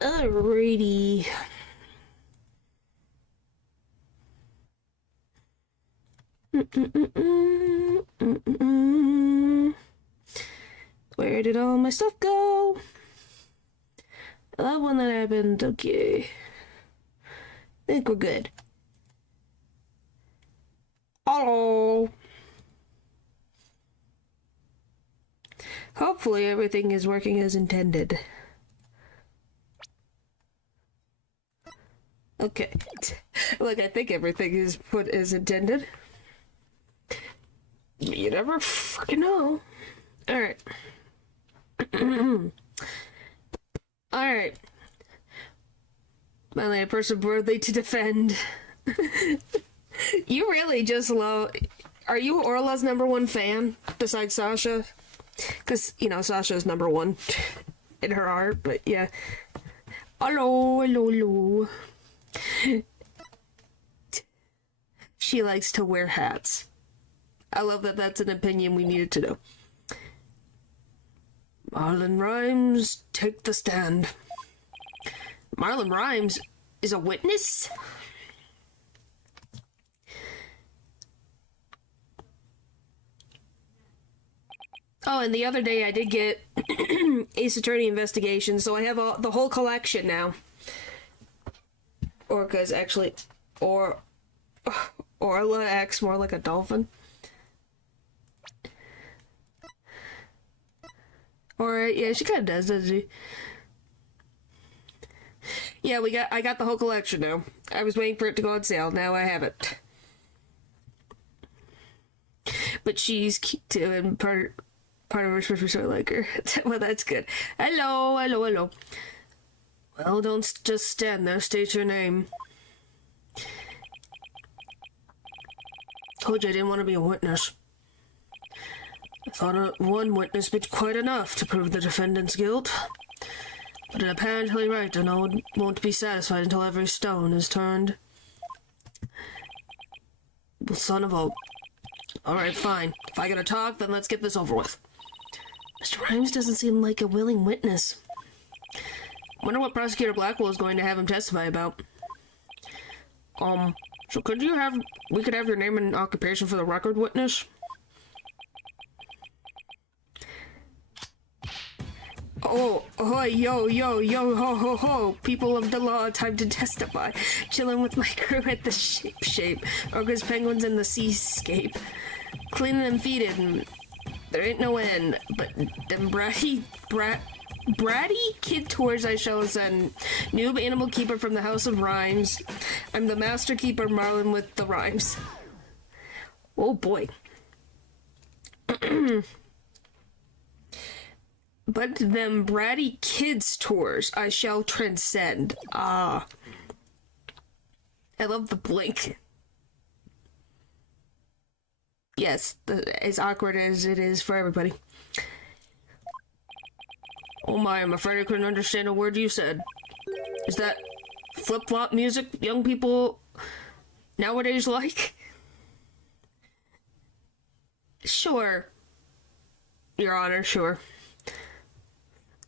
Alrighty. Where did all my stuff go? That one that happened. Okay. I think we're good. Hello. Hopefully everything is working as intended. Okay. Look, I think everything is put as intended. You never fucking know. Alright. Alright. Finally, a person worthy to defend. You really just love... Are you Orla's #1 fan, besides Sasha? Because, you know, Sasha's #1 in her heart, but yeah. Hello, hello, hello. She likes to wear hats. I love that that's an opinion we needed to know. Marlon Rhymes, take the stand. Marlon Rhymes is a witness? Oh, and the other day I did get Ace Attorney Investigation, so I have the whole collection now. Orcas, actually. Orla acts more like a dolphin. Or, yeah, she kind of does, doesn't she? Yeah, I got the whole collection now. I was waiting for it to go on sale. Now I have it. But she's cute too, and part of her supposed to like her. Well, that's good. Hello, hello, hello. Well, don't just stand there. State your name. Told you I didn't want to be a witness. I thought one witness would be quite enough to prove the defendant's guilt. But apparently right, and I won't be satisfied until every stone is turned. Well, son of a... Alright, fine. If I gotta talk, then let's get this over with. Mr. Rhymes doesn't seem like a willing witness. Wonder what Prosecutor Blackwell is going to have him testify about. So we could have your name and occupation for the record, witness? Oh, yo, ho, ho, ho. People of the law, time to testify. Chilling with my crew at the shape. Orcas, penguins, and the seascape. Cleaning and feeding. There ain't no end. But them bratty kid tours I shall send. Noob animal keeper from the House of Rhymes. I'm the master keeper Marlin with the rhymes. Oh boy. But them bratty kids tours I shall transcend. Ah. I love the blink. Yes, as awkward as it is for everybody. Oh my, I'm afraid I couldn't understand a word you said. Is that flip-flop music young people nowadays like? Sure. Your Honor, sure.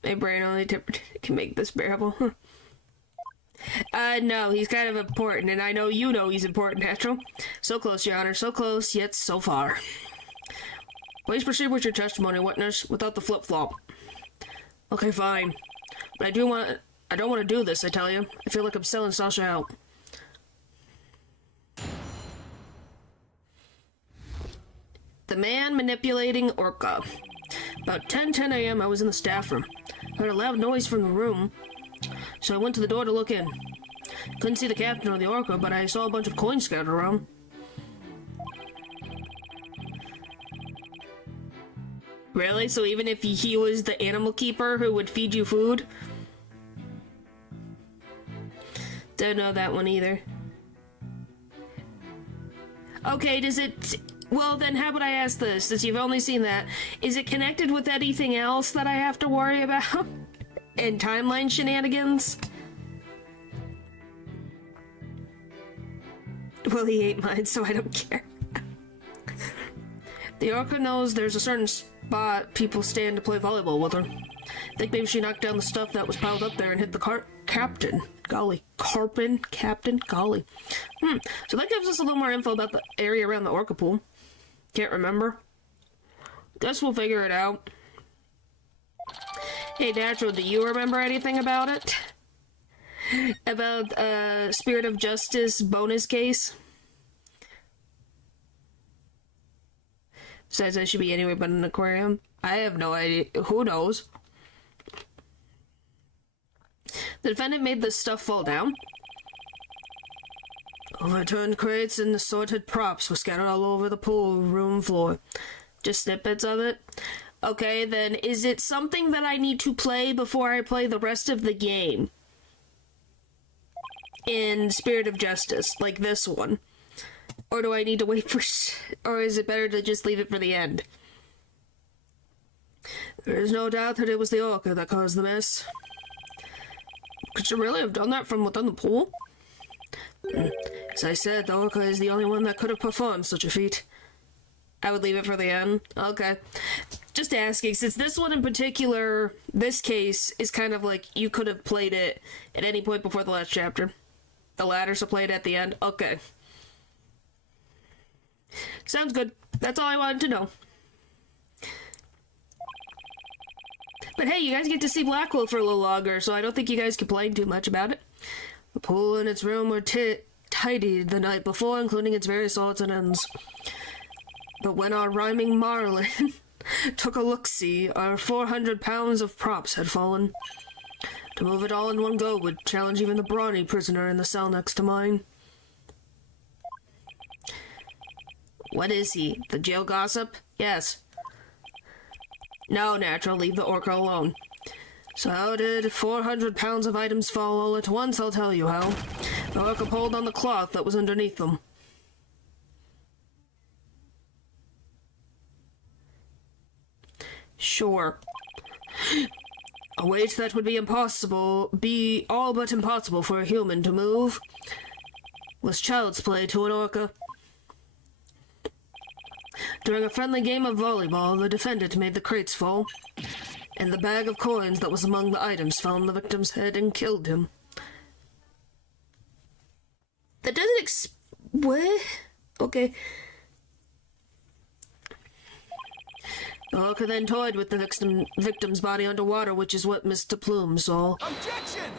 My brain only can make this bearable. No, he's kind of important, and I know you know he's important, Natural. So close, Your Honor, so close, yet so far. Please proceed with your testimony, witness, without the flip-flop. Okay, fine. But I don't want to do this, I tell you. I feel like I'm selling Sasha out. The man manipulating Orca. About 10 a.m. I was in the staff room. I heard a loud noise from the room, so I went to the door to look in. Couldn't see the captain or the Orca, but I saw a bunch of coins scattered around. Really? So even if he was the animal keeper who would feed you food? Don't know that one either. Okay, does it... Well, then how about I ask this, since you've only seen that, is it connected with anything else that I have to worry about? And timeline shenanigans? Well, he ate mine, so I don't care. The Orca knows there's a certain spot people stand to play volleyball with her. Think maybe she knocked down the stuff that was piled up there and hit the cart Captain. Golly. Carpin. Captain. Golly. So that gives us a little more info about the area around the orca pool. Can't remember. Guess we'll figure it out. Hey, Natural, do you remember anything about it? About, Spirit of Justice bonus case? Besides, I should be anywhere but an aquarium. I have no idea. Who knows? The defendant made the stuff fall down. Overturned crates and assorted props were scattered all over the pool room floor. Just snippets of it? Okay, then is it something that I need to play before I play the rest of the game? In Spirit of Justice, like this one? Or do I need to wait for... Or is it better to just leave it for the end? There is no doubt that it was the orca that caused the mess. Could she really have done that from within the pool? As I said, the orca is the only one that could have performed such a feat. I would leave it for the end. Okay. Just asking, since this one in particular, this case, is kind of like you could have played it at any point before the last chapter. The ladders are played at the end. Okay. Sounds good. That's all I wanted to know. But hey, you guys get to see Blackwell for a little longer, so I don't think you guys complain too much about it. The pool and its room were tidied the night before, including its various odds and ends. But when our rhyming Marlin took a look-see, our 400 pounds of props had fallen. To move it all in one go would challenge even the brawny prisoner in the cell next to mine. What is he? The jail gossip? Yes. No, Natural, leave the orca alone. So how did 400 pounds of items fall all at once? I'll tell you how. The orca pulled on the cloth that was underneath them. Sure. A weight that would be all but impossible for a human to move, was child's play to an orca. During a friendly game of volleyball, the defendant made the crates fall, and the bag of coins that was among the items fell on the victim's head and killed him. That doesn't what? Okay. The orca then toyed with the victim's body underwater, which is what Mr. Plume saw. Objection!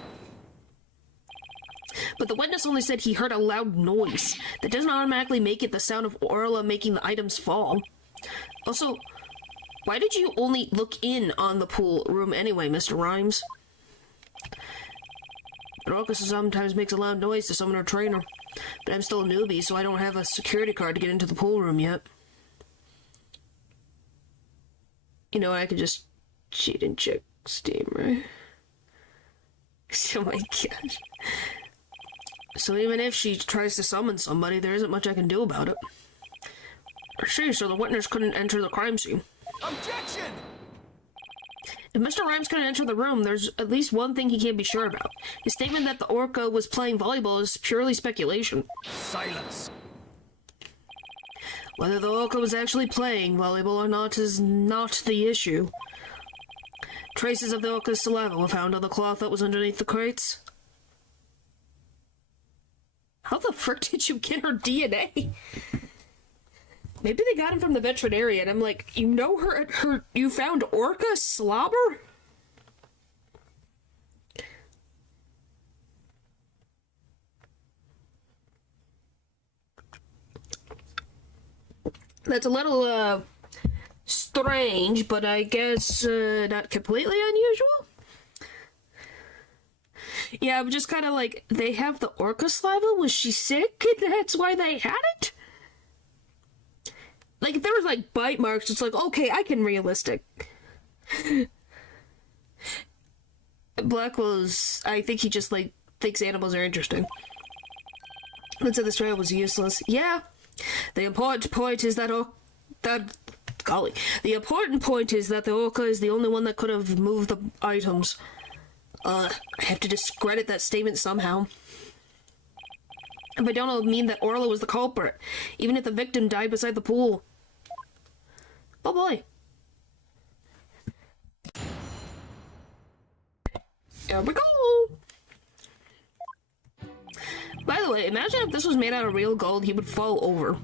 But the witness only said he heard a loud noise. That doesn't automatically make it the sound of Orla making the items fall. Also, why did you only look in on the pool room anyway, Mr. Rhymes? The orca sometimes makes a loud noise to summon our trainer. But I'm still a newbie, so I don't have a security card to get into the pool room yet. You know, I could just cheat and check Steam, right? Oh my gosh. So even if she tries to summon somebody, there isn't much I can do about it. So the witness couldn't enter the crime scene. Objection! If Mr. Rhymes couldn't enter the room, there's at least one thing he can't be sure about. His statement that the orca was playing volleyball is purely speculation. Silence! Whether the orca was actually playing volleyball or not is not the issue. Traces of the orca's saliva were found on the cloth that was underneath the crates. How the frick did you get her DNA? Maybe they got him from the veterinarian. I'm like, you know you found orca slobber? That's a little, strange, but I guess, not completely unusual? Yeah, I'm just kind of like, they have the orca saliva? Was she sick? That's why they had it? Like, if there was, like, bite marks, it's like, okay, I can realistic. Blackwell's, I think he just, like, thinks animals are interesting. And so this trial was useless. Yeah. The important point is that the important point is that the orca is the only one that could have moved the items. I have to discredit that statement somehow. If I don't mean that Orla was the culprit, even if the victim died beside the pool. Oh boy. Here we go! By the way, imagine if this was made out of real gold, he would fall over.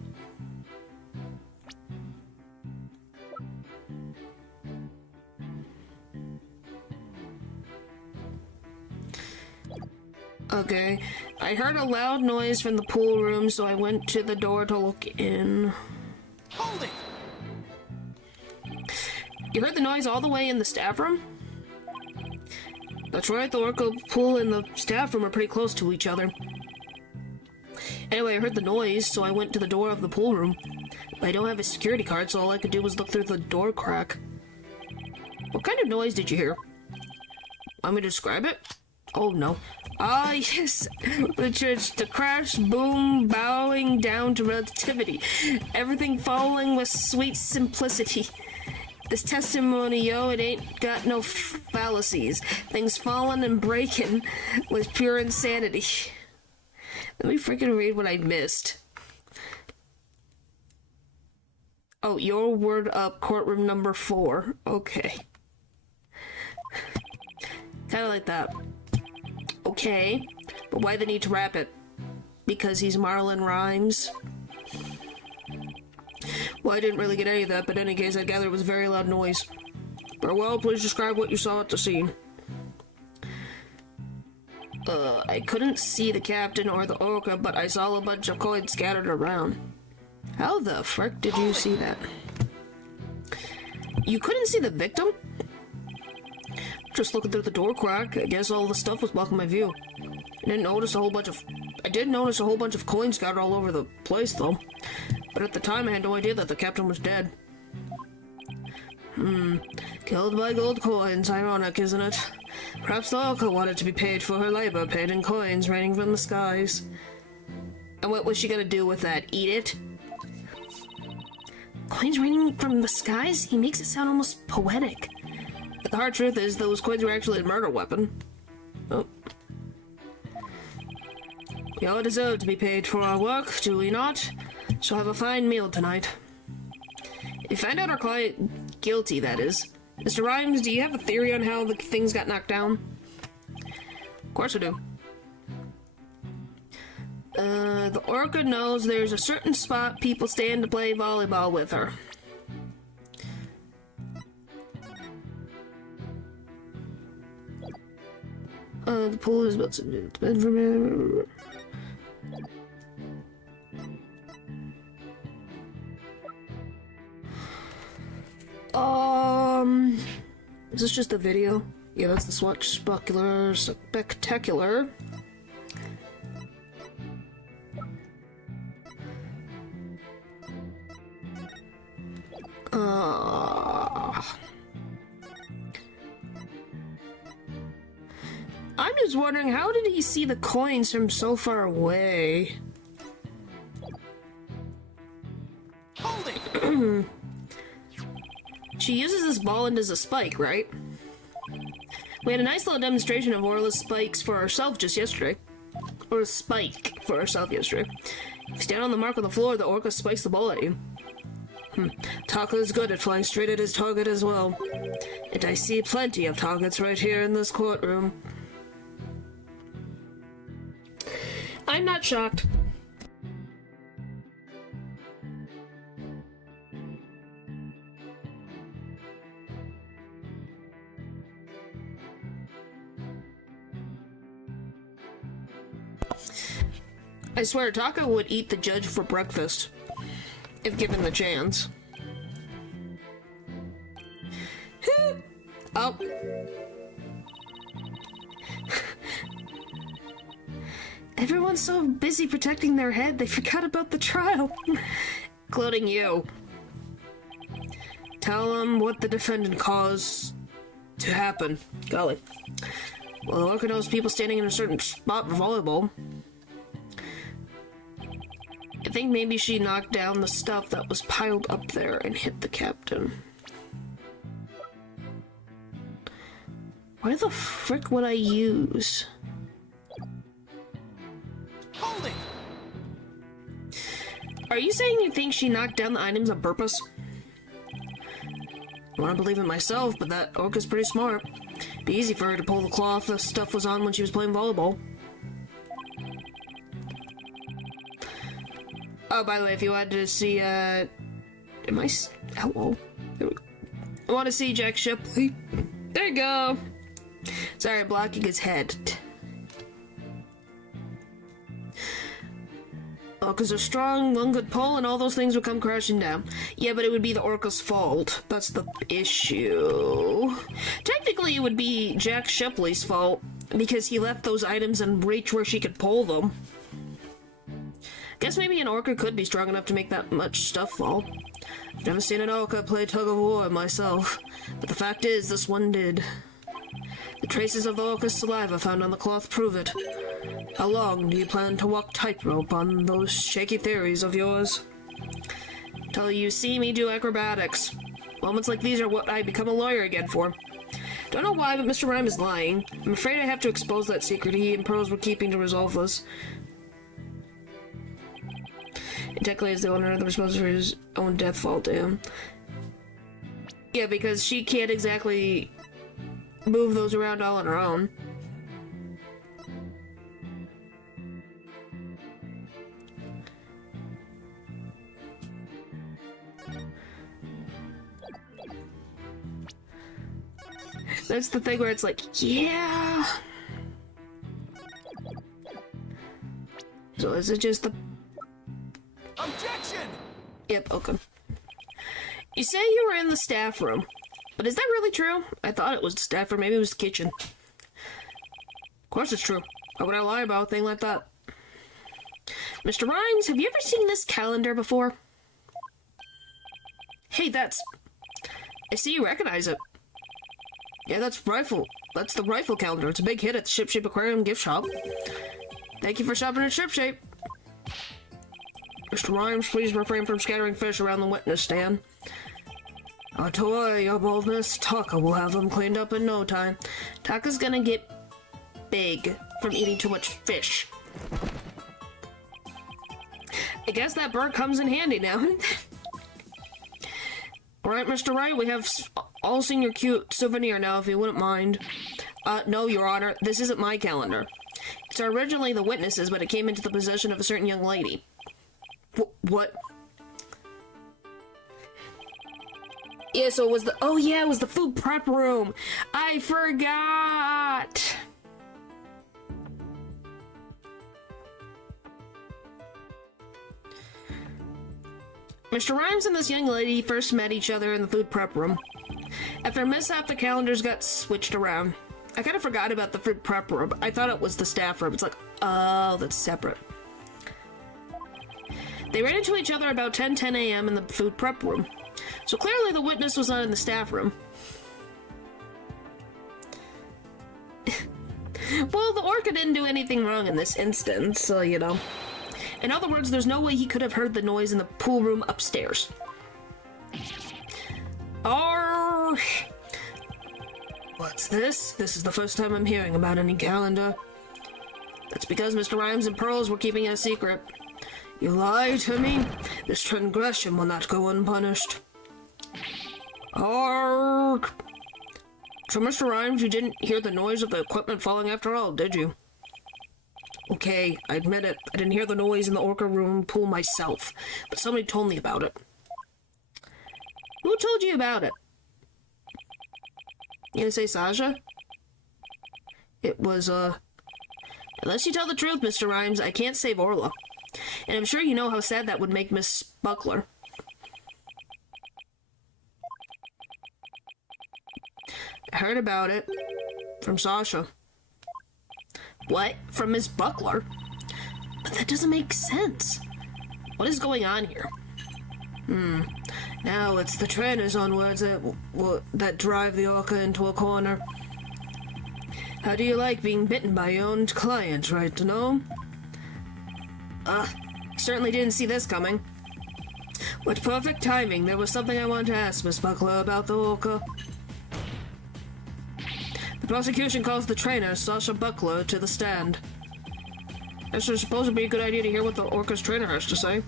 Okay, I heard a loud noise from the pool room, so I went to the door to look in. Hold it! You heard the noise all the way in the staff room? That's right, the orca pool and the staff room are pretty close to each other. Anyway, I heard the noise, so I went to the door of the pool room. But I don't have a security card, so all I could do was look through the door crack. What kind of noise did you hear? Want me to describe it? Oh, no. Ah, yes. The crash, boom, bowing down to relativity. Everything falling with sweet simplicity. This testimony, yo, it ain't got no fallacies. Things falling and breaking with pure insanity. Let me freaking read what I missed. Oh, your word up, courtroom number 4. Okay. Kinda like that. Okay, but why the need to rap it? Because he's Marlon Rhymes? Well, I didn't really get any of that, but in any case, I gather it was a very loud noise. Farewell, please describe what you saw at the scene. I couldn't see the captain or the orca, but I saw a bunch of coins scattered around. How the frick did you see that? You couldn't see the victim? Just looking through the door crack, I guess all the stuff was blocking my view. I did notice a whole bunch of coins scattered all over the place, though. But at the time, I had no idea that the captain was dead. Killed by gold coins. Ironic, isn't it? Perhaps the orca wanted to be paid for her labor, paid in coins raining from the skies. And what was she gonna do with that? Eat it? Coins raining from the skies? He makes it sound almost poetic. But the hard truth is, those coins were actually a murder weapon. Oh. We all deserve to be paid for our work, do we not? So have a fine meal tonight. If you find out our client guilty, that is. Mr. Rhymes, do you have a theory on how the things got knocked down? Of course I do. The orca knows there's a certain spot people stand to play volleyball with her. The pool is about to be bedroom. Is this just a video? Yeah, that's the spectacular. I'm just wondering, how did he see the coins from so far away? Hold it! She uses this ball and does a spike, right? We had a nice little demonstration of Orla's spikes for ourselves just yesterday. Or a spike for ourselves yesterday. If you stand on the mark on the floor, the orca spikes the ball at you. Taka is good at flying straight at his target as well. And I see plenty of targets right here in this courtroom. I'm not shocked. I swear, Taka would eat the judge for breakfast, if given the chance. Oh. Everyone's so busy protecting their head, they forgot about the trial. Including you. Tell them what the defendant caused to happen. Golly. Well, the orca knows people standing in a certain spot for volleyball. I think maybe she knocked down the stuff that was piled up there and hit the captain. Why the frick would I use? Hold it! Are you saying you think she knocked down the items on purpose? I want to believe it myself, but that orca's pretty smart. Be easy for her to pull the cloth the stuff was on when she was playing volleyball. Oh, by the way, if you wanted to see, hello? There we go. I want to see Jack Shipley. There you go. Sorry, I'm blocking his head. Oh, because they're strong, one good pull, and all those things would come crashing down. Yeah, but it would be the orca's fault. That's the issue. Technically, it would be Jack Shipley's fault, because he left those items in reach where she could pull them. Guess maybe an orca could be strong enough to make that much stuff fall. I've never seen an orca play tug-of-war myself, but the fact is, this one did. The traces of the orca's saliva found on the cloth prove it. How long do you plan to walk tightrope on those shaky theories of yours? Till you see me do acrobatics. Moments like these are what I become a lawyer again for. Don't know why, but Mr. Rhyme is lying. I'm afraid I have to expose that secret he and Pearls were keeping to resolve this. And technically, as the owner of the responsible for his own death fall to him. Yeah, because she can't exactly move those around all on her own. That's the thing where it's like, yeah. So is it just the... Objection! Yep, okay. You say you were in the staff room, but is that really true? I thought it was the staff room, maybe it was the kitchen. Of course it's true. Why would I lie about a thing like that? Mr. Rhymes, have you ever seen this calendar before? Hey, that's... I see you recognize it. Yeah, that's rifle. That's the rifle calendar. It's a big hit at the Shipshape Aquarium gift shop. Thank you for shopping at Shipshape. Mr. Rhymes, please refrain from scattering fish around the witness stand. To worry, your boldness, Taka will have them cleaned up in no time. Taka's gonna get big from eating too much fish. I guess that bird comes in handy now. Alright, Mr. Wright, we have all seen your cute souvenir now, if you wouldn't mind. No, Your Honor, this isn't my calendar. It's originally the witness's, but it came into the possession of a certain young lady. What? Yeah, so it was the... Oh, yeah, it was the food prep room. I forgot. Mr. Rhymes and this young lady first met each other in the food prep room. After a mishap, the calendars got switched around. I kind of forgot about the food prep room. I thought it was the staff room. It's like, oh, that's separate. They ran into each other about 10 a.m. in the food prep room. So clearly the witness was not in the staff room. Well, the orca didn't do anything wrong in this instance, so, you know. In other words, there's no way he could have heard the noise in the pool room upstairs. Oh, what's this? This is the first time I'm hearing about any calendar. That's because Mr. Rhymes and Pearls were keeping it a secret. You lie to me? This transgression will not go unpunished. Arrgh. So, Mr. Rhymes, you didn't hear the noise of the equipment falling after all, did you? Okay, I admit it. I didn't hear the noise in the orca room pool myself, but somebody told me about it. Who told you about it? You gonna say Sasha? It was, Unless you tell the truth, Mr. Rhymes, I can't save Orla. And I'm sure you know how sad that would make Miss Buckler. I heard about it. From Sasha. What? From Miss Buckler? But that doesn't make sense. What is going on here? Now it's the trainers onwards that drive the orca into a corner. How do you like being bitten by your own client, right to know? Certainly didn't see this coming. What perfect timing. There was something I wanted to ask Miss Buckler about the orca. The prosecution calls the trainer, Sasha Buckler, to the stand. It's supposed to be a good idea to hear what the orca's trainer has to say.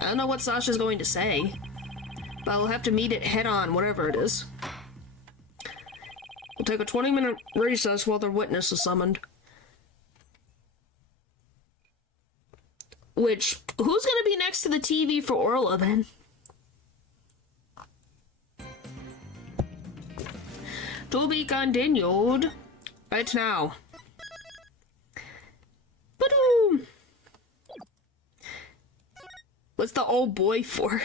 I don't know what Sasha's going to say, but I'll have to meet it head-on, whatever it is. We'll take a 20-minute recess while the witness is summoned. Which, who's gonna be next to the TV for Orla then? To be continued right now. Ba-doom. What's the old boy for?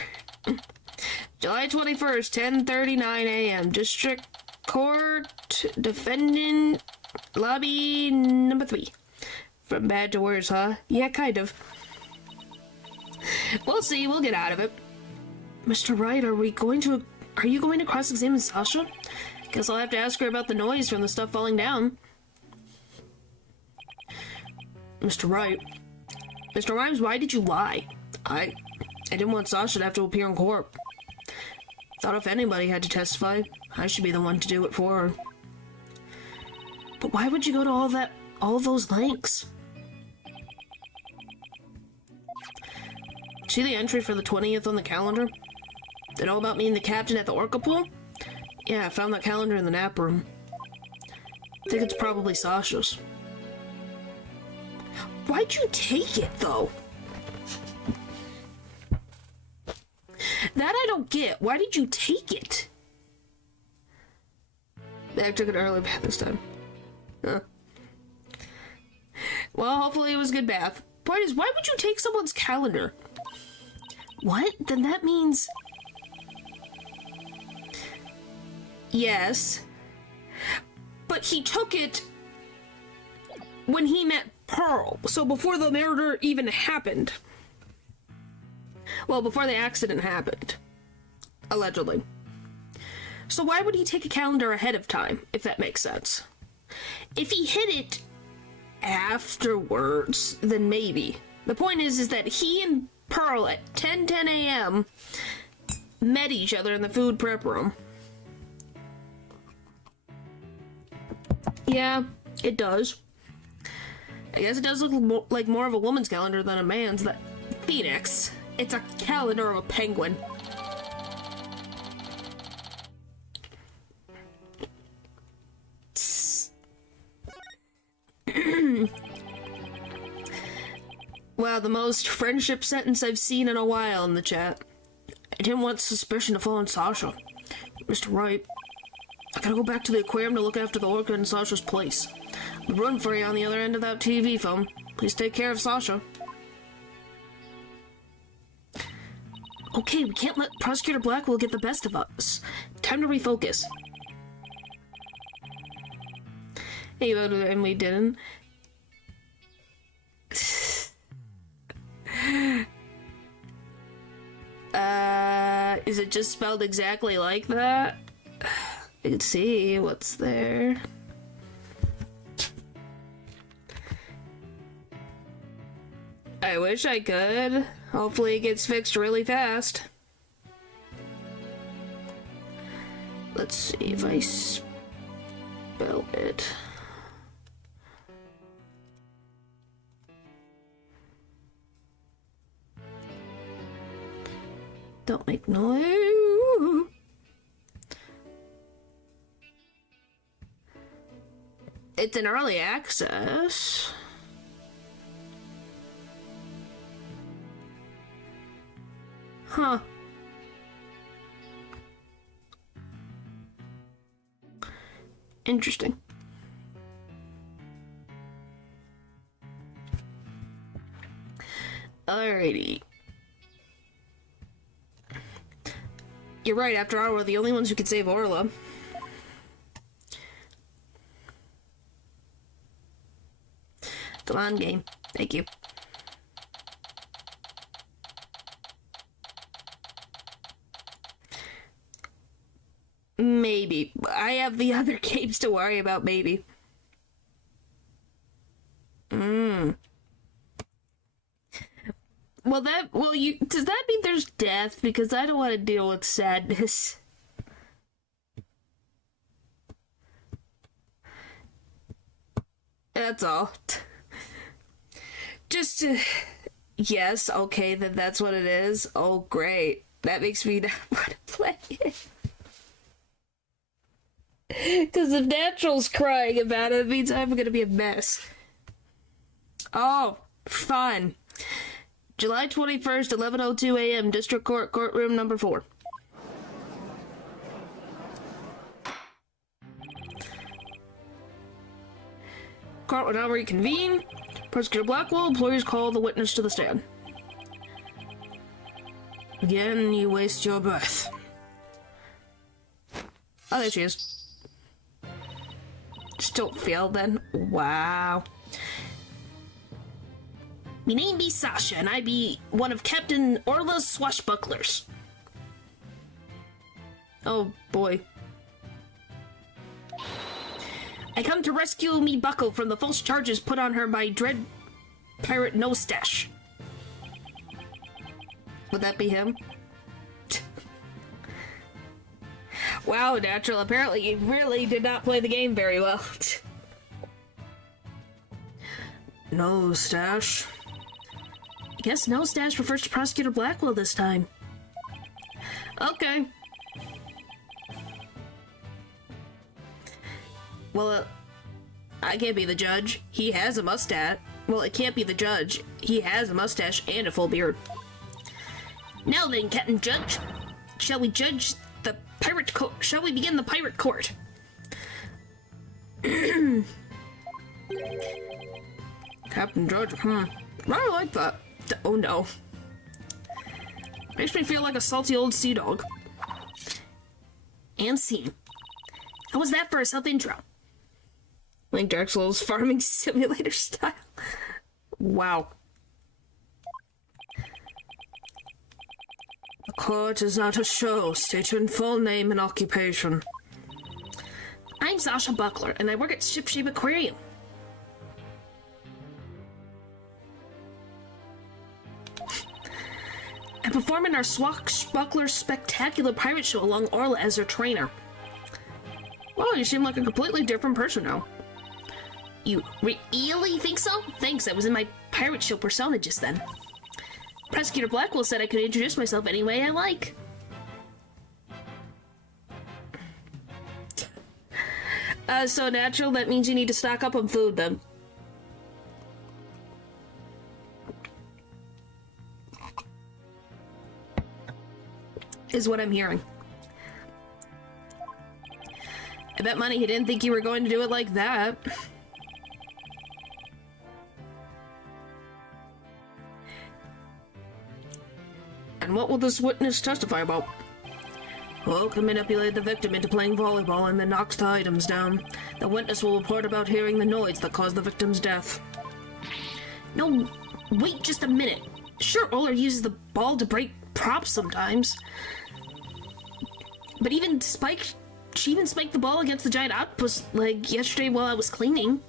July 21st, 10:39 a.m. District Court, defendant, lobby number 3. From bad to worse, huh? Yeah, kind of. We'll see, we'll get out of it. Mr. Wright, are you going to cross-examine Sasha? Guess I'll have to ask her about the noise from the stuff falling down. Mr. Wright. Mr. Rhymes, why did you lie? I didn't want Sasha to have to appear in court. Thought if anybody had to testify, I should be the one to do it for her. But why would you go to all those lengths? See the entry for the 20th on the calendar? They know about me and the captain at the Orca pool? Yeah, I found that calendar in the nap room. I think it's probably Sasha's. Why'd you take it, though? That I don't get. Why did you take it? I took an early bath this time. Huh. Well, hopefully it was a good bath. Point is, why would you take someone's calendar? What? Then that means... Yes. But he took it when he met Pearl. So before the murder even happened. Well, before the accident happened. Allegedly. So why would he take a calendar ahead of time, if that makes sense? If he hid it afterwards, then maybe. The point is that he and Pearl at 10:10 a.m. met each other in the food prep room. Yeah, it does. I guess it does look like more of a woman's calendar than a man's. That Phoenix. It's a calendar of a penguin. Wow, the most friendship sentence I've seen in a while in the chat. I didn't want suspicion to fall on Sasha. Mr. Wright, I gotta go back to the aquarium to look after the orca in Sasha's place. I'll run for you on the other end of that TV phone. Please take care of Sasha. Okay, we can't let Prosecutor Blackwell get the best of us. Time to refocus. Hey, and we didn't. Is it just spelled exactly like that? I can see what's there. I wish I could. Hopefully it gets fixed really fast. Let's see if I spell it. Don't make noise. It's an early access. Huh. Interesting. Alrighty. You're right, after all, we're the only ones who can save Orla. Come on, game. Thank you. Maybe. I have the other games to worry about, maybe. Does that mean there's death? Because I don't want to deal with sadness. That's all. Yes, okay, then that's what it is. Oh, great. That makes me not want to play it. Because if Natural's crying about it, it means I'm gonna be a mess. Oh, fun. July 21st, 11:02 a.m., District Court, Courtroom number 4. Court will now reconvene. Prosecutor Blackwell, please call the witness to the stand. Again, you waste your breath. Oh, there she is. Still failed then? Wow. Me name be Sasha, and I be one of Captain Orla's swashbucklers. Oh, boy. I come to rescue me Buckle from the false charges put on her by Dread Pirate No Stash. Would that be him? Wow, Natural, apparently you really did not play the game very well. No Stash. I guess No Stash refers to Prosecutor Blackwell this time. Okay. Well, I can't be the judge. He has a mustache. Well, it can't be the judge. He has a mustache and a full beard. Now then, Captain Judge, shall we judge the pirate court? Shall we begin the pirate court? Captain Judge, I like that. Oh no. Makes me feel like a salty old sea dog. And scene. How was that for a self-intro? Like Dark Souls farming simulator style. Wow. The court is not a show. State your full name and occupation. I'm Sasha Buckler, and I work at Shipshape Aquarium. I perform in our Swashbuckler Spectacular Pirate Show along Orla as their trainer. Well, you seem like a completely different person now. You really think so? Thanks, I was in my pirate show persona just then. Prosecutor Blackwell said I could introduce myself any way I like. So Natural, that means you need to stock up on food then. Is what I'm hearing. I bet money he didn't think you were going to do it like that. And what will this witness testify about? Oka manipulated the victim into playing volleyball and then knocked the items down. The witness will report about hearing the noise that caused the victim's death. No, wait just a minute. Sure, Oler uses the ball to break props sometimes. But she even spiked the ball against the giant octopus leg yesterday while I was cleaning.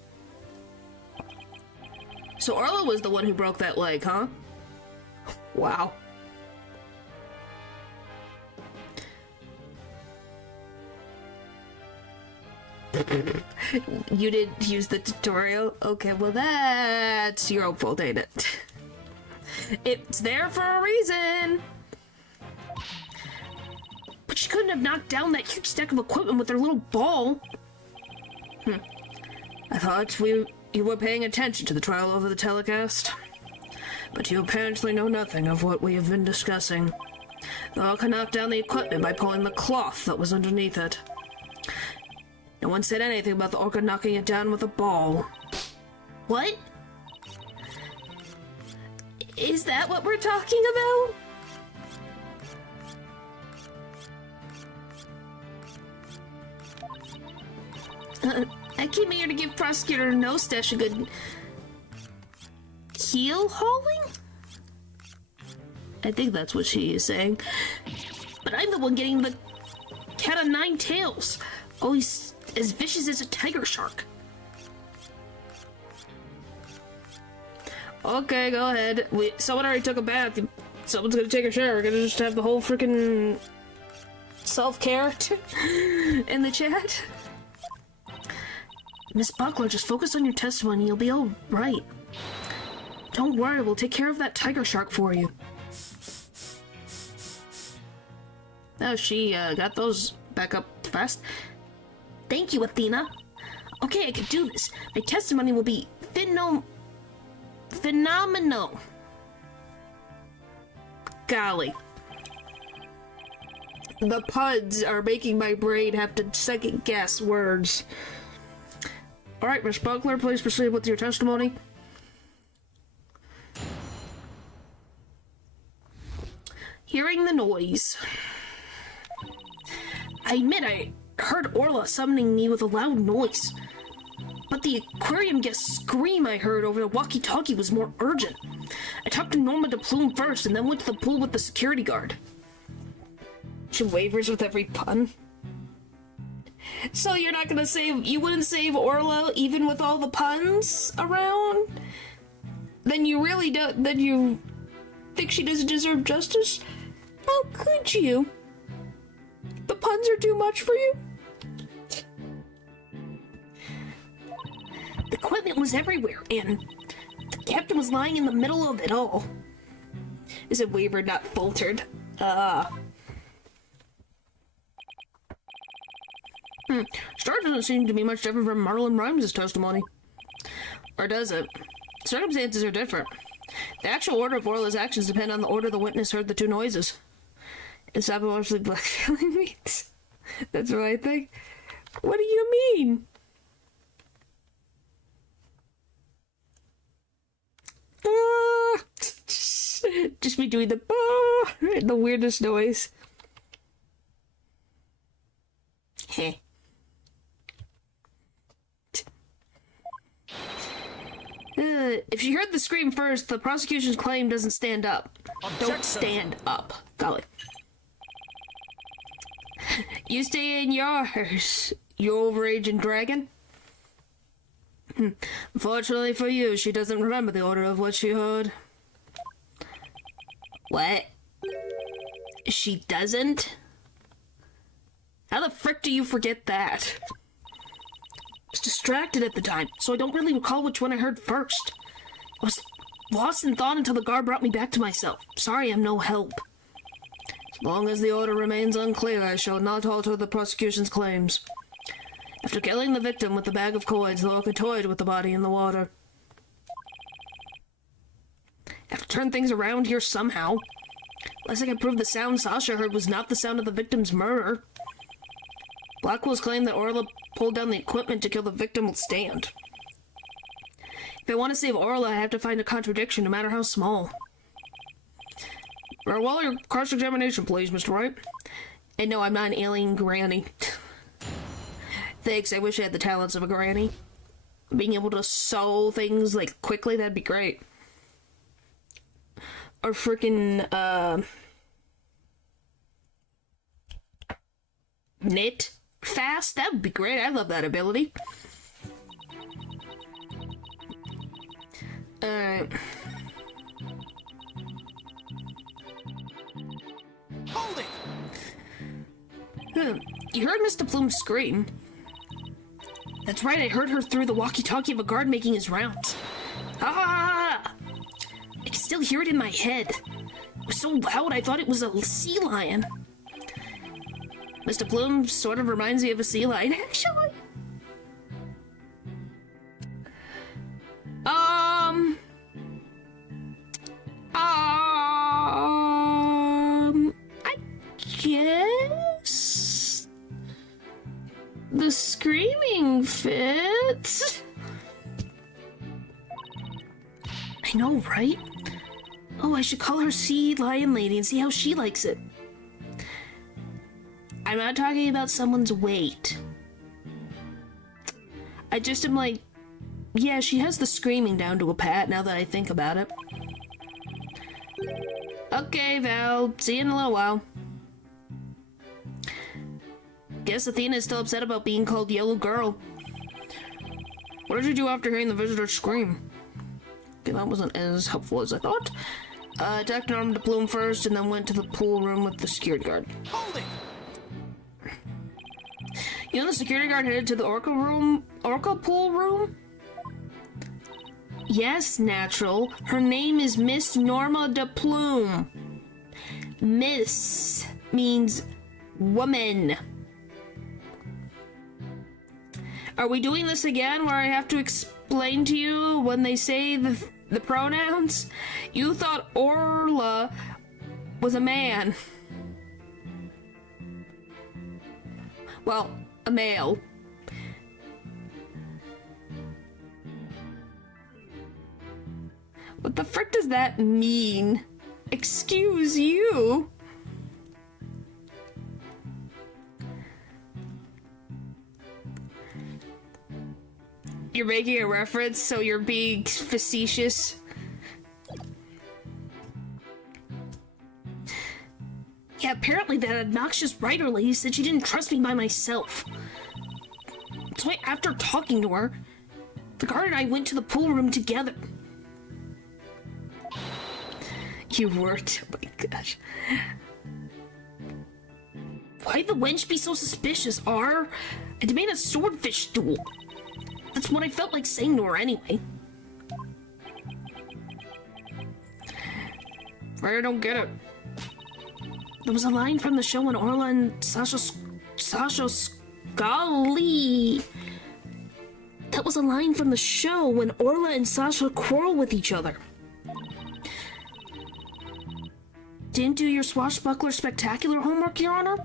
So Orla was the one who broke that leg, huh? Wow. You didn't use the tutorial? Okay, well that's your own fault, ain't it? It's there for a reason! But she couldn't have knocked down that huge stack of equipment with her little ball. I thought you were paying attention to the trial over the telecast. But you apparently know nothing of what we have been discussing. The Orca knocked down the equipment by pulling the cloth that was underneath it. No one said anything about the Orca knocking it down with a ball. What? Is that what we're talking about? I came here to give Prosecutor No Stash a good heel hauling? I think that's what she is saying. But I'm the one getting the cat of nine tails. Oh, he's as vicious as a tiger shark. Okay, go ahead. Someone already took a bath. Someone's gonna take a shower. We're gonna just have the whole freaking self-care in the chat. Miss Buckler, just focus on your testimony. You'll be all right. Don't worry, we'll take care of that tiger shark for you. Oh, she got those back up fast. Thank you, Athena. Okay, I can do this. My testimony will be phenomenal. Golly. The puns are making my brain have to second guess words. Alright, Miss Buckler, please proceed with your testimony. Hearing the noise. I admit I heard Orla summoning me with a loud noise. But the aquarium guest scream I heard over the walkie-talkie was more urgent. I talked to Norma de Plume first and then went to the pool with the security guard. She wavers with every pun. So you're not gonna save, you wouldn't save Orla even with all the puns around? Then you really don't, then you think she doesn't deserve justice? How could you? The puns are too much for you? The equipment was everywhere, and the captain was lying in the middle of it all. Is it wavered, not faltered? Star doesn't seem to be much different from Marlon Rhymes' testimony. Or does it? Circumstances are different. The actual order of Orla's actions depend on the order the witness heard the two noises. Is that what blackfailing means? That's what I think. What do you mean? Just me doing the weirdest noise. Heh. If she heard the scream first, the prosecution's claim doesn't stand up. Objection. Don't stand up. Golly. You stay in yours, you overaging dragon. Unfortunately for you, she doesn't remember the order of what she heard. What? She doesn't? How the frick do you forget that? I was distracted at the time, so I don't really recall which one I heard first. I was lost in thought until the guard brought me back to myself. Sorry, I'm no help. As long as the order remains unclear, I shall not alter the prosecution's claims. After killing the victim with the bag of coins, Lorca toyed with the body in the water. Have to turn things around here somehow. Unless I can prove the sound Sasha heard was not the sound of the victim's murder. Blackwell's claim that Orla pulled down the equipment to kill the victim will stand. If I want to save Orla, I have to find a contradiction, no matter how small. Very well, your cross-examination, please, Mr. Wright. And no, I'm not an alien granny. Thanks, I wish I had the talents of a granny. Being able to sew things, like, quickly, that'd be great. Or frickin', knit fast? That would be great, I love that ability. Hold it! You heard Mr. Plume scream. That's right, I heard her through the walkie-talkie of a guard making his rounds. Ah! I can still hear it in my head. It was so loud I thought it was a sea lion. Mr. Plume sort of reminds me of a sea lion, actually. I guess the screaming fits. I know, right? Oh, I should call her Sea Lion Lady and see how she likes it. I'm not talking about someone's weight. I just am like, yeah, she has the screaming down to a pat now that I think about it. Okay, Val, see you in a little while. Guess Athena is still upset about being called Yellow Girl. What did you do after hearing the visitor scream? Okay, that wasn't as helpful as I thought. Attacked Norma de Plume first and then went to the pool room with the security guard. Hold it! You know the security guard headed to the Orca pool room? Yes, natural. Her name is Miss Norma de Plume. Miss means woman. Are we doing this again where I have to explain to you when they say the pronouns? You thought Orla was a man. Well, a male. What the frick does that mean? Excuse you? You're making a reference, so you're being facetious. Yeah, apparently that obnoxious writer lady said she didn't trust me by myself. So after talking to her, the guard and I went to the pool room together. You weren't. Oh my gosh. Why'd the wench be so suspicious, R? I demand a swordfish duel. That's what I felt like saying to her anyway. I don't get it. There was a line from the show when Orla and Sasha Scully. That was a line from the show when Orla and Sasha quarrel with each other. Didn't do your swashbuckler spectacular homework, Your Honor?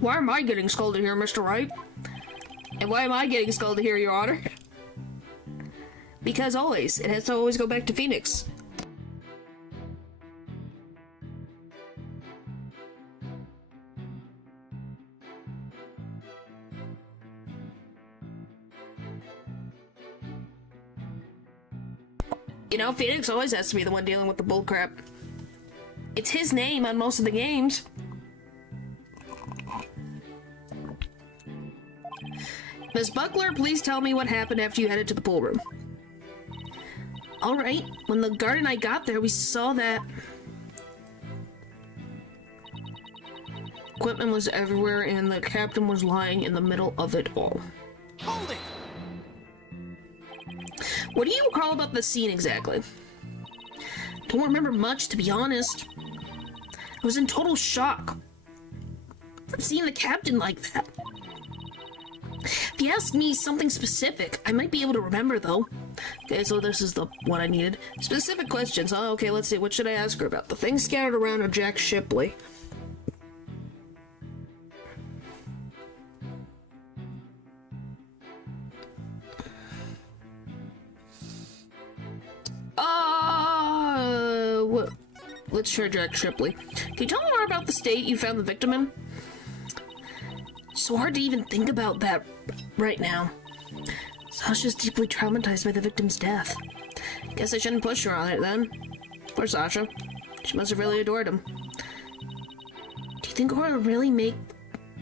Why am I getting scolded here, Mr. Wright? And why am I getting scolded here, Your Honor? Because always, it has to always go back to Phoenix. You know, Phoenix always has to be the one dealing with the bullcrap. It's his name on most of the games. Miss Buckler, please tell me what happened after you headed to the pool room. Alright, when the guard and I got there, we saw that equipment was everywhere and the captain was lying in the middle of it all. Hold it! What do you recall about the scene exactly? Don't remember much, to be honest. I was in total shock from seeing the captain like that. If you ask me something specific, I might be able to remember, though. Okay, so this is the one I needed. Specific questions. Oh, okay, let's see. What should I ask her about? The things scattered around or Jack Shipley? What? Let's try Jack Shipley. Can you tell me more about the state you found the victim in? So hard to even think about that right now. Sasha's deeply traumatized by the victim's death. Guess I shouldn't push her on it then. Poor Sasha. She must have really adored him. Do you think Aura really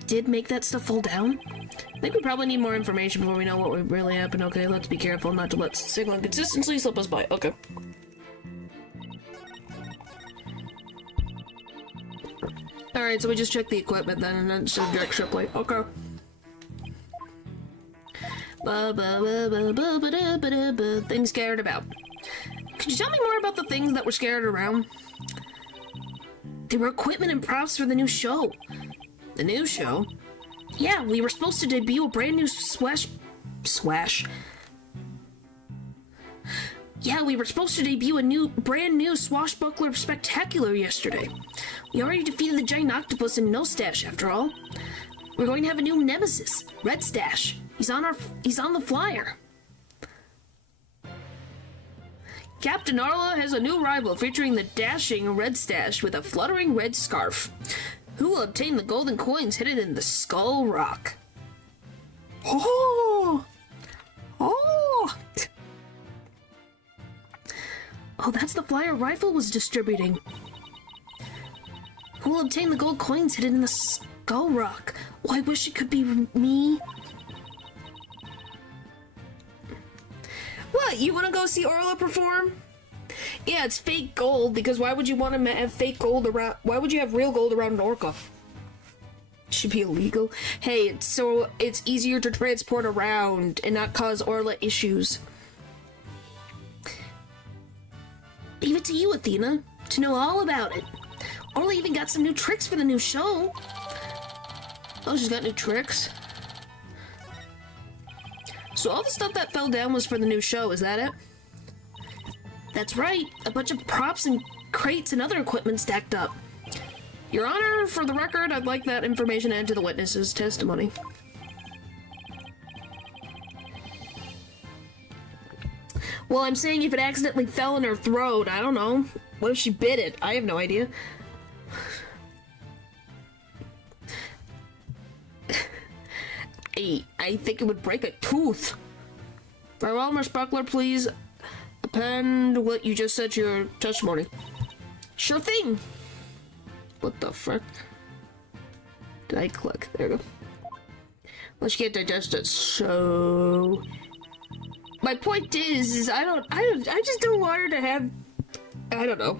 did make that stuff fall down? I think we probably need more information before we know what really happened. Okay, let's be careful not to let signal inconsistency slip us by. Okay. Alright, so we just checked the equipment then, and then instead of Jack Shipley. Okay. Things scattered about. Could you tell me more about the things that were scattered around? They were equipment and props for the new show. The new show? Yeah, we were supposed to debut a brand new Yeah, we were supposed to debut a brand new swashbuckler spectacular yesterday. We already defeated the giant octopus in No Stash, after all. We're going to have a new nemesis, Red Stash. He's on the flyer. Captain Arla has a new rival featuring the dashing Red Stash with a fluttering red scarf. Who will obtain the golden coins hidden in the Skull Rock? Oh! Oh! Oh, that's the flyer Rifle was distributing. Who will obtain the gold coins hidden in the Skull Rock? Oh, I wish it could be me. What, you want to go see Orla perform? Yeah, it's fake gold, because why would you want to have fake gold around... Why would you have real gold around an orca? Should be illegal. Hey, it's easier to transport around and not cause Orla issues. Leave it to you, Athena, to know all about it. Orla even got some new tricks for the new show. Oh, she's got new tricks? So all the stuff that fell down was for the new show, is that it? That's right, a bunch of props and crates and other equipment stacked up. Your Honor, for the record, I'd like that information added to the witness's testimony. Well, I'm saying if it accidentally fell in her throat, I don't know. What if she bit it? I have no idea. I think it would break a tooth. Very well, Miss Buckler, please append what you just said to your testimony. Sure thing. What the frick? Did I click? There we go. Well, she can't digest it, so... My point is I just don't want her to have... I don't know.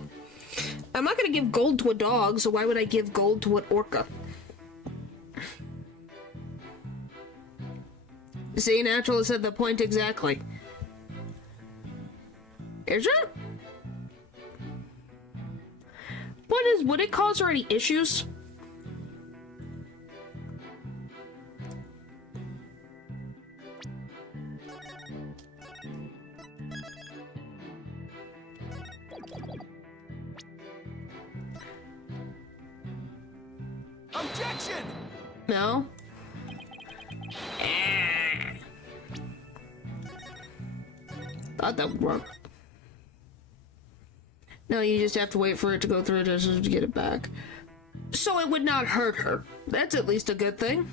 I'm not gonna give gold to a dog, so why would I give gold to an orca? See, Natural said the point exactly. Is it? Point is, would it cause her any issues? Objection! No? Thought that would work. No, you just have to wait for it to go through to get it back. So it would not hurt her. That's at least a good thing.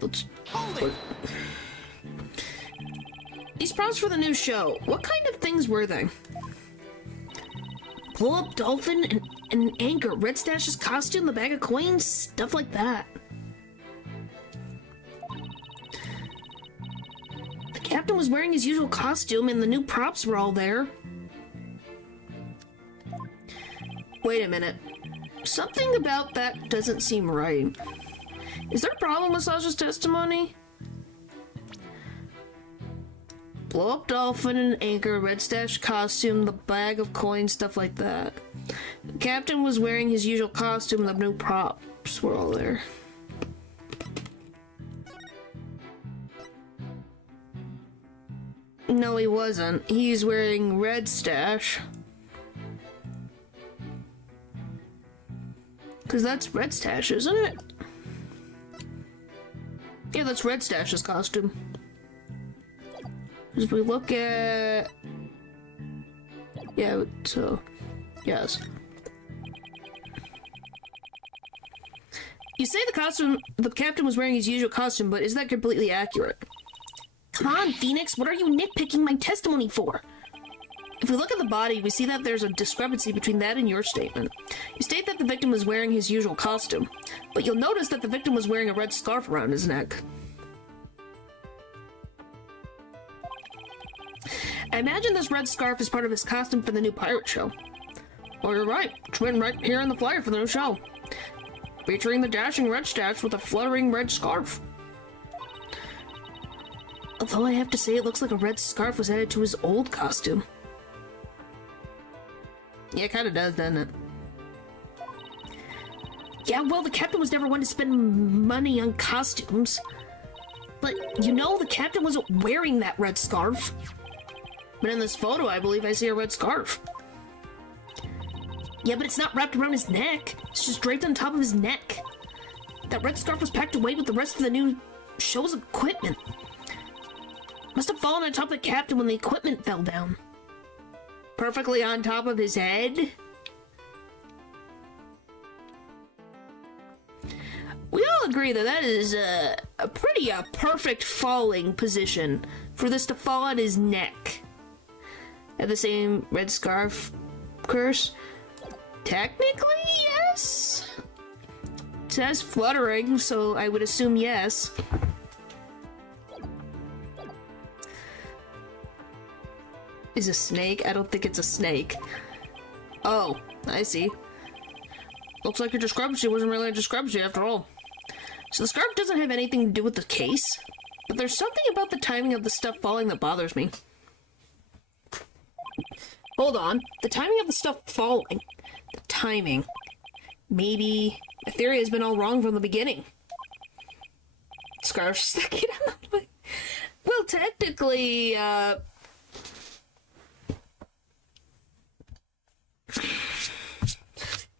Let's... These props for the new show, what kind of things were they? Blow-up dolphin and an anchor, Red Stash's costume, the bag of coins, stuff like that. The captain was wearing his usual costume and the new props were all there. Wait a minute. Something about that doesn't seem right. Is there a problem with Sasha's testimony? Blow up dolphin and anchor, Red Stash costume, the bag of coins, stuff like that. The captain was wearing his usual costume, the new props were all there. No, he wasn't. He's wearing Red Stash. Because that's Red Stash, isn't it? Yeah, that's Red Stash's costume. As we look at... Yeah, so... Yes. You say the captain was wearing his usual costume, but is that completely accurate? Come on, Phoenix, what are you nitpicking my testimony for? If we look at the body, we see that there's a discrepancy between that and your statement. You state that the victim was wearing his usual costume, but you'll notice that the victim was wearing a red scarf around his neck. I imagine this red scarf is part of his costume for the new pirate show. Well, you're right. It's written right here in the flyer for the new show. Featuring the dashing Red Stash with a fluttering red scarf. Although I have to say it looks like a red scarf was added to his old costume. Yeah, it kind of does, doesn't it? Yeah, well, the captain was never one to spend money on costumes. But, you know, the captain wasn't wearing that red scarf. But in this photo, I believe I see a red scarf. Yeah, but it's not wrapped around his neck. It's just draped on top of his neck. That red scarf was packed away with the rest of the new show's equipment. Must have fallen on top of the captain when the equipment fell down. Perfectly on top of his head. We all agree that that is a pretty perfect falling position for this to fall on his neck. Have the same red scarf curse? Technically, yes. It says fluttering, so I would assume yes. Is a snake? I don't think it's a snake. Oh, I see. Looks like your discrepancy wasn't really a discrepancy after all. So the scarf doesn't have anything to do with the case, but there's something about the timing of the stuff falling that bothers me. Hold on. The timing of the stuff falling. The timing. Maybe my theory has been all wrong from the beginning. Scarf sticking out. Well, technically,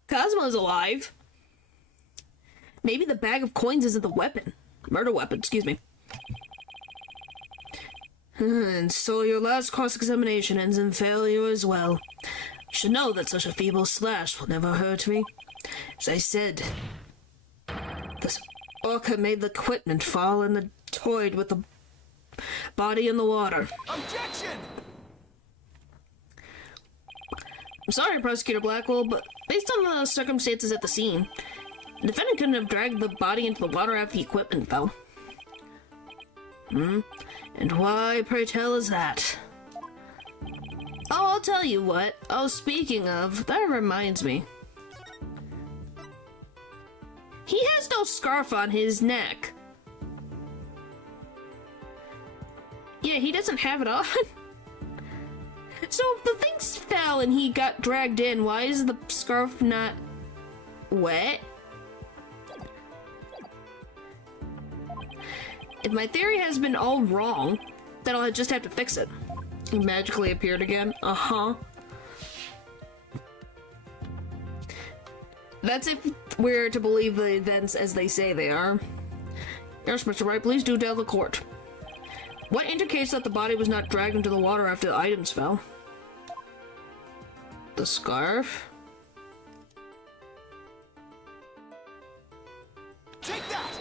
Cosmo's alive. Maybe the bag of coins isn't the weapon. Murder weapon, excuse me. And so your last cross-examination ends in failure as well. You should know that such a feeble slash will never hurt me. As I said, this orca made the equipment fall and toyed with the body in the water. Objection! I'm sorry, Prosecutor Blackwell, but based on the circumstances at the scene, the defendant couldn't have dragged the body into the water after the equipment fell. And why, pray tell, is that? Oh, I'll tell you what. Oh, speaking of, that reminds me. He has no scarf on his neck. Yeah, he doesn't have it on. So if the things fell and he got dragged in, why is the scarf not wet? If my theory has been all wrong, then I'll just have to fix it. He magically appeared again. Uh-huh. That's if we're to believe the events as they say they are. Yes, Mr. Wright, please do tell the court. What indicates that the body was not dragged into the water after the items fell? The scarf? Take that!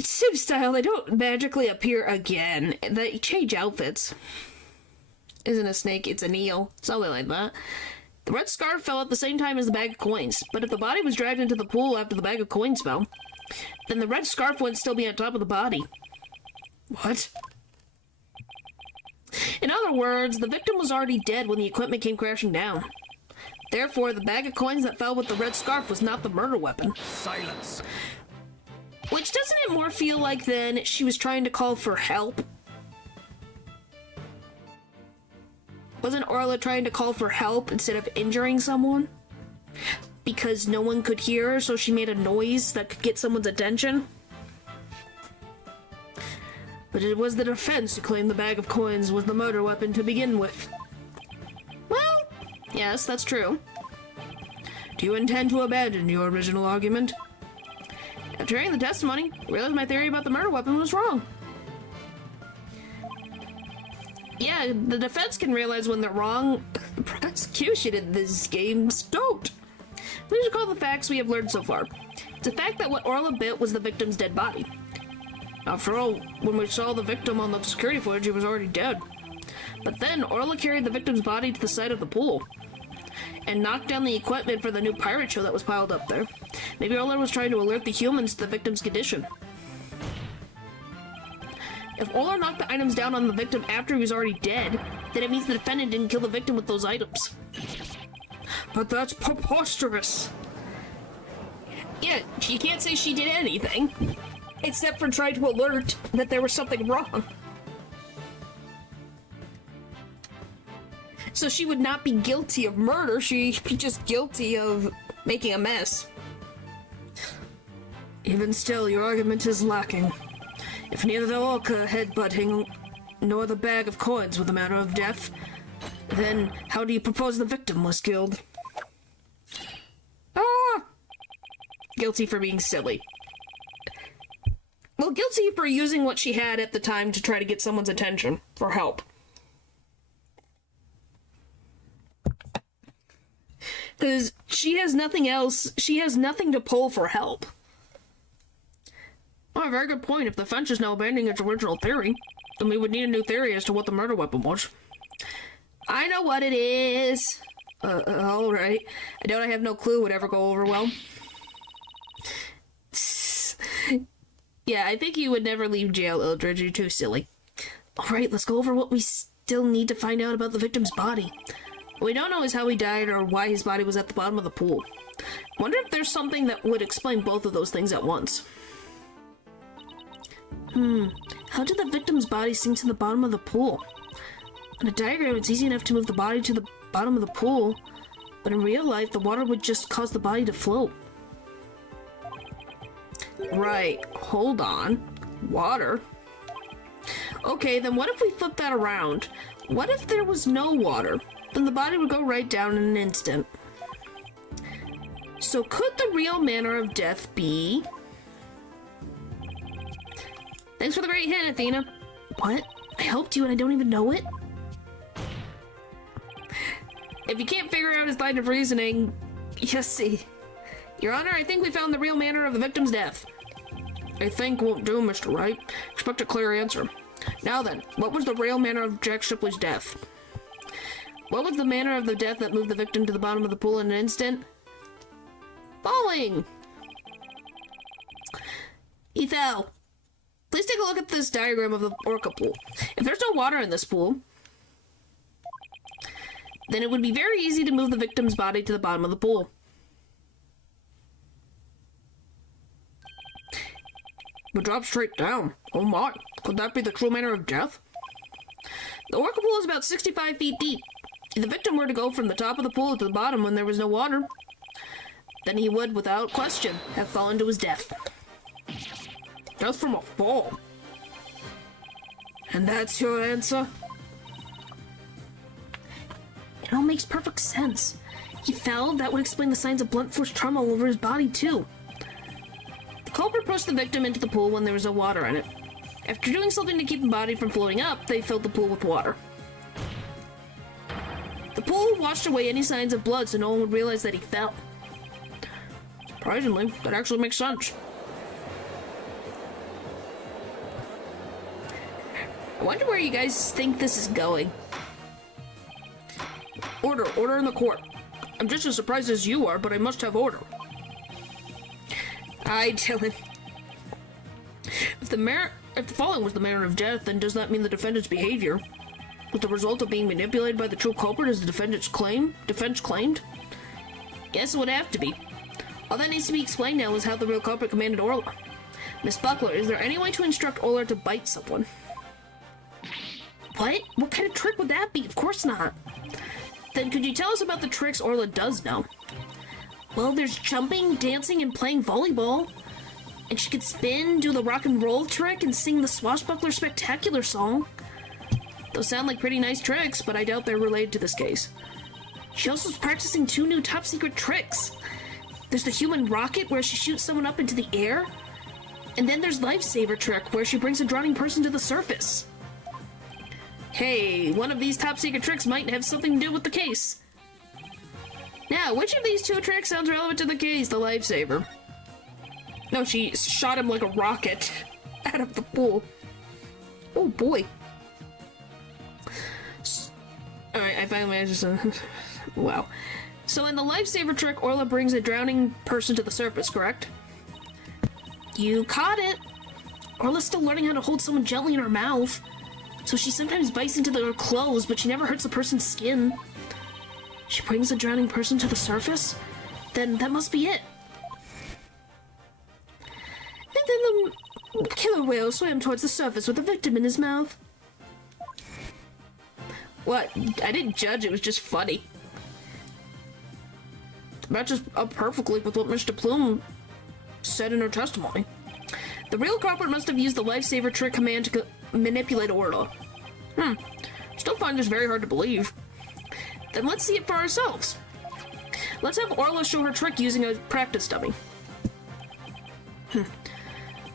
Same style, they don't magically appear again. They change outfits. Isn't a snake, it's an eel. Something like that. The red scarf fell at the same time as the bag of coins, but if the body was dragged into the pool after the bag of coins fell, then the red scarf wouldn't still be on top of the body. What? In other words, the victim was already dead when the equipment came crashing down. Therefore, the bag of coins that fell with the red scarf was not the murder weapon. Silence! Which doesn't it more feel like then she was trying to call for help? Wasn't Orla trying to call for help instead of injuring someone? Because no one could hear her, so she made a noise that could get someone's attention? But it was the defense who claimed the bag of coins was the murder weapon to begin with. Well, yes, that's true. Do you intend to abandon your original argument? After hearing the testimony, I realized my theory about the murder weapon was wrong. Yeah, the defense can realize when they're wrong. The prosecution in these games don't. Please recall the facts we have learned so far. It's a fact that what Orla bit was the victim's dead body. After all, when we saw the victim on the security footage, he was already dead. But then, Orla carried the victim's body to the side of the pool and knocked down the equipment for the new pirate show that was piled up there. Maybe Orla was trying to alert the humans to the victim's condition. If Orla knocked the items down on the victim after he was already dead, then it means the defendant didn't kill the victim with those items. But that's preposterous! Yeah, you can't say she did anything, except for trying to alert that there was something wrong. So she would not be guilty of murder, she'd be just guilty of making a mess. Even still, your argument is lacking. If neither the orca headbutting nor the bag of coins were the matter of death, then how do you propose the victim was killed? Ah! Guilty for being silly. Well, guilty for using what she had at the time to try to get someone's attention for help. Because she has nothing else, she has nothing to pull for help. Oh, very good point. If the defense is now abandoning its original theory, then we would need a new theory as to what the murder weapon was. I know what it is. Alright. I doubt I have no clue would ever go over well. Yeah, I think you would never leave jail, Eldridge. You're too silly. Alright, let's go over what we still need to find out about the victim's body. What we don't know is how he died or why his body was at the bottom of the pool. Wonder if there's something that would explain both of those things at once. How did the victim's body sink to the bottom of the pool? In a diagram, it's easy enough to move the body to the bottom of the pool, but in real life, the water would just cause the body to float. Right, hold on. Water? Okay, then what if we flip that around? What if there was no water? Then the body would go right down in an instant. So could the real manner of death be... Thanks for the great hint, Athena. What? I helped you and I don't even know it? If you can't figure out his line of reasoning, just see. Your Honor, I think we found the real manner of the victim's death. I think won't do, Mr. Wright. Expect a clear answer. Now then, what was the real manner of Jack Shipley's death? What was the manner of the death that moved the victim to the bottom of the pool in an instant? Falling! He fell. Please take a look at this diagram of the orca pool. If there's no water in this pool, then it would be very easy to move the victim's body to the bottom of the pool. But drop straight down. Oh my, could that be the true manner of death? The orca pool is about 65 feet deep. If the victim were to go from the top of the pool to the bottom when there was no water, then he would, without question, have fallen to his death. Death from a fall. And that's your answer? It all makes perfect sense. He fell, that would explain the signs of blunt force trauma all over his body, too. The culprit pushed the victim into the pool when there was no water in it. After doing something to keep the body from floating up, they filled the pool with water. The pool washed away any signs of blood so no one would realize that he fell. Surprisingly, that actually makes sense. I wonder where you guys think this is going. Order in the court. I'm just as surprised as you are, but I must have order. Aye, Dylan. If the falling was the manner of death, then does that mean the defendant's behavior was the result of being manipulated by the true culprit as the defense claimed? Yes, it would have to be. All that needs to be explained now is how the real culprit commanded Orla. Miss Buckler, is there any way to instruct Orla to bite someone? What? What kind of trick would that be? Of course not. Then could you tell us about the tricks Orla does know? Well, there's jumping, dancing, and playing volleyball. And she could spin, do the rock and roll trick, and sing the Swashbuckler Spectacular song. Those sound like pretty nice tricks, but I doubt they're related to this case. She also is practicing 2 new top-secret tricks. There's the human rocket, where she shoots someone up into the air. And then there's Lifesaver trick, where she brings a drowning person to the surface. Hey, one of these top-secret tricks might have something to do with the case. Now, which of these 2 tricks sounds relevant to the case? The Lifesaver. No, she shot him like a rocket out of the pool. Oh boy. Alright, I finally managed to... Wow. So in the Lifesaver trick, Orla brings a drowning person to the surface, correct? You caught it! Orla's still learning how to hold someone gently in her mouth. So she sometimes bites into their clothes, but she never hurts the person's skin. She brings a drowning person to the surface? Then that must be it. And then the killer whale swam towards the surface with the victim in his mouth. What? I didn't judge, it was just funny. It matches up perfectly with what Mr. Plume said in her testimony. The real culprit must have used the Lifesaver trick command to manipulate Orla. Still find this very hard to believe. Then let's see it for ourselves. Let's have Orla show her trick using a practice dummy.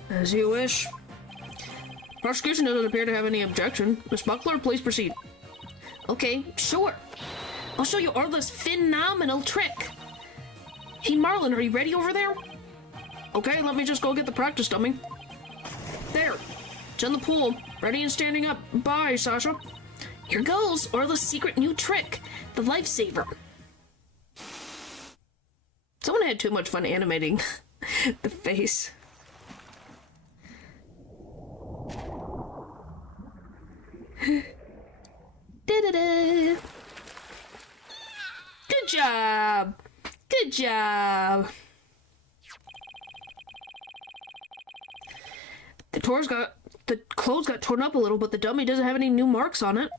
As you wish. Prosecution doesn't appear to have any objection. Miss Buckler, please proceed. Okay, sure. I'll show you Orla's phenomenal trick. Hey Marlon, are you ready over there? Okay, let me just go get the practice dummy. There. It's in the pool. Ready and standing up. Bye, Sasha. Here goes Orla's secret new trick, the Lifesaver. Someone had too much fun animating the face. Da-da-da. job. The clothes got torn up a little, but the dummy doesn't have any new marks on it.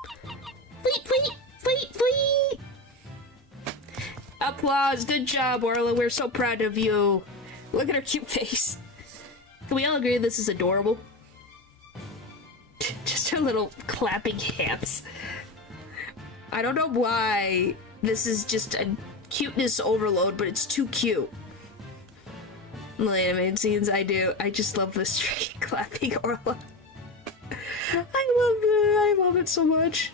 Fleet, fleet, fleet, fleet. Applause. Good job, Orla. We're so proud of you. Look at her cute face. Can we all agree this is adorable? Just her little clapping hands. I don't know why this is just a cuteness overload, but it's too cute. The animated scenes, I do. I just love this tree clapping Orla. I love it so much.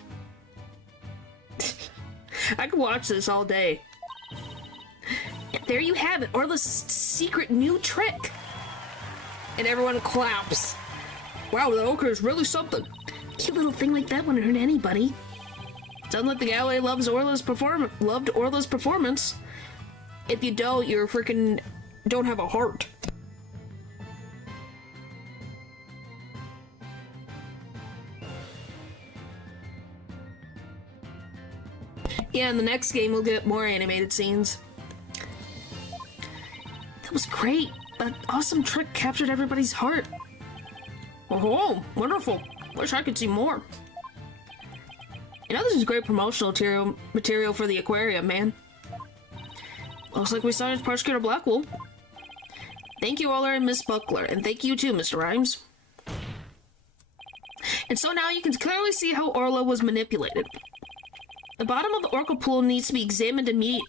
I could watch this all day. And there you have it, Orla's secret new trick. And everyone claps. Wow, the ochre is really something. Cute little thing like that wouldn't hurt anybody. Sounds like the gallery loved Orla's performance. If you don't, you're freaking don't have a heart. Yeah, in the next game we'll get more animated scenes. That was great. That awesome trick captured everybody's heart. Oh, wonderful. Wish I could see more. You know, this is great promotional material for the aquarium, man. Looks like we signed Prosecutor Blackwell. Thank you, Orla and Miss Buckler, and thank you too, Mr. Rhymes. And so now you can clearly see how Orla was manipulated. The bottom of the oracle pool needs to be examined immediately.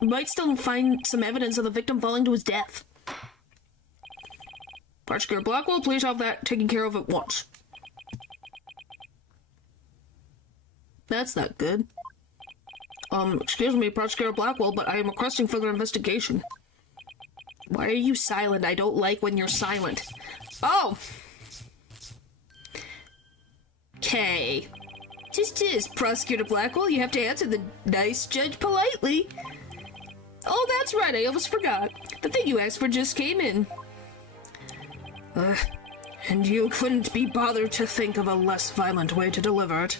We might still find some evidence of the victim falling to his death. Prosecutor Blackwell, please have that taken care of at once. That's not good. Excuse me, Prosecutor Blackwell, but I am requesting further investigation. Why are you silent? I don't like when you're silent. Oh! Okay. Tis, Prosecutor Blackwell, you have to answer the nice judge politely. Oh, that's right, I almost forgot. The thing you asked for just came in. And you couldn't be bothered to think of a less violent way to deliver it.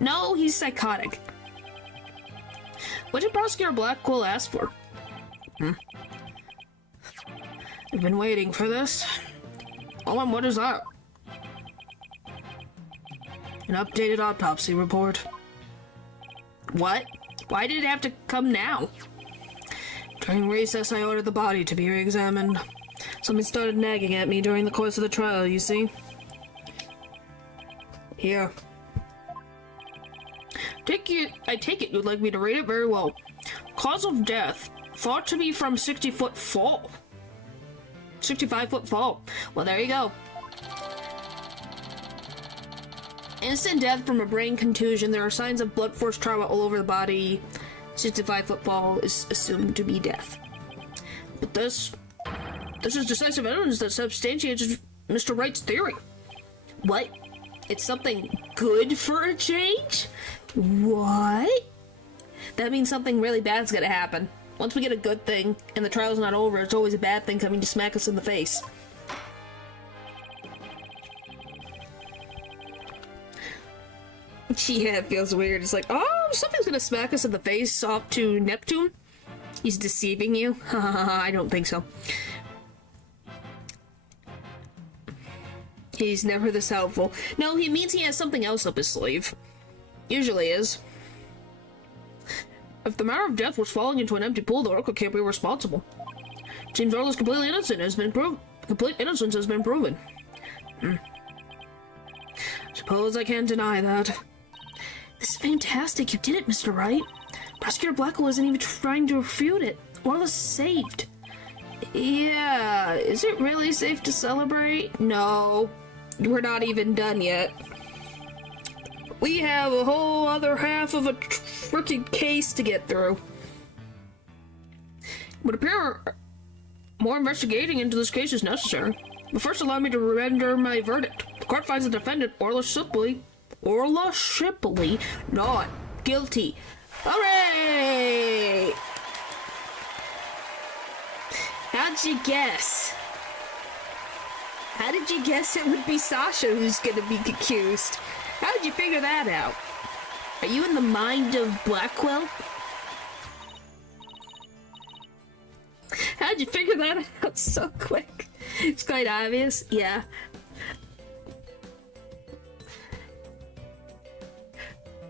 No, he's psychotic. What did Prosecutor Blackwell ask for? I've been waiting for this. Oh, and what is that? An updated autopsy report. What? Why did it have to come now? During recess, I ordered the body to be re-examined. Something started nagging at me during the course of the trial, you see. Here. I take it you'd like me to read it very well. Cause of death, thought to be from 60-foot fall. 65-foot fall. Well, there you go. Instant death from a brain contusion. There are signs of blunt force trauma all over the body. 65-foot fall is assumed to be death. But this is decisive evidence that substantiates Mr. Wright's theory. What? It's something good for a change? What? That means something really bad's gonna happen. Once we get a good thing, and the trial's not over, it's always a bad thing coming to smack us in the face. Yeah, it feels weird. It's like, oh, something's gonna smack us in the face off to Neptune? He's deceiving you? I don't think so. He's never this helpful. No, he means he has something else up his sleeve. Usually is. If the matter of death was falling into an empty pool, the Oracle can't be responsible. Seems Orla's completely innocent has been complete innocence has been proven. Suppose I can't deny that. This is fantastic. You did it, Mr. Wright. Prosecutor Blackwell wasn't even trying to refute it. Orla's saved. Yeah, is it really safe to celebrate? No, we're not even done yet. We have a whole other half of a freaking case to get through. It would appear more investigating into this case is necessary. But first allow me to render my verdict. The court finds the defendant, Orla Shipley, not guilty. Hooray! How'd you guess? How did you guess it would be Sasha who's gonna be accused? How did you figure that out? Are you in the mind of Blackwell? How'd you figure that out so quick? It's quite obvious. Yeah.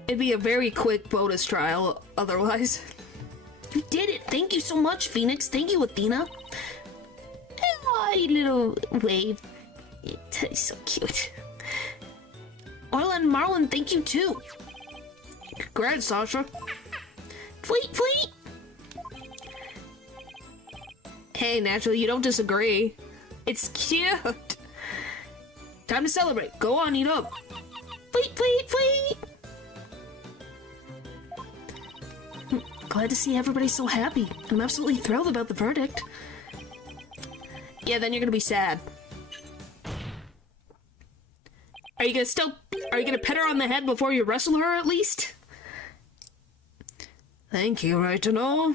It'd be a very quick bonus trial otherwise. You did it! Thank you so much, Phoenix. Thank you, Athena. Oh, little wave. It's so cute. Orla and Marlon, thank you too. Congrats, Sasha. Fleet, fleet! Hey, naturally, you don't disagree. It's cute. Time to celebrate. Go on, eat up. Fleet, fleet, fleet! Glad to see everybody so happy. I'm absolutely thrilled about the verdict. Yeah, then you're gonna be sad. Are you gonna pet her on the head before you wrestle her at least? Thank you, right to know.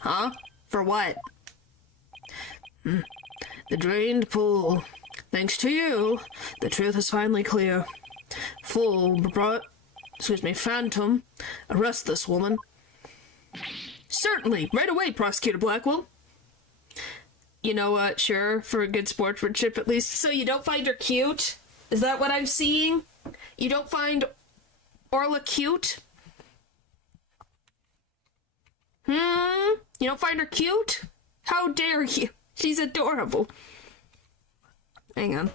Huh? For what? The drained pool. Thanks to you, the truth is finally clear. Phantom, arrest this woman. Certainly, right away, Prosecutor Blackwell. You know what, sure, for a good sportsmanship at least. So you don't find her cute? Is that what I'm seeing? You don't find Orla cute? You don't find her cute? How dare you? She's adorable. Hang on.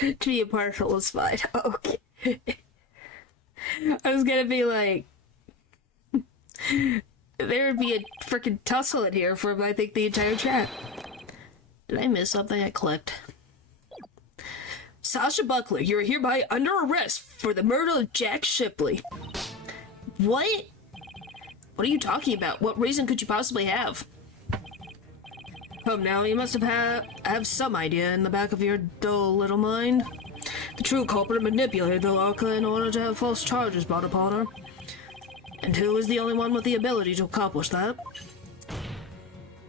To be impartial was fine. Okay. I was gonna be like, there would be a freaking tussle in here for, I think, the entire chat. Did I miss something? I clicked. Sasha Buckler, you're hereby under arrest for the murder of Jack Shipley. What? What are you talking about? What reason could you possibly have? Come now, you must have some idea in the back of your dull little mind. The true culprit manipulated the Orca in order to have false charges brought upon her. And who is the only one with the ability to accomplish that?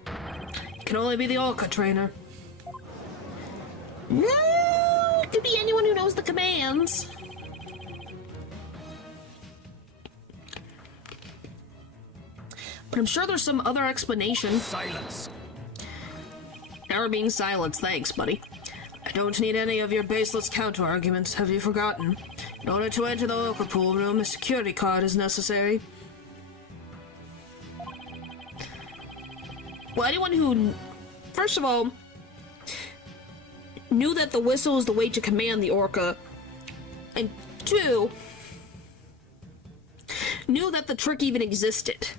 It can only be the Orca trainer. No, it could be anyone who knows the commands. But I'm sure there's some other explanation. Silence. Now we're being silenced, thanks, buddy. I don't need any of your baseless counter-arguments, have you forgotten? In order to enter the local pool room, a security card is necessary. Well, anyone who, first of all, knew that the whistle is the way to command the Orca, and two, knew that the trick even existed.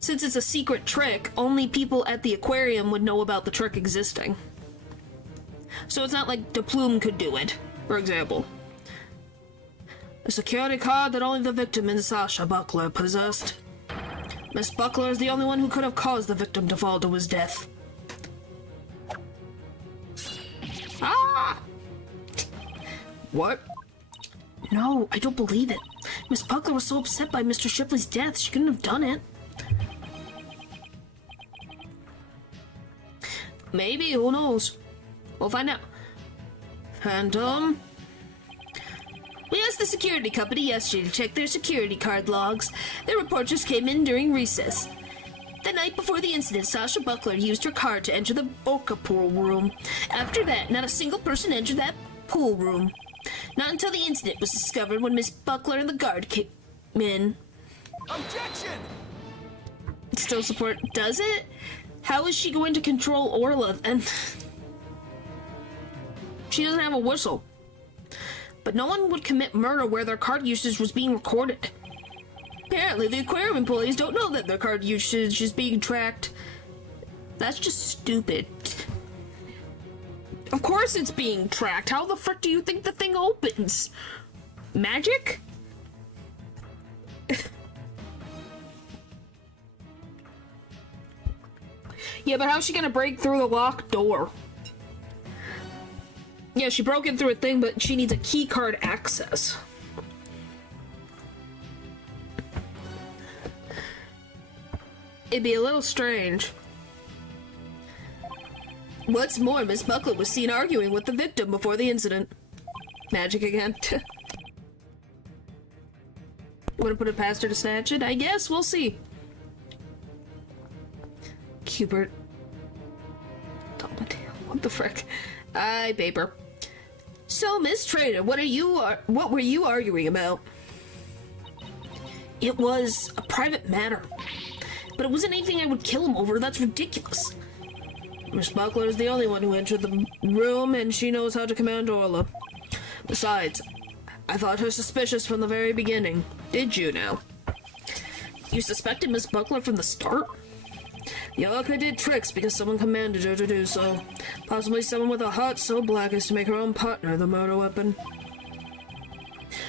Since it's a secret trick, only people at the aquarium would know about the trick existing. So it's not like the Plume could do it, for example. A security card that only the victim and Sasha Buckler possessed. Miss Buckler is the only one who could have caused the victim to fall to his death. Ah! What? No, I don't believe it. Miss Buckler was so upset by Mr. Shipley's death, she couldn't have done it. Maybe, who knows? We'll find out. Phantom? We asked the security company yesterday to check their security card logs. Their report just came in during recess. The night before the incident, Sasha Buckler used her card to enter the Orca pool room. After that, not a single person entered that pool room. Not until the incident was discovered when Miss Buckler and the guard came in. Objection! Still support does it? How is she going to control Orla then? She doesn't have a whistle. But no one would commit murder where their card usage was being recorded. Apparently, the aquarium employees don't know that their card usage is being tracked. That's just stupid. Of course it's being tracked. How the frick do you think the thing opens? Magic? Yeah, but how's she gonna break through the locked door? Yeah, she broke in through a thing, but she needs a key card access. It'd be a little strange. What's more, Miss Buckler was seen arguing with the victim before the incident. Magic again. Wanna put it past her to snatch it? I guess, we'll see. Cubert. What the frick? Paper. So, Miss Trader, what were you arguing about? It was a private matter. But it wasn't anything I would kill him over. That's ridiculous. Miss Buckler is the only one who entered the room, and she knows how to command Orla. Besides, I thought her suspicious from the very beginning. Did you now? You suspected Miss Buckler from the start? The Orca did tricks because someone commanded her to do so. Possibly someone with a heart so black as to make her own partner the murder weapon.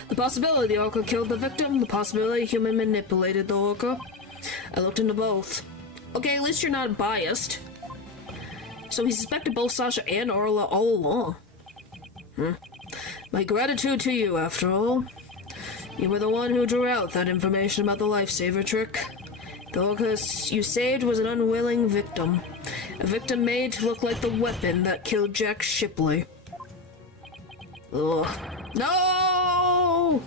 The possibility the Orca killed the victim, the possibility a human manipulated the Orca. I looked into both. Okay, at least you're not biased. So he suspected both Sasha and Orla all along. My gratitude to you, after all. You were the one who drew out that information about the lifesaver trick. The Orca you saved was an unwilling victim. A victim made to look like the weapon that killed Jack Shipley. Ugh. No!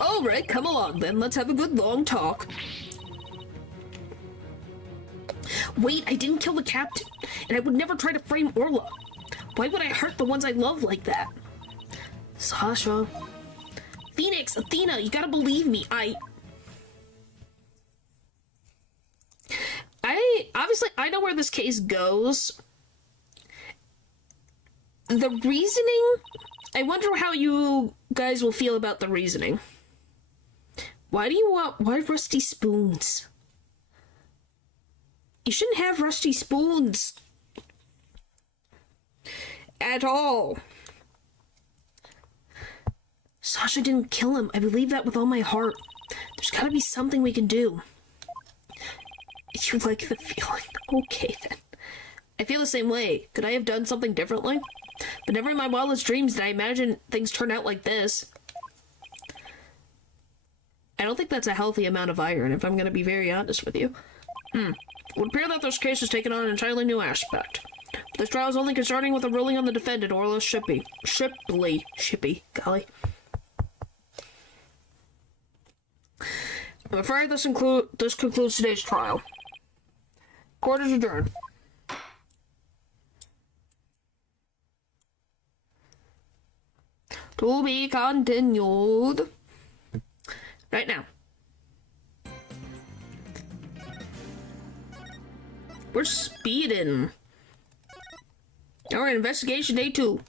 Alright, come along then. Let's have a good long talk. Wait, I didn't kill the captain, and I would never try to frame Orla. Why would I hurt the ones I love like that? Sasha. Phoenix, Athena, you gotta believe me. Obviously, I know where this case goes. The reasoning, I wonder how you guys will feel about the reasoning. Why rusty spoons? You shouldn't have rusty spoons. At all. Sasha didn't kill him. I believe that with all my heart. There's gotta be something we can do. You like the feeling? Okay, then. I feel the same way. Could I have done something differently? But never in my wildest dreams did I imagine things turn out like this. I don't think that's a healthy amount of iron, if I'm going to be very honest with you. It would appear that this case has taken on an entirely new aspect. This trial is only concerning with a ruling on the defendant, Orla Shipley. Shippy, golly. I'm afraid this concludes today's trial. Court is adjourned. To be continued. Right now. We're speeding. Alright, investigation day 2.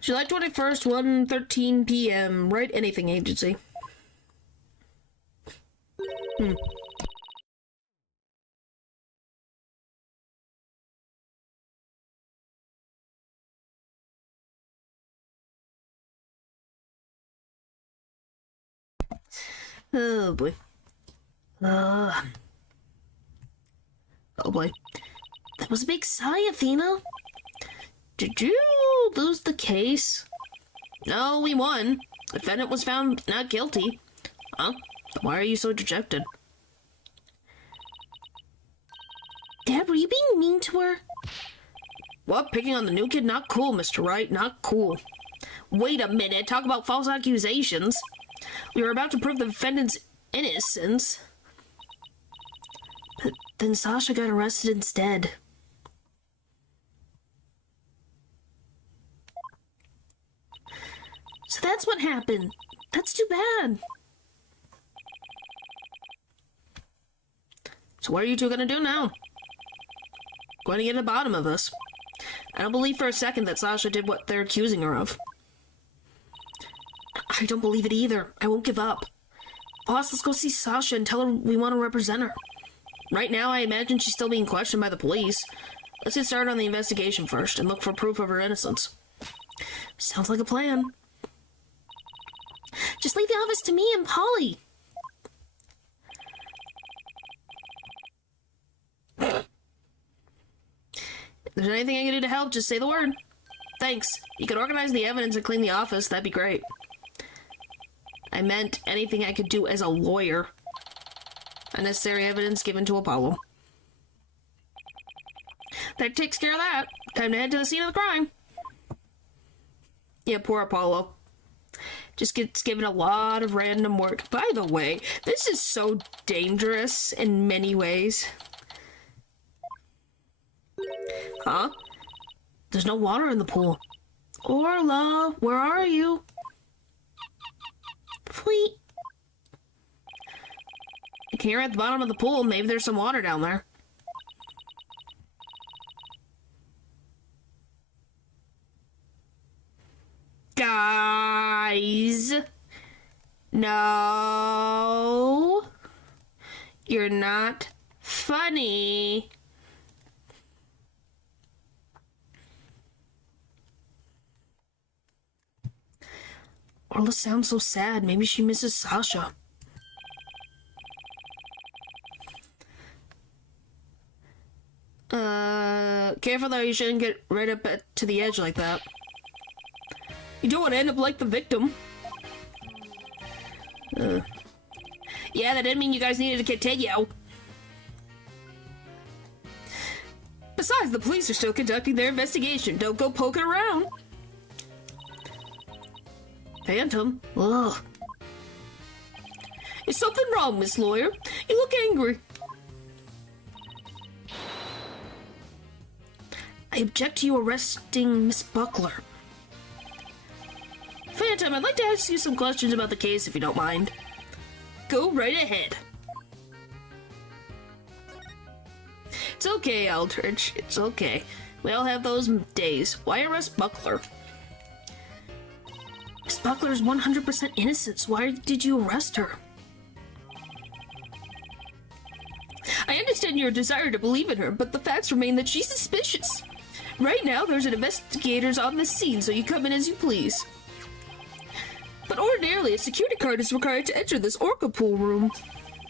July 21st, 1:13 p.m. Write anything, agency. Oh boy. Oh boy. That was a big sigh, Athena. Did you lose the case? No, we won. The defendant was found not guilty. Huh? Why are you so dejected? Dad, were you being mean to her? What? Picking on the new kid? Not cool, Mr. Wright. Not cool. Wait a minute. Talk about false accusations. We were about to prove the defendant's innocence. But then Sasha got arrested instead. So that's what happened. That's too bad. So what are you two gonna do now? Going to get to the bottom of this. I don't believe for a second that Sasha did what they're accusing her of. I don't believe it either. I won't give up. Boss, let's go see Sasha and tell her we want to represent her. Right now, I imagine she's still being questioned by the police. Let's get started on the investigation first and look for proof of her innocence. Sounds like a plan. Just leave the office to me and Polly. If there's anything I can do to help, just say the word. Thanks. You could organize the evidence and clean the office. That'd be great. I meant anything I could do as a lawyer. Unnecessary evidence given to Apollo. That takes care of that. Time to head to the scene of the crime. Yeah, poor Apollo. Just gets given a lot of random work. By the way, this is so dangerous in many ways. Huh? There's no water in the pool. Orla, where are you? Fleet. I can hear at the bottom of the pool. Maybe there's some water down there. Guys. No. You're not funny. Orla sounds so sad. Maybe she misses Sasha. Careful though, you shouldn't get right up to the edge like that. You don't want to end up like the victim. Yeah, that didn't mean you guys needed to continue. Besides, the police are still conducting their investigation. Don't go poking around. Phantom? Ugh. Is something wrong, Miss Lawyer? You look angry. I object to you arresting Miss Buckler. Phantom, I'd like to ask you some questions about the case, if you don't mind. Go right ahead. It's okay, Aldrich. It's okay. We all have those days. Why arrest Buckler? Miss Buckler is 100% innocent. Why did you arrest her? I understand your desire to believe in her, but the facts remain that she's suspicious. Right now, there's investigators on the scene, so you come in as you please. But ordinarily, a security card is required to enter this orca pool room.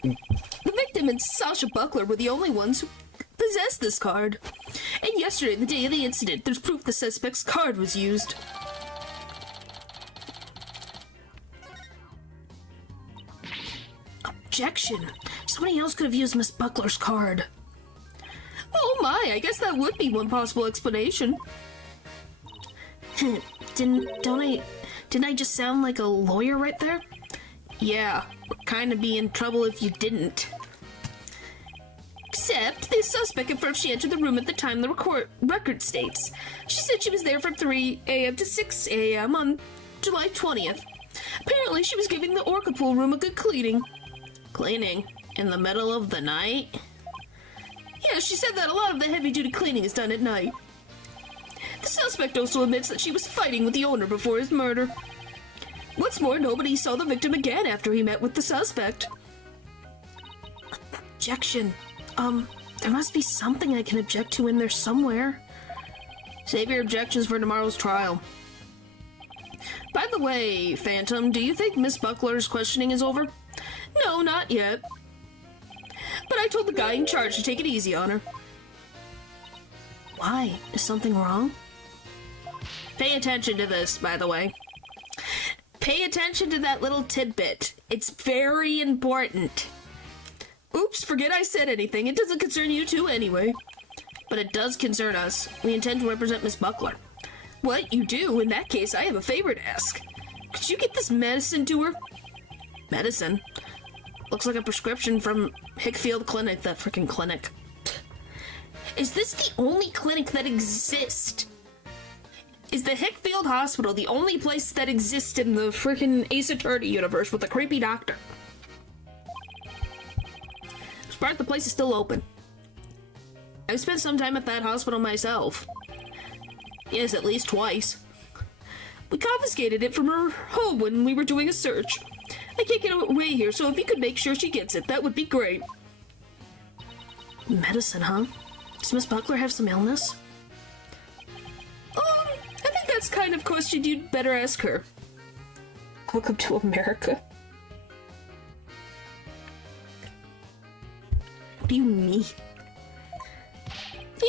The victim and Sasha Buckler were the only ones who possessed this card. And yesterday, the day of the incident, there's proof the suspect's card was used. Objection. Somebody else could have used Miss Buckler's card. Oh my, I guess that would be one possible explanation. Didn't I just sound like a lawyer right there? Yeah, we'd kind of be in trouble if you didn't. Except, the suspect confirmed she entered the room at the time the record states. She said she was there from 3 a.m. to 6 a.m. on July 20th. Apparently, she was giving the orca pool room a good cleaning. Cleaning? In the middle of the night? Yeah, she said that a lot of the heavy-duty cleaning is done at night. The suspect also admits that she was fighting with the owner before his murder. What's more, nobody saw the victim again after he met with the suspect. Objection. There must be something I can object to in there somewhere. Save your objections for tomorrow's trial. By the way, Phantom, do you think Miss Buckler's questioning is over? No, not yet. But I told the guy in charge to take it easy on her. Why? Is something wrong? Pay attention to this, by the way. Pay attention to that little tidbit. It's very important. Oops, forget I said anything. It doesn't concern you two anyway. But it does concern us. We intend to represent Miss Buckler. What? You do? In that case, I have a favor to ask. Could you get this medicine to her? Medicine? Looks like a prescription from Hickfield Clinic, that freaking clinic. Is this the only clinic that exists? Is the Hickfield Hospital the only place that exists in the freaking Ace Attorney universe with a creepy doctor? This part of the place is still open. I've spent some time at that hospital myself. Yes, at least twice. We confiscated it from her home when we were doing a search. I can't get away here, so if you could make sure she gets it, that would be great. Medicine, huh? Does Miss Buckler have some illness? I think that's kind of question you'd better ask her. Welcome to America. What do you mean?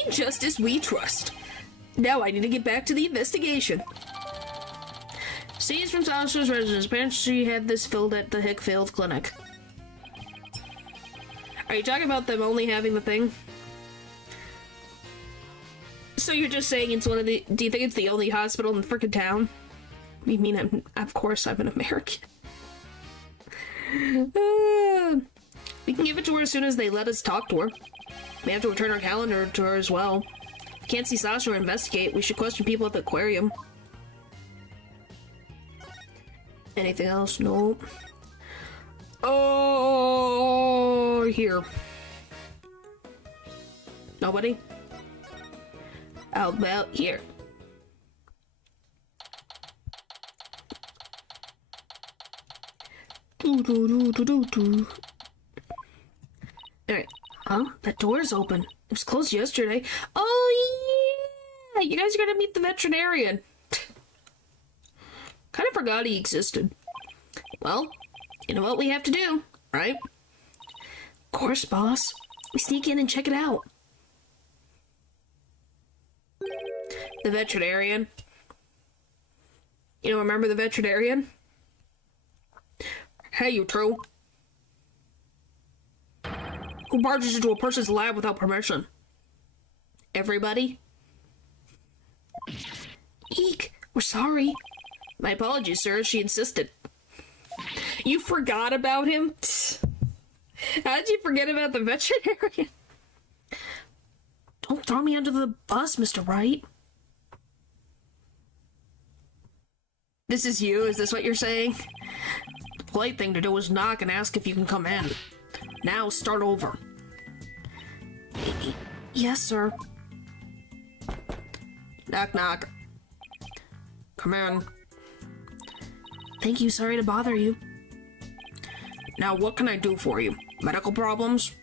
In justice we trust. Now I need to get back to the investigation. Seized from Sasha's residence. Apparently she had this filled at the Hickfield Clinic. Are you talking about them only having the thing? So you're just saying it's one of the... Do you think it's the only hospital in the frickin' town? You mean of course I'm an American. We can give it to her as soon as they let us talk to her. We have to return our calendar to her as well. If we can't see Sasha or investigate, we should question people at the aquarium. Anything else? No. Oh, here. Nobody? How about here? Alright. Huh? That door's open. It was closed yesterday. Oh, yeah! You guys are gonna meet the veterinarian. Kind of forgot he existed. Well, you know what we have to do, right? Of course, boss. We sneak in and check it out. The veterinarian. You don't remember the veterinarian? Hey, you two. Who barges into a person's lab without permission? Everybody? Eek, we're sorry. My apologies, sir. She insisted. You forgot about him? How did you forget about the veterinarian? Don't throw me under the bus, Mr. Wright. This is you? Is this what you're saying? The polite thing to do is knock and ask if you can come in. Now start over. Yes, sir. Knock, knock. Come in. Thank you, sorry to bother you. Now, what can I do for you? Medical problems?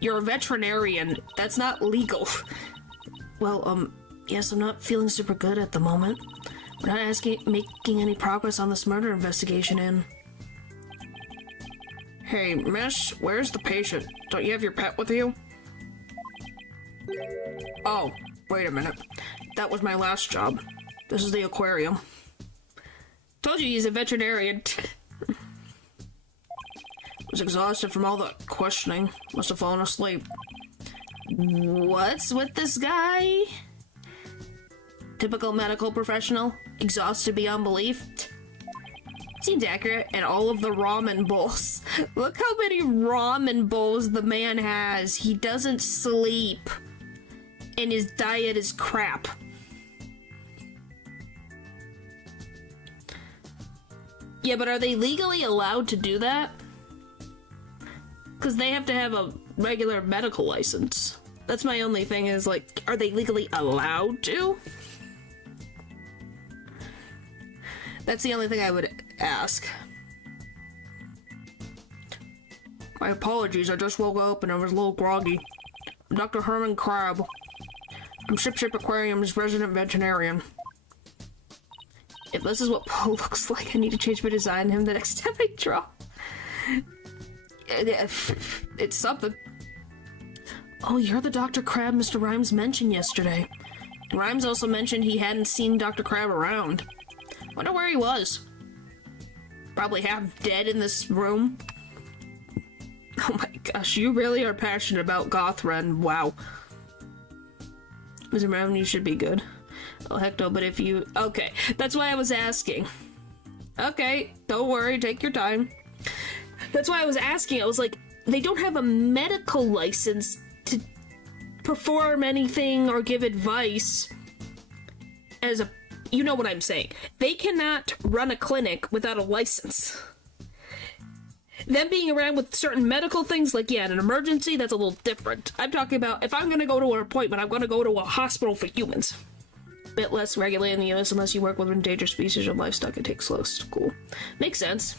You're a veterinarian. That's not legal. Well, yes, I'm not feeling super good at the moment. We're not making any progress on this murder investigation and... Hey, miss, where's the patient? Don't you have your pet with you? Oh, wait a minute. That was my last job. This is the aquarium. Told you he's a veterinarian. Was exhausted from all the questioning. Must have fallen asleep. What's with this guy? Typical medical professional. Exhausted beyond belief. Seems accurate. And all of the ramen bowls. Look how many ramen bowls the man has. He doesn't sleep. And his diet is crap. Yeah, but are they legally allowed to do that? Because they have to have a regular medical license. That's my only thing is, like, are they legally allowed to? That's the only thing I would ask. My apologies, I just woke up and I was a little groggy. I'm Dr. Herman Crab. I'm Ship Aquarium's resident veterinarian. If this is what Paul looks like, I need to change my design him the next time I draw. It's something. Oh, you're the Dr. Crab Mr. Rhymes mentioned yesterday. And Rhymes also mentioned he hadn't seen Dr. Crab around. Wonder where he was. Probably half dead in this room. Oh my gosh, you really are passionate about Gothran. Wow. Mr. Brown, you should be good. Oh, heck no, but if you... Okay, that's why I was asking. Okay, don't worry, take your time. That's why I was asking. I was like, they don't have a medical license to perform anything or give advice as a... You know what I'm saying. They cannot run a clinic without a license. Them being around with certain medical things, like, yeah, in an emergency, that's a little different. I'm talking about, if I'm gonna go to an appointment, I'm gonna go to a hospital for humans. Bit less regulated in the US unless you work with endangered species or livestock and take slow school. Makes sense.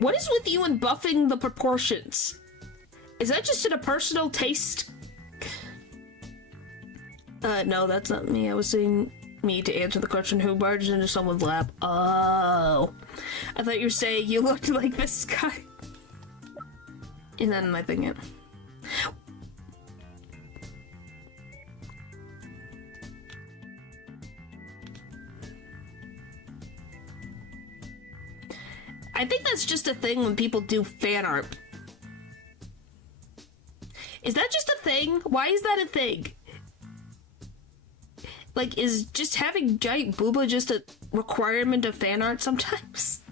What is with you and buffing the proportions? Is that just in a personal taste? No, that's not me. I was saying me to answer the question, who barged into someone's lap? Oh. I thought you were saying you looked like this guy. And then I think it. I think that's just a thing when people do fan art. Is that just a thing? Why is that a thing? Like, is just having giant booba just a requirement of fan art sometimes?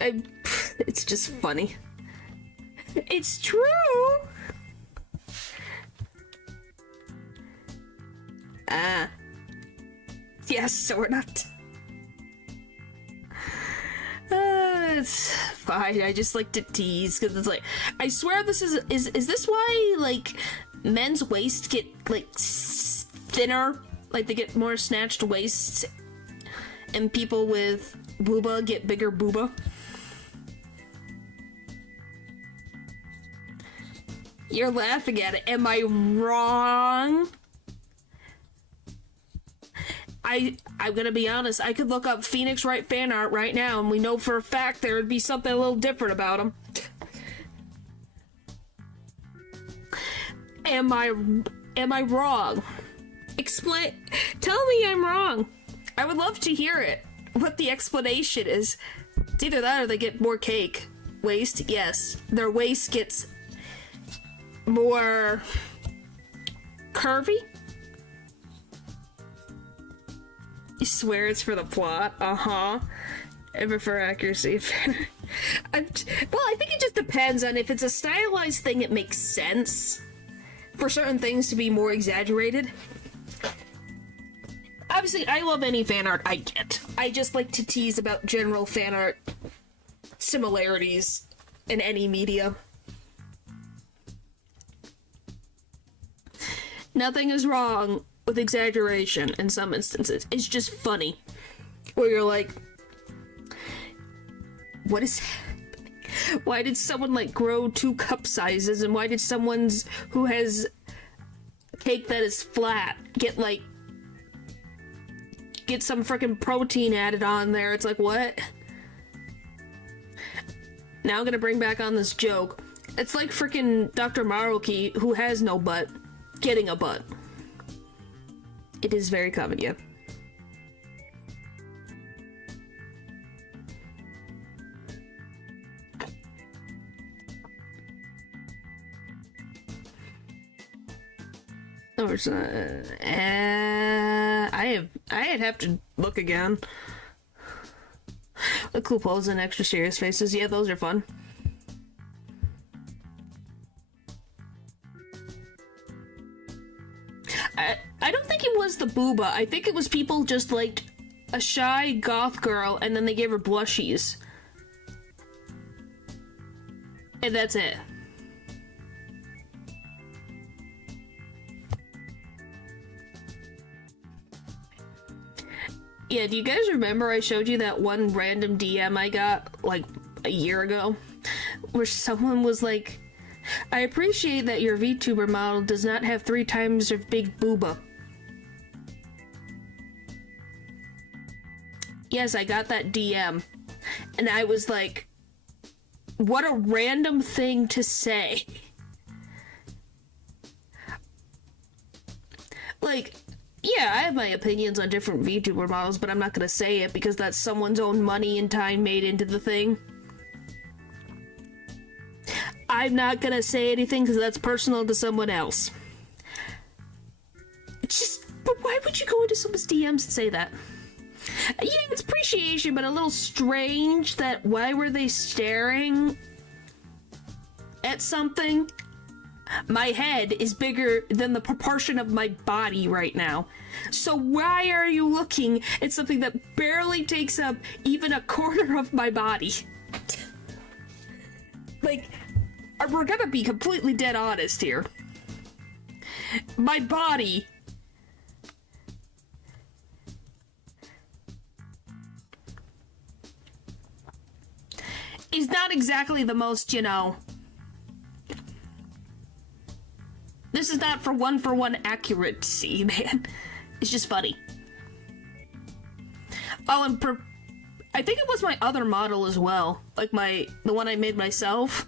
It's just funny. It's true! Yes, so we're not. It's fine. I just like to tease because it's like, I swear this is this why like men's waists get like thinner, like they get more snatched waists, and people with booba get bigger booba? You're laughing at it. Am I wrong? I'm gonna be honest, I could look up Phoenix Wright fan art right now, and we know for a fact there would be something a little different about him. Am I wrong? Tell me I'm wrong. I would love to hear it. What the explanation is. It's either that or they get more cake. Waist, yes. Their waist gets more curvy. You swear it's for the plot? Uh-huh. Ever for accuracy. Well, I think it just depends on if it's a stylized thing, it makes sense for certain things to be more exaggerated. Obviously, I love any fan art I get. I just like to tease about general fan art similarities in any media. Nothing is wrong with exaggeration in some instances. It's just funny. Where you're like, what is happening? Why did someone like grow 2 cup sizes, and why did someone's who has cake that is flat get some freaking protein added on there? It's like, what? Now I'm gonna bring back on this joke. It's like freaking Dr. Maruki, who has no butt, getting a butt. It is very common, yeah. Oh, it's I'd have to look again. The cool pose and extra serious faces, yeah, those are fun. I don't think it was the booba. I think it was people just liked a shy goth girl and then they gave her blushies. And that's it. Yeah, do you guys remember I showed you that one random DM I got like a year ago? Where someone was like, I appreciate that your VTuber model does not have 3 times your big booba. Yes, I got that DM. And I was like, what a random thing to say. Like, yeah, I have my opinions on different VTuber models, but I'm not gonna say it because that's someone's own money and time made into the thing. I'm not gonna say anything because that's personal to someone else. But why would you go into someone's DMs and say that? Yeah, it's appreciation, but a little strange that why were they staring at something? My head is bigger than the proportion of my body right now. So why are you looking at something that barely takes up even a quarter of my body? Like, we're gonna be completely dead honest here. My body is not exactly the most, this is not for one accuracy, man. It's just funny. Oh, and I think it was my other model as well. Like the one I made myself.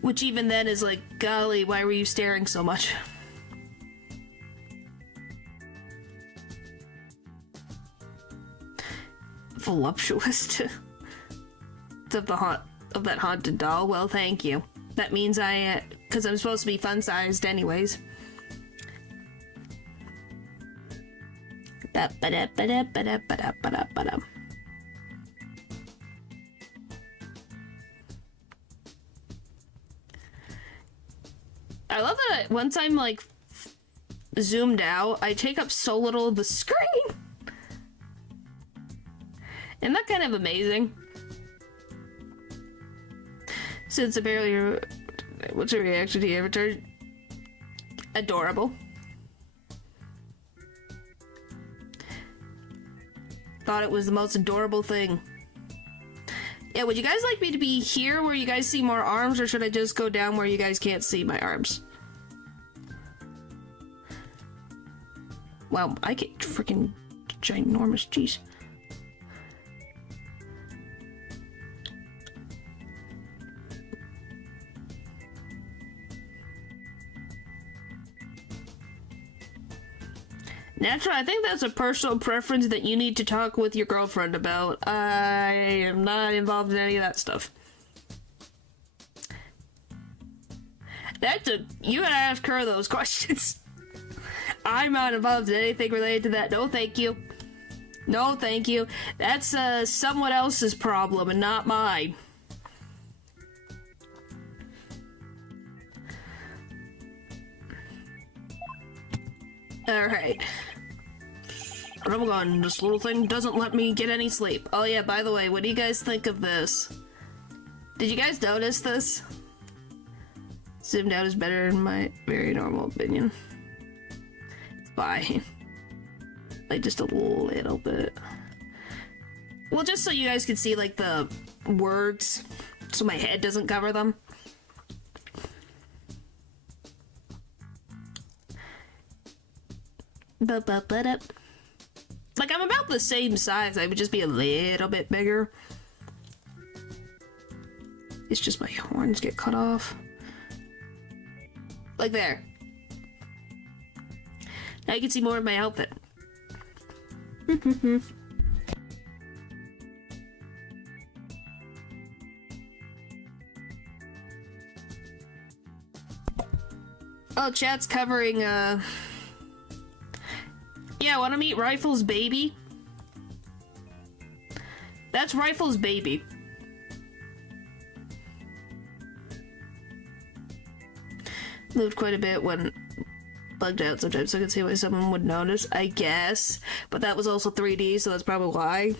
Which even then is like, golly, why were you staring so much? Voluptuous of that haunted doll. Well, thank you. That means because I'm supposed to be fun-sized anyways. I love that once I'm like zoomed out, I take up so little of the screen. Isn't that kind of amazing? Since apparently, what's your reaction to your avatar? Adorable. Thought it was the most adorable thing. Yeah, would you guys like me to be here where you guys see more arms, or should I just go down where you guys can't see my arms? Wow, I get freaking ginormous, jeez. Naturally, I think that's a personal preference that you need to talk with your girlfriend about. I am not involved in any of that stuff. You gotta ask her those questions. I'm not involved in anything related to that. No, thank you. No, thank you. That's someone else's problem and not mine. Alright. I'm going, this little thing doesn't let me get any sleep. Oh yeah, by the way, what do you guys think of this? Did you guys notice this? Zoomed out is better in my very normal opinion. It's fine. Like, just a little bit. Well, just so you guys can see, like, the words, so my head doesn't cover them. Like, I'm about the same size, I would just be a little bit bigger. It's just my horns get cut off. Like there. Now you can see more of my outfit. Oh, chat's covering, yeah, wanna meet Rifle's baby? That's Rifle's baby. Moved quite a bit when bugged out sometimes, so I could see why someone would notice, I guess. But that was also 3D, so that's probably why.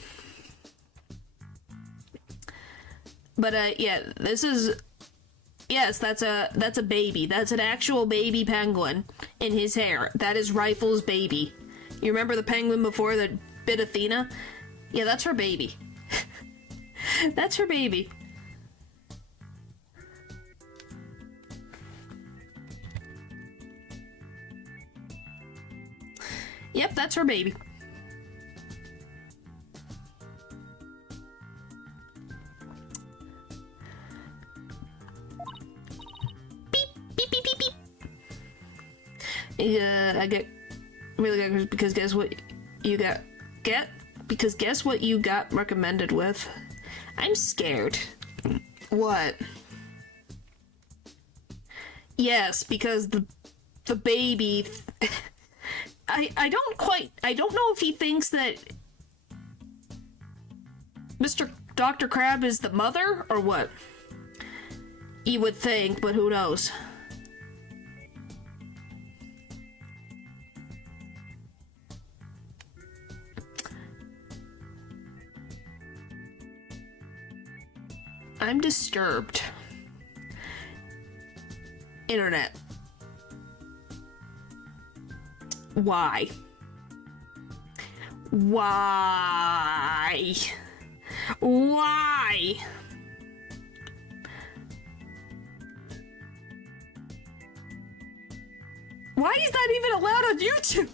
But, yeah, this is... Yes, that's a baby. That's an actual baby penguin in his hair. That is Rifle's baby. You remember the penguin before that bit Athena? Yeah, that's her baby. That's her baby. Yep, that's her baby. Beep, beep, beep, beep, beep. I get really good because guess what you got? Because guess what you got recommended with? I'm scared. What? Yes, because the baby... I don't know if he thinks that Mr. Dr. Crab is the mother, or what? You would think, but who knows? I'm disturbed. Internet. Why? Why? Why? Why Why is that even allowed on YouTube?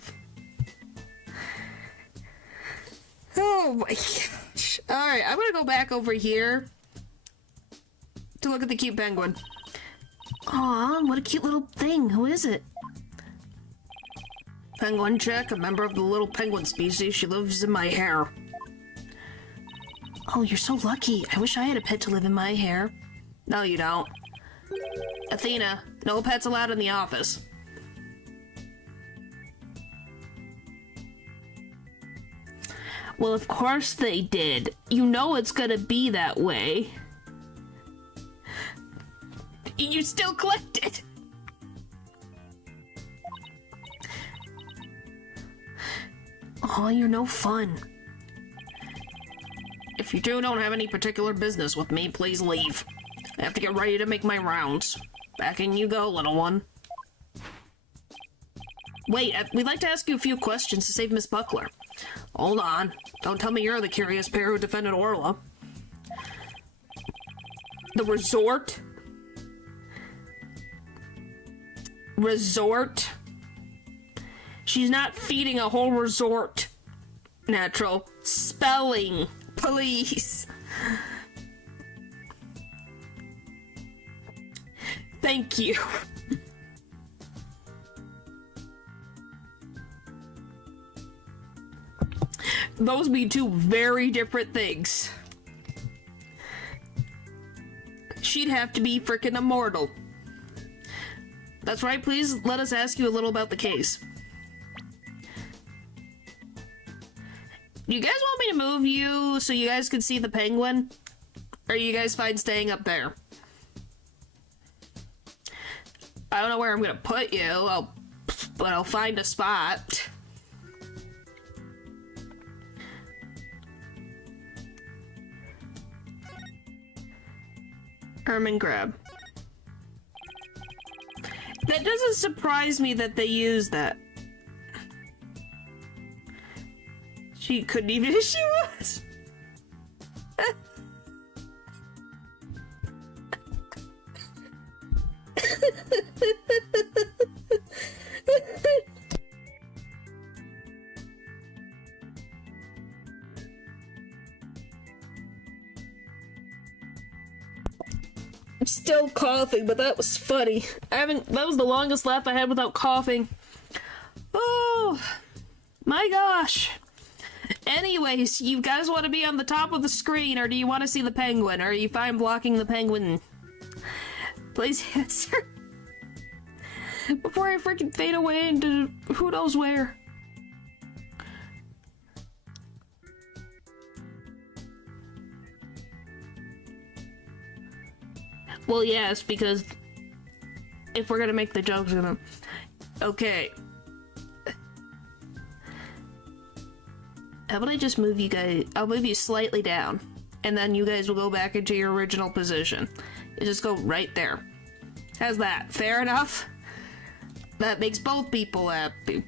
Oh my gosh. Alright, I'm gonna go back over here to look at the cute penguin. Aw, what a cute little thing. Who is it? Penguin chick, a member of the little penguin species. She lives in my hair. Oh, you're so lucky. I wish I had a pet to live in my hair. No, you don't. Athena, no pets allowed in the office. Well, of course they did. You know it's gonna be that way. You still clicked it! Oh, you're no fun. If you two don't have any particular business with me, please leave. I have to get ready to make my rounds. Back in you go, little one. Wait, we'd like to ask you a few questions to save Miss Buckler. Hold on. Don't tell me you're the curious pair who defended Orla. The resort? Resort? She's not feeding a whole resort. Natural. Spelling, please. Thank you. Those mean two very different things. She'd have to be frickin' immortal. That's right, please let us ask you a little about the case. You guys want me to move you so you guys can see the penguin? Or are you guys fine staying up there? I don't know where I'm gonna put you, but I'll find a spot. Ermine Crab. That doesn't surprise me that they use that. She couldn't even if she was. I'm still coughing, but that was funny. That was the longest laugh I had without coughing. Oh, my gosh. Anyways, you guys want to be on the top of the screen, or do you want to see the penguin? Or are you fine blocking the penguin? Please answer. Before I freaking fade away into who knows where. Well, yes, because if we're gonna make the jokes, we're gonna... Okay. How about I just move you guys... I'll move you slightly down, and then you guys will go back into your original position. You just go right there. How's that? Fair enough? That makes both people happy.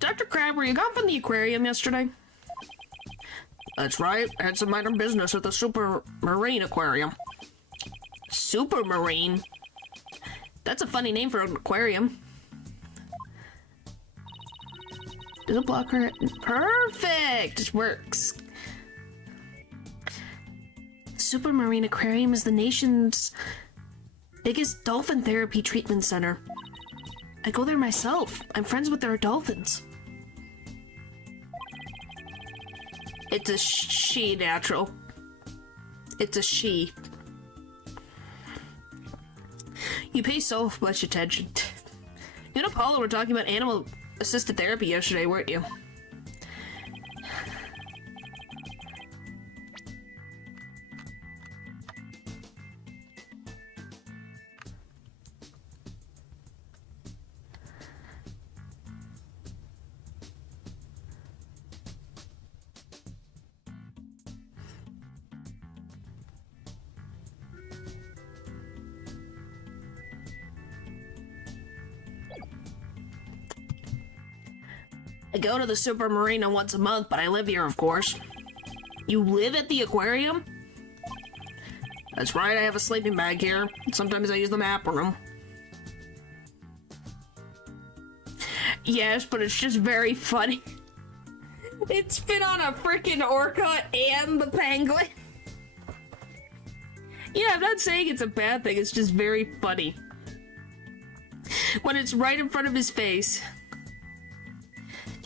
Dr. Crab, were you gone from the aquarium yesterday? That's right. I had some minor business at the Supermarine Aquarium. Supermarine? That's a funny name for an aquarium. Does it block her? Perfect! It works. Supermarine Aquarium is the nation's biggest dolphin therapy treatment center. I go there myself. I'm friends with their dolphins. It's a she, natural. It's a she. You pay so much attention. You and Apollo were talking about animal-assisted therapy yesterday, weren't you? I go to the Supermarine once a month, but I live here, of course. You live at the aquarium? That's right, I have a sleeping bag here. Sometimes I use the map room. Yes, but it's just very funny. It's spit on a freaking orca and the penguin. Yeah, I'm not saying it's a bad thing, it's just very funny. When it's right in front of his face.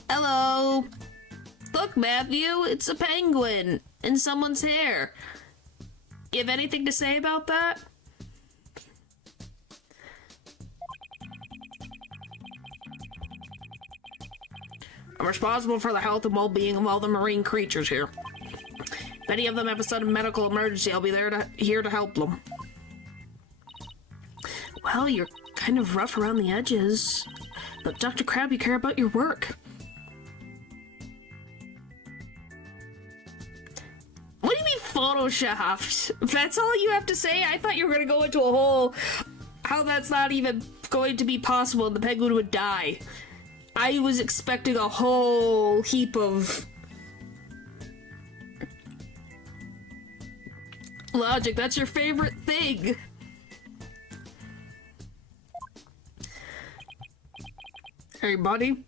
Hello. Look, Matthew, it's a penguin in someone's hair. You have anything to say about that? I'm responsible for the health and well-being of all the marine creatures here. If any of them have a sudden medical emergency, I'll be here to help them. Well, you're kind of rough around the edges. But Dr. Crab, you care about your work. What do you mean photoshopped? If that's all you have to say? I thought you were going to go into a whole... how that's not even going to be possible and the penguin would die. I was expecting a whole heap of logic. That's your favorite thing. Hey, buddy.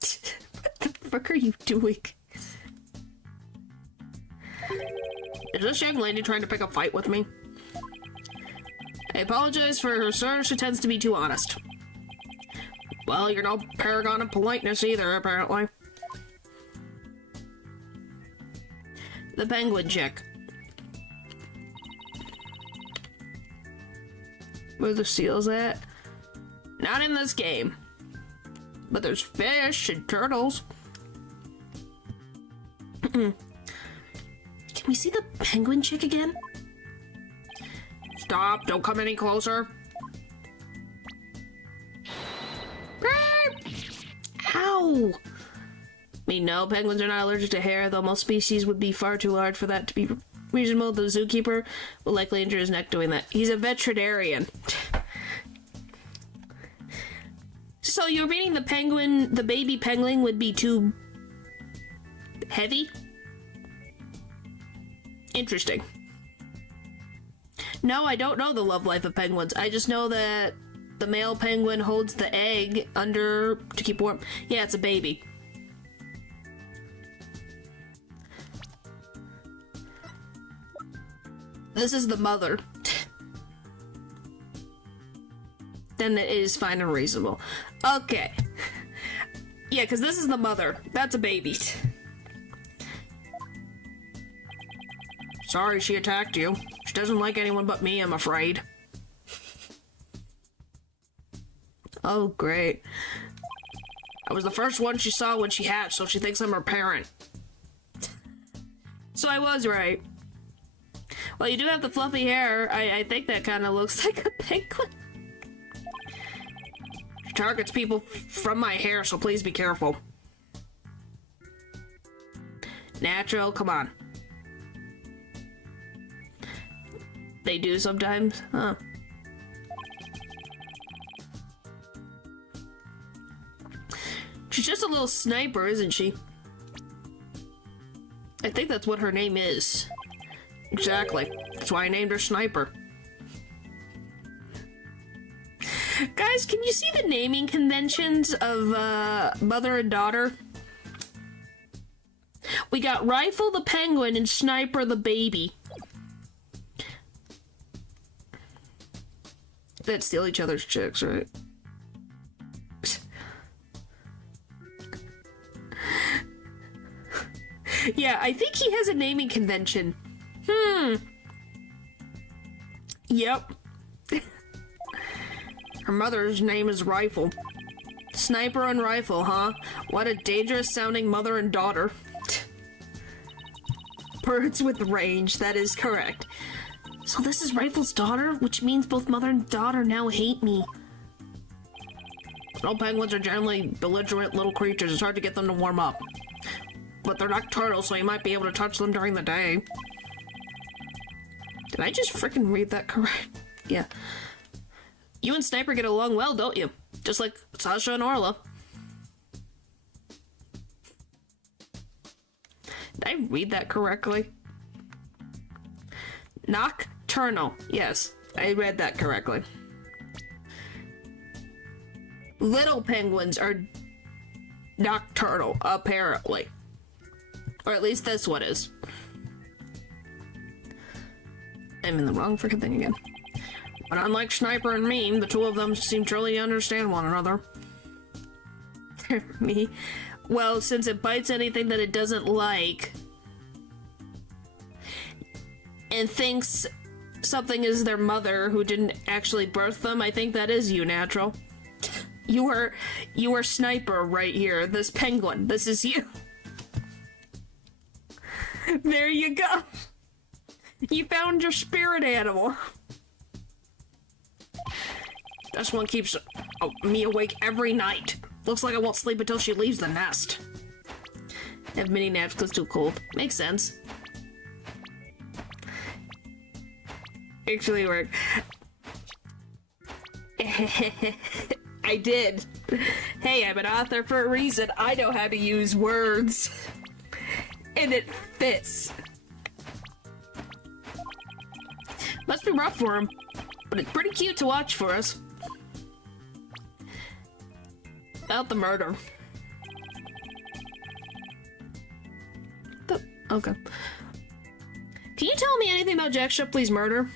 What the fuck are you doing? Is this young lady trying to pick a fight with me? I apologize for her, sir. She tends to be too honest. Well, you're no paragon of politeness either, apparently. The penguin chick. Where the seals at? Not in this game. But there's fish and turtles. Can we see the penguin chick again? Stop, don't come any closer. Ow! I mean, no, penguins are not allergic to hair, though most species would be far too large for that to be reasonable. The zookeeper will likely injure his neck doing that. He's a veterinarian. So you're meaning the penguin, the baby penguin would be too heavy? Interesting. No, I don't know the love life of penguins. I just know that the male penguin holds the egg under to keep warm. Yeah, it's a baby. This is the mother. Then it is fine and reasonable. Okay. Yeah, because this is the mother. That's a baby. Sorry she attacked you. She doesn't like anyone but me, I'm afraid. Oh, great. I was the first one she saw when she hatched, so she thinks I'm her parent. So I was right. Well, you do have the fluffy hair. I think that kind of looks like a penguin. She targets people from my hair, so please be careful. Natural, come on. They do sometimes? Huh. She's just a little sniper, isn't she? I think that's what her name is. Exactly. That's why I named her Sniper. Guys, can you see the naming conventions of mother and daughter? We got Rifle the penguin and Sniper the baby. That steal each other's chicks, right? Yeah, I think he has a naming convention. Yep. Her mother's name is Rifle. Sniper and Rifle, huh? What a dangerous sounding mother and daughter. Birds with range, that is correct. So this is Rifle's daughter, which means both mother and daughter now hate me. Snow penguins are generally belligerent little creatures. It's hard to get them to warm up. But they're nocturnal, so you might be able to touch them during the day. Did I just freaking read that correct? Yeah. You and Sniper get along well, don't you? Just like Sasha and Orla. Did I read that correctly? Nocturnal. Yes, I read that correctly. Little penguins are nocturnal, apparently. Or at least this one is. I'm in the wrong freaking thing again. But unlike Sniper and Meme, the two of them seem truly to understand one another. Me? Well, since it bites anything that it doesn't like, and thinks something is their mother who didn't actually birth them, I think that is you, Natural. You are Sniper right here. This penguin. This is you. There you go. You found your spirit animal. This one keeps me awake every night. Looks like I won't sleep until she leaves the nest. Have mini naps because it's too cold. Makes sense. Actually work. I did. Hey, I'm an author for a reason. I know how to use words. And it fits. Must be rough for him, but it's pretty cute to watch for us. About the murder. Okay. Can you tell me anything about Jack Shipley's murder?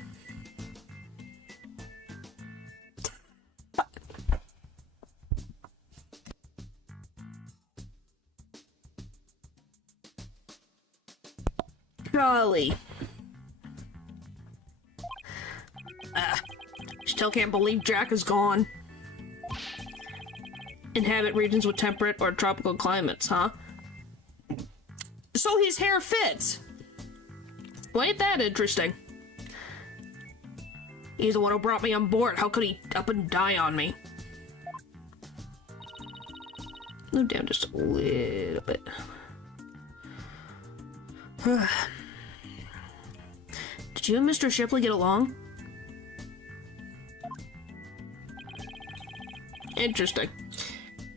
Golly. Still can't believe Jack is gone. Inhabit regions with temperate or tropical climates, huh? So his hair fits. Well, ain't that interesting? He's the one who brought me on board. How could he up and die on me? Move down just a little bit. Did you and Mr. Shipley get along? Interesting.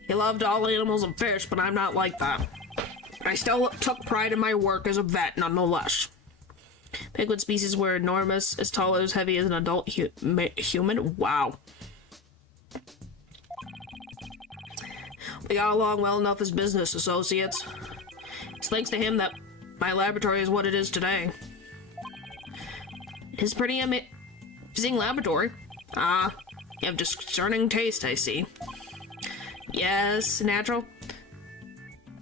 He loved all animals and fish, but I'm not like that. I still took pride in my work as a vet, nonetheless. Penguin species were enormous, as tall as heavy as an adult human. Wow. We got along well enough as business associates. It's thanks to him that my laboratory is what it is today. It is pretty amazing laboratory. Ah, you have discerning taste, I see. Yes, Natural.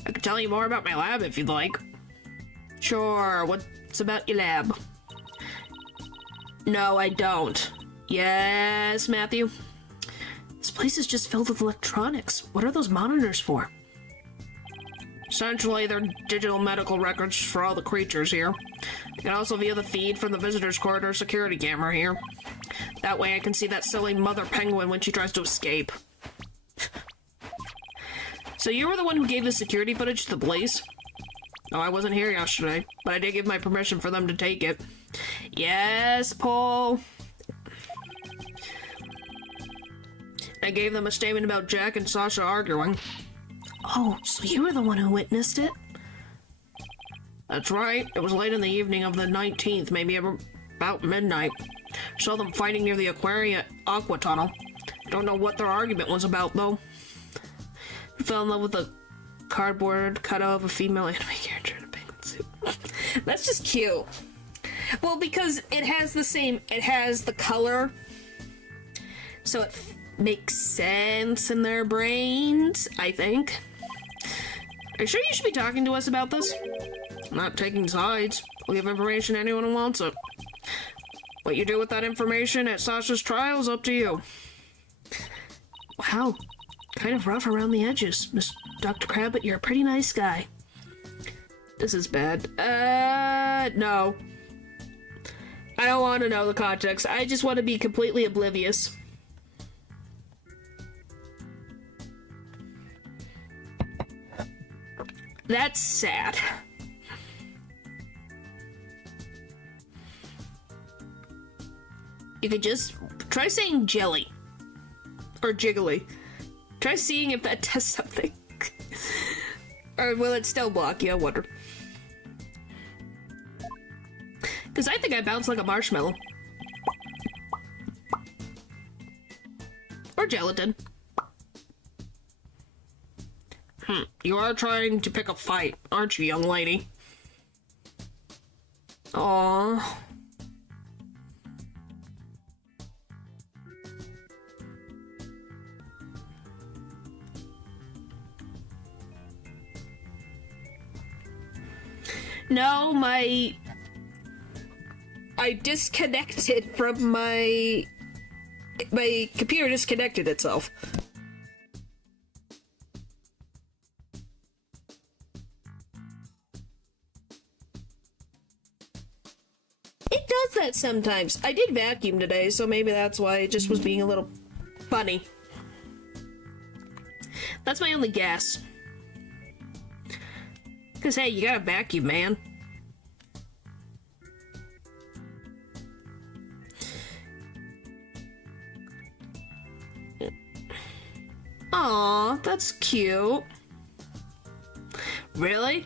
I could tell you more about my lab if you'd like. Sure, what's about your lab? No, I don't. Yes, Matthew? This place is just filled with electronics. What are those monitors for? Essentially, they're digital medical records for all the creatures here. You can also view the feed from the visitors corridor security camera here. That way I can see that silly mother penguin when she tries to escape. So you were the one who gave the security footage to the police? Oh, I wasn't here yesterday, but I did give my permission for them to take it. Yes, Paul. I gave them a statement about Jack and Sasha arguing. Oh, so you were the one who witnessed it? That's right. It was late in the evening of the 19th, maybe about midnight. Saw them fighting near the aqua tunnel. Don't know what their argument was about, though. Fell in love with a cardboard cutout of a female anime character in a penguin suit. That's just cute. Well, because it has the color, so it makes sense in their brains, I think. Are you sure you should be talking to us about this? I'm not taking sides. We'll give information to anyone who wants it. What you do with that information at Sasha's trial is up to you. Wow. Kind of rough around the edges, Miss Dr. Crab, but you're a pretty nice guy. This is bad. No. I don't want to know the context. I just want to be completely oblivious. That's sad. You could just try saying jelly. Or jiggly. Try seeing if that does something. Or will it still block you? I wonder. Because I think I bounce like a marshmallow. Or gelatin. You are trying to pick a fight, aren't you, young lady? Aww. No, I disconnected from my computer disconnected itself. It does that sometimes. I did vacuum today, so maybe that's why it just was being a little funny. That's my only guess. Cause hey, you gotta vacuum, man. Aw, that's cute. Really?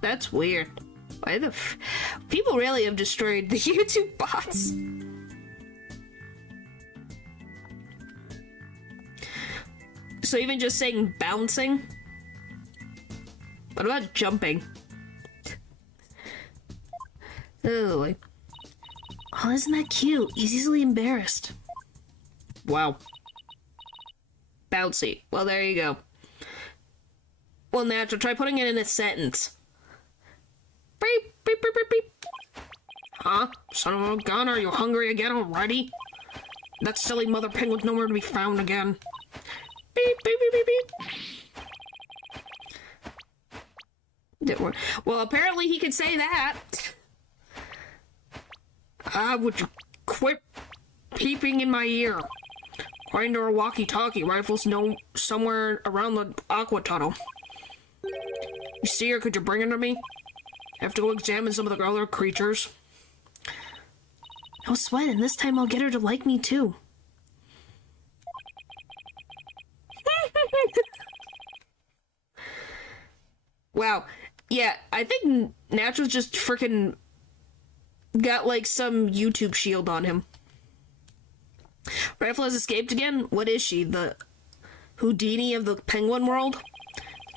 That's weird. Why the people really have destroyed the YouTube bots. So even just saying bouncing? What about jumping? Oh, isn't that cute? He's easily embarrassed. Wow. Bouncy. Well, there you go. Well, Natural, try putting it in a sentence. Beep, beep, beep, beep, beep. Huh? Son of a gun, are you hungry again already? That silly mother penguin's nowhere to be found again. Beep, beep, beep, beep, beep. Didn't work. Well, apparently he could say that. Would you quit peeping in my ear? According to our walkie-talkie, rifles know somewhere around the aqua tunnel. You see her? Could you bring her to me? I have to go examine some of the other creatures. No sweat, and this time I'll get her to like me too. Wow. Yeah, I think Natural's just freaking got like some YouTube shield on him. Rifle has escaped again? What is she? The Houdini of the penguin world?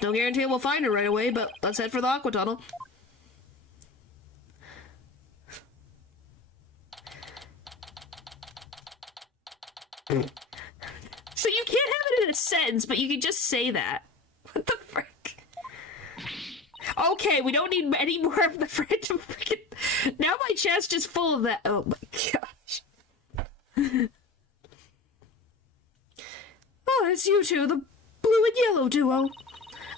No guarantee we'll find her right away, but let's head for the aqua tunnel. So you can't have it in a sentence, but you can just say that. What the frick? Okay, we don't need any more of the random freaking... Now my chest is full of that. Oh my gosh. Oh, it's you two, the blue and yellow duo.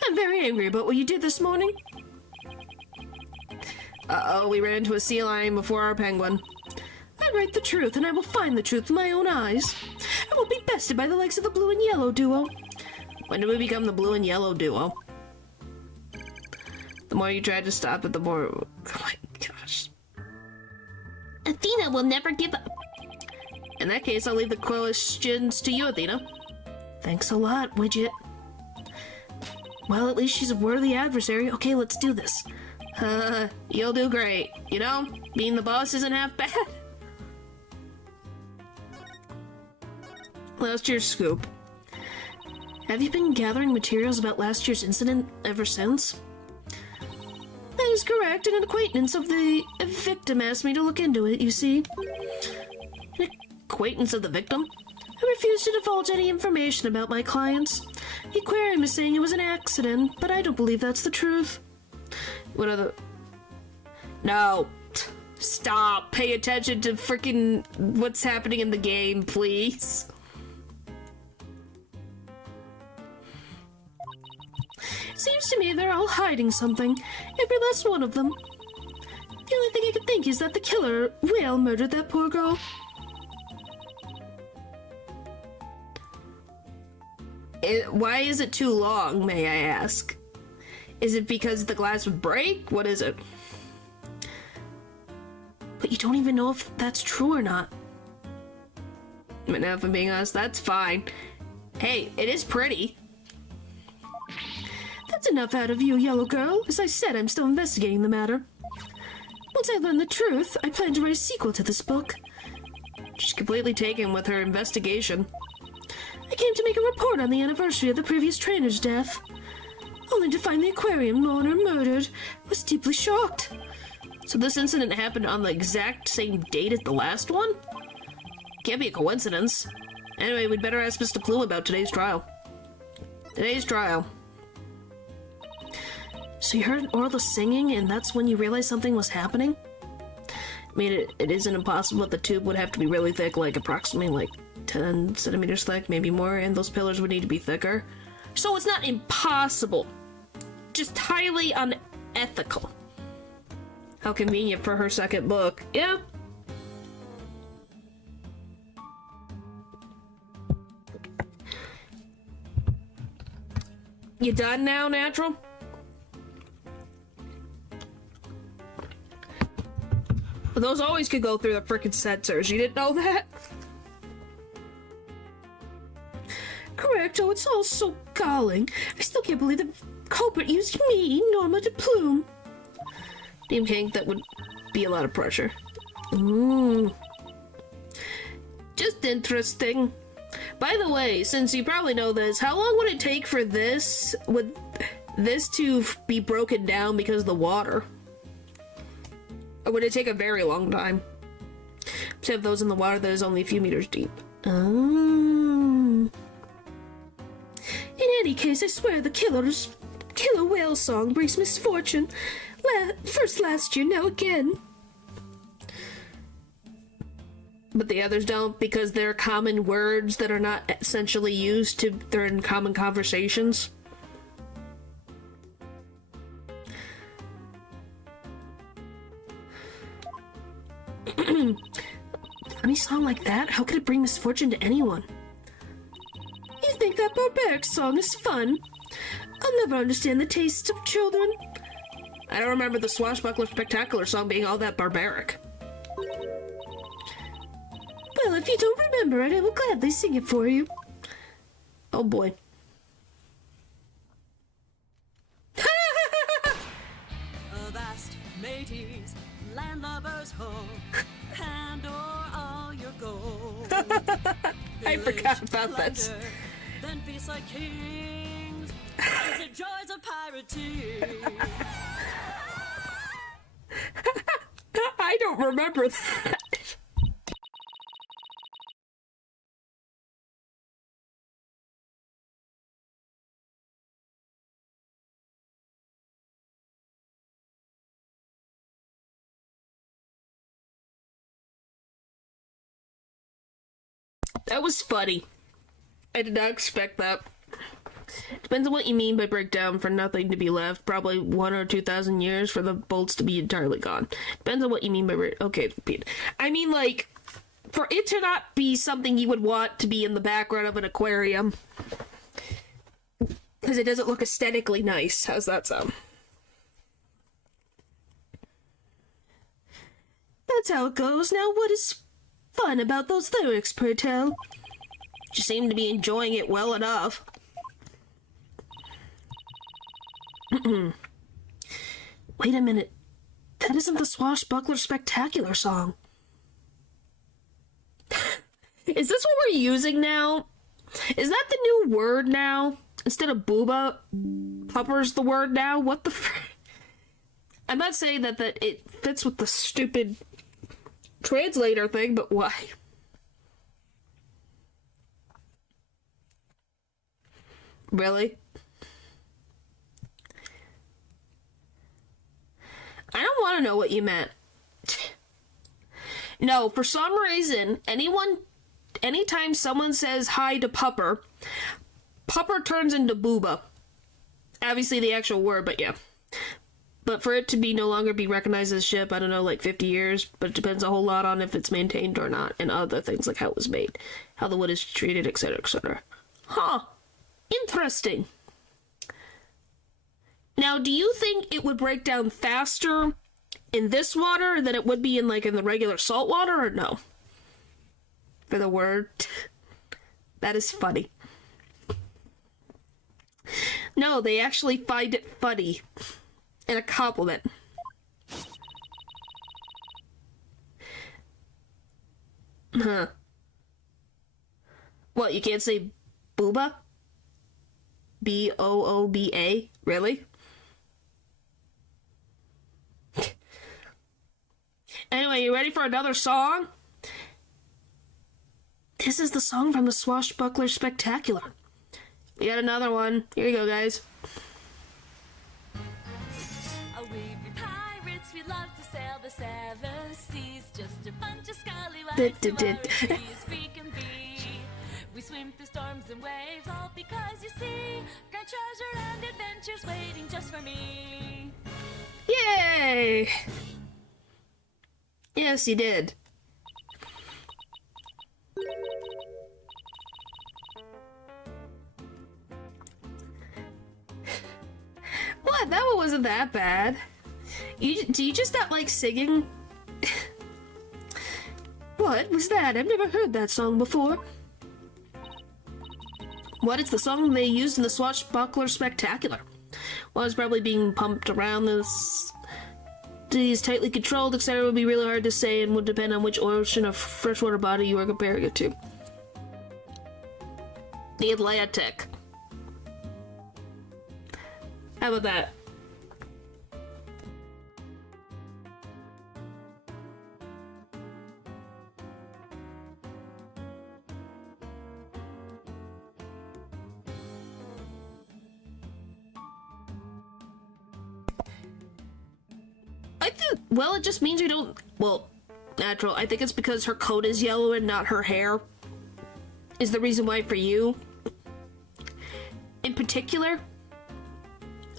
I'm very angry about what you did this morning. Uh-oh, we ran into a sea lion before our penguin. I write the truth, and I will find the truth with my own eyes. I will be bested by the likes of the blue and yellow duo. When did we become the blue and yellow duo? The more you try to stop it, the more... Oh my gosh. Athena will never give up. In that case, I'll leave the questions to you, Athena. Thanks a lot, Widget. Well, at least she's a worthy adversary. Okay, let's do this. You'll do great. You know, being the boss isn't half bad. Last year's scoop. Have you been gathering materials about last year's incident ever since? That is correct. An acquaintance of the victim asked me to look into it, you see. An acquaintance of the victim? I refuse to divulge any information about my clients. The aquarium is saying it was an accident, but I don't believe that's the truth. What are the... No. Stop. Pay attention to freaking what's happening in the game, please. Seems to me they're all hiding something. Every last one of them. The only thing I can think is that the killer will murder that poor girl. Why is it too long, may I ask? Is it because the glass would break? What is it? But you don't even know if that's true or not. But now, if I'm being honest, that's fine. Hey, it is pretty. That's enough out of you, yellow girl. As I said, I'm still investigating the matter. Once I learn the truth, I plan to write a sequel to this book. She's completely taken with her investigation. I came to make a report on the anniversary of the previous trainer's death, only to find the aquarium owner murdered. I was deeply shocked. So this incident happened on the exact same date as the last one? Can't be a coincidence. Anyway, we'd better ask Mr. Plume about today's trial. So you heard Orla singing, and that's when you realized something was happening? I mean, it isn't impossible, but the tube would have to be really thick, like approximately like 10 centimeters thick, maybe more, and those pillars would need to be thicker. So it's not impossible, just highly unethical. How convenient for her second book. Yeah. You done now, Natural? Those always could go through the frickin' censors. You didn't know that? Correct. Oh, it's all so galling. I still can't believe the culprit used me, Norma de Plume. Dean King, that would be a lot of pressure. Just interesting. By the way, since you probably know this, how long would it take for this to be broken down because of the water? Or would it take a very long time to have those in the water that is only a few meters deep? In any case, I swear the killer whale song brings misfortune. First last year, now again. But the others don't, because they're common words that are not essentially used they're in common conversations. Funny song like that? How could it bring misfortune to anyone? You think that barbaric song is fun? I'll never understand the tastes of children. I don't remember the Swashbuckler Spectacular song being all that barbaric. Well, if you don't remember it, I will gladly sing it for you. Oh boy. Avast, mateys, landlubbers ho, hand o'er all your gold. I forgot about this. Then feast like kings, praise the joys of piracy. I don't remember that. That was funny. I did not expect that. Depends on what you mean by breakdown. For nothing to be left, probably 1,000 or 2,000 years for the bolts to be entirely gone. Depends on what you mean by okay, repeat. I mean, like, for it to not be something you would want to be in the background of an aquarium. Because it doesn't look aesthetically nice. How's that sound? That's how it goes. Now, what is fun about those lyrics, pray tell? You seem to be enjoying it well enough. Wait a minute. That isn't the Swashbuckler Spectacular song. Is this what we're using now? Is that the new word now? Instead of booba, pupper's the word now? What the I'm not saying that it fits with the stupid translator thing, but why? Really? I don't want to know what you meant. No, for some reason, anytime someone says hi to Pupper, Pupper turns into Booba. Obviously the actual word, but yeah. But for it to no longer be recognized as a ship, I don't know, like 50 years, but it depends a whole lot on if it's maintained or not, and other things like how it was made, how the wood is treated, etc., etc. Huh. Interesting. Now, do you think it would break down faster in this water than it would be in the regular salt water, or no? For the word. That is funny. No, they actually find it funny. And a compliment. Huh. What, you can't say Booba? B-O-O-B-A? Really? Anyway, you ready for another song? This is the song from the Swashbuckler Spectacular. We got another one. Here you go, guys. Oh, we be pirates, we love to sail the seven seas. Just a bunch of scallywags who are as free as free can be. We swim through storms and waves, all because you see great treasure and adventures waiting just for me. Yay! Yes, you did. What? That one wasn't that bad. Do you just not like singing? What was that? I've never heard that song before. What? It's the song they used in the Swashbuckler Spectacular. Well, it's probably being pumped around these tightly controlled, etc. would be really hard to say and would depend on which ocean or freshwater body you are comparing it to. The Atlantic. How about that? I think, well, it just means you don't, well, natural. I think it's because her coat is yellow and not her hair is the reason why for you. In particular.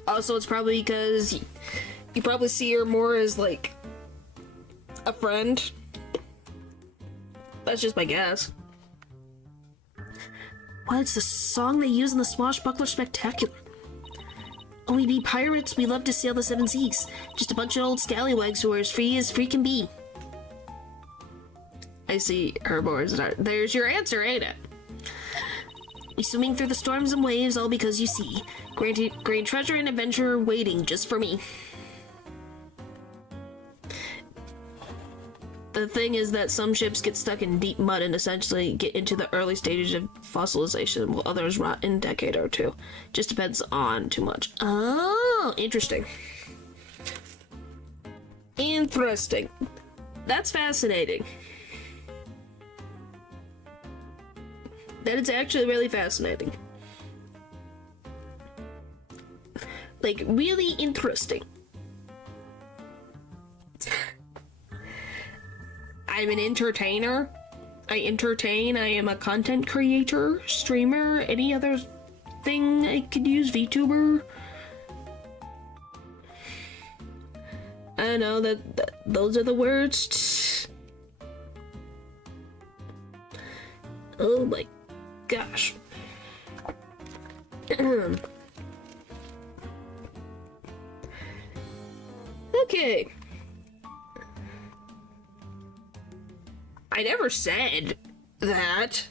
Also, it's probably because you probably see her more as, like, a friend. That's just my guess. What's the song they use in the Swashbuckler Spectacular? Oh, we be pirates, we love to sail the seven seas. Just a bunch of old scallywags who are as free can be. I see herbivores. There's your answer, ain't it? We swimming through the storms and waves, all because you see great treasure and adventure waiting just for me. The thing is that some ships get stuck in deep mud and essentially get into the early stages of fossilization, while others rot in a decade or two. Just depends on too much. Oh, interesting. Interesting. That's fascinating. That is actually really fascinating. Like, really interesting. I'm an entertainer. I entertain. I am a content creator, streamer, any other thing I could use, VTuber. I don't know, that those are the words. Oh my gosh. Okay. I never said that.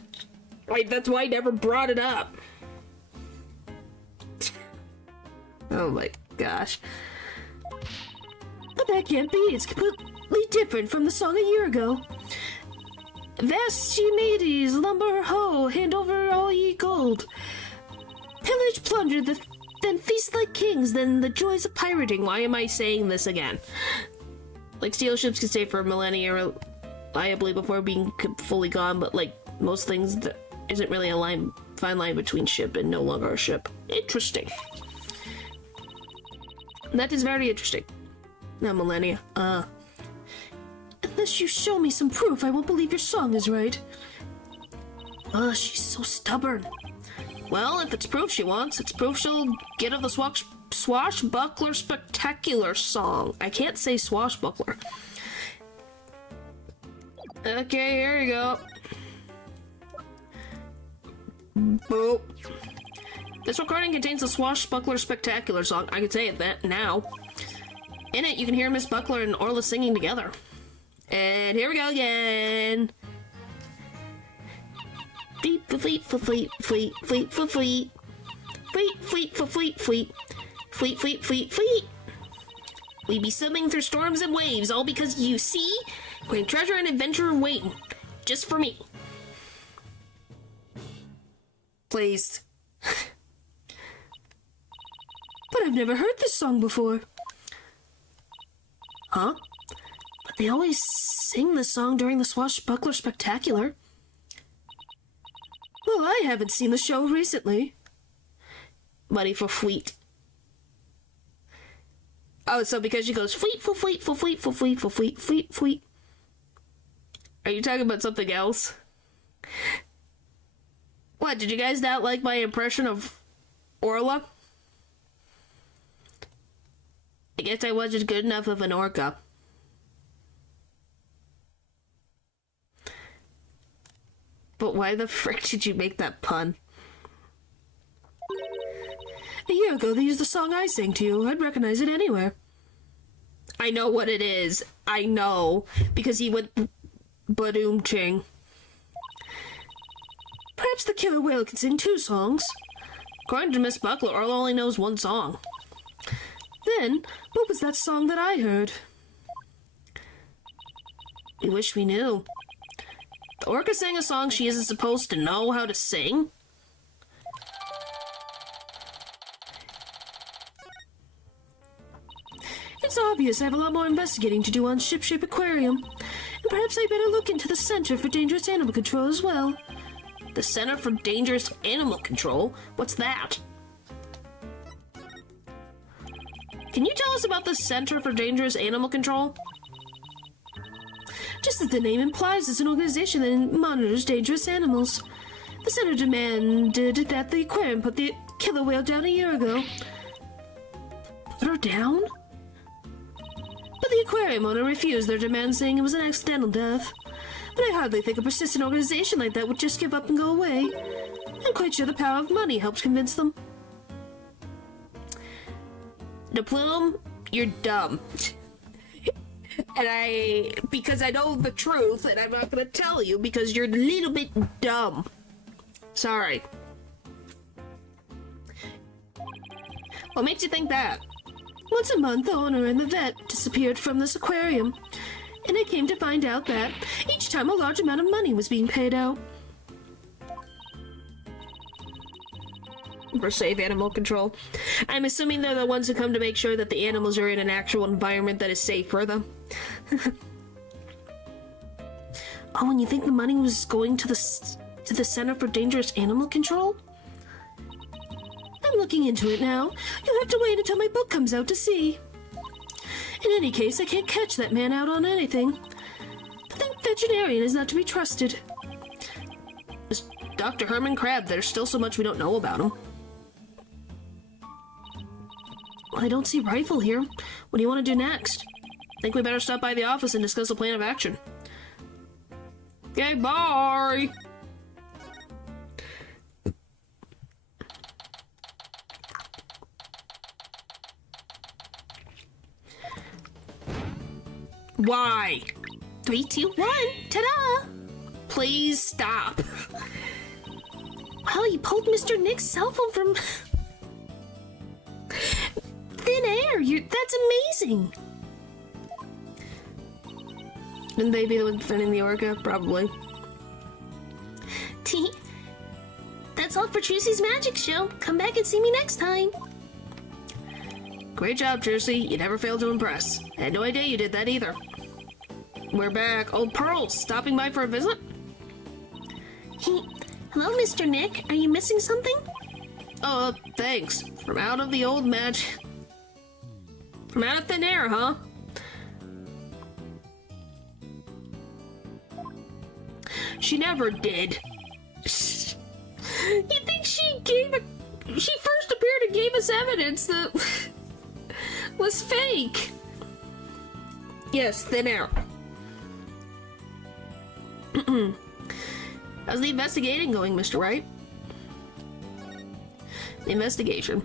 That's why I never brought it up. Oh my gosh. But that can't be. It's completely different from the song a year ago. Vast ye mateys, lumber ho, hand over all ye gold. Pillage, plunder, then feast like kings, then the joys of pirating. Why am I saying this again? Like, steel ships can stay for millennia reliably before being fully gone, but like most things, that isn't really a fine line between ship and no longer a ship. Interesting. That is very interesting. Not millennia. Unless you show me some proof, I won't believe your song is right. She's so stubborn. Well, if it's proof she wants, it's proof she'll get of the Swashbuckler Spectacular song. I can't say swashbuckler. Okay, here you go. Boop. This recording contains the Swashbuckler Spectacular song. I can say it that now. In it, you can hear Miss Buckler and Orla singing together. And here we go again. Fleet for fleet for fleet, fleet, fleet for fleet. Fleet, fleet for fleet, fleet. Fleet, fleet, fleet, fleet. We be swimming through storms and waves, all because you see great treasure and adventure waiting just for me. please. But I've never heard this song before. Huh? But they always sing this song during the Swashbuckler Spectacular. Well, I haven't seen the show recently. Money for fleet. Oh, so because she goes fleet, for fleet, for fleet, for fleet, for fleet, fleet, fleet. Are you talking about something else? What, did you guys not like my impression of Orla? I guess I wasn't good enough of an orca. But why the frick did you make that pun? A year ago, they used the song I sang to you. I'd recognize it anywhere. I know what it is. I know. Because he went badoom-ching. Perhaps the killer whale can sing 2 songs. According to Miss Buckler, Orla only knows 1 song. Then, what was that song that I heard? We wish we knew. The orca sang a song she isn't supposed to know how to sing? It's obvious I have a lot more investigating to do on Ship Aquarium. And perhaps I better look into the Center for Dangerous Animal Control as well. The Center for Dangerous Animal Control? What's that? Can you tell us about the Center for Dangerous Animal Control? Just as the name implies, it's an organization that monitors dangerous animals. The center demanded that the aquarium put the killer whale down a year ago. Put her down? But the aquarium owner refused their demand, saying it was an accidental death. But I hardly think a persistent organization like that would just give up and go away. I'm quite sure the power of money helps convince them. The Plume, you're dumb. And because I know the truth, and I'm not gonna tell you because you're a little bit dumb. Sorry. What makes you think that? Once a month, the owner and the vet disappeared from this aquarium. And I came to find out that each time a large amount of money was being paid out. For safe animal control. I'm assuming they're the ones who come to make sure that the animals are in an actual environment that is safe for them. Oh, and you think the money was going to the Center for Dangerous Animal Control? I'm looking into it now. You'll have to wait until my book comes out to see. In any case, I can't catch that man out on anything. But that veterinarian is not to be trusted. This Dr. Herman Crab, there's still so much we don't know about him. Well, I don't see Rifle here. What do you want to do next? Think we better stop by the office and discuss a plan of action. Okay, bye! Why? 3, 2, 1, ta-da! Please stop. Wow, you pulled Mr. Nick's cell phone from thin air. That's amazing. Shouldn't they be the ones defending the orca? Probably. That's all for Trussy's Magic Show. Come back and see me next time. Great job, Trusy. You never failed to impress. I had no idea you did that either. We're back. Old Pearl, stopping by for a visit? Hello, Mr. Nick. Are you missing something? Oh, thanks. From out of the old magic. From out of thin air, huh? She never did. You think she first appeared and gave us evidence that was fake? Yes, thin air. How's the investigating going, Mr. Wright? The investigation.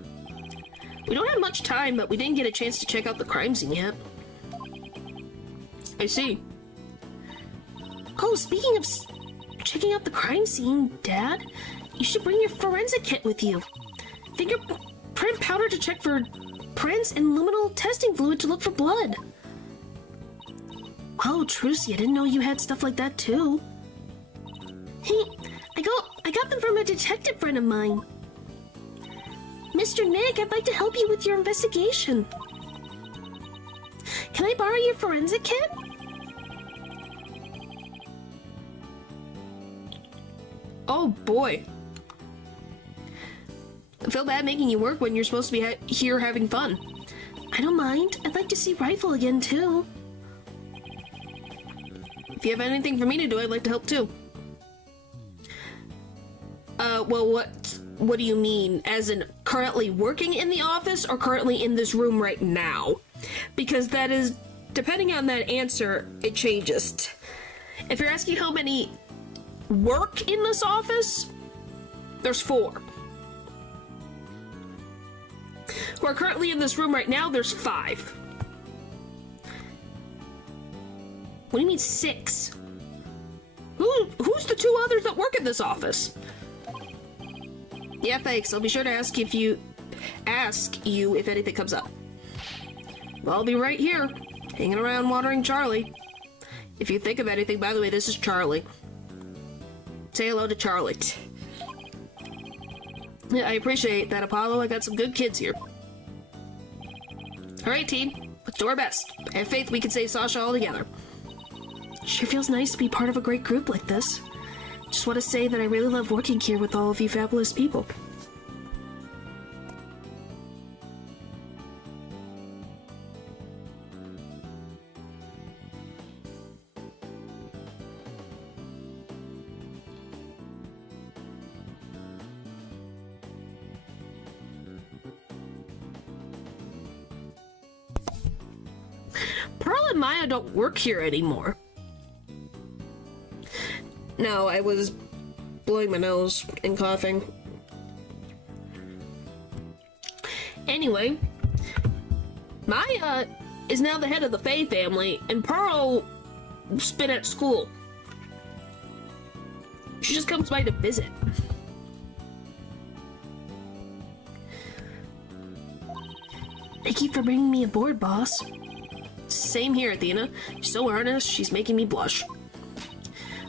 We don't have much time, but we didn't get a chance to check out the crime scene yet. I see. Oh, speaking of checking out the crime scene, Dad, you should bring your forensic kit with you. Fingerprint powder to check for prints and luminal testing fluid to look for blood. Wow, Trusy, I didn't know you had stuff like that too. Hey, I I got them from a detective friend of mine. Mr. Nick, I'd like to help you with your investigation. Can I borrow your forensic kit? Oh boy. I feel bad making you work when you're supposed to be here having fun. I don't mind. I'd like to see Rifle again, too. If you have anything for me to do, I'd like to help, too. Well, what do you mean? As in currently working in the office or currently in this room right now? Because that is, depending on that answer, it changes. If you're asking how many work in this office, there's 4. Who are currently in this room right now, there's 5. What do you mean 6? Who's the 2 others that work in this office? Yeah, thanks. I'll be sure to ask you if anything comes up. Well, I'll be right here, hanging around watering Charlie. If you think of anything, by the way, this is Charlie. Say hello to Charlie. Yeah, I appreciate that, Apollo. I got some good kids here. Alright, team. Let's do our best. I have faith we can save Sasha all together. Sure feels nice to be part of a great group like this. Just want to say that I really love working here with all of you fabulous people. Pearl and Maya don't work here anymore. No, I was blowing my nose and coughing. Anyway, Maya is now the head of the Faye family, and Pearl's been at school. She just comes by to visit. Thank you for bringing me aboard, boss. Same here, Athena. She's so earnest, she's making me blush.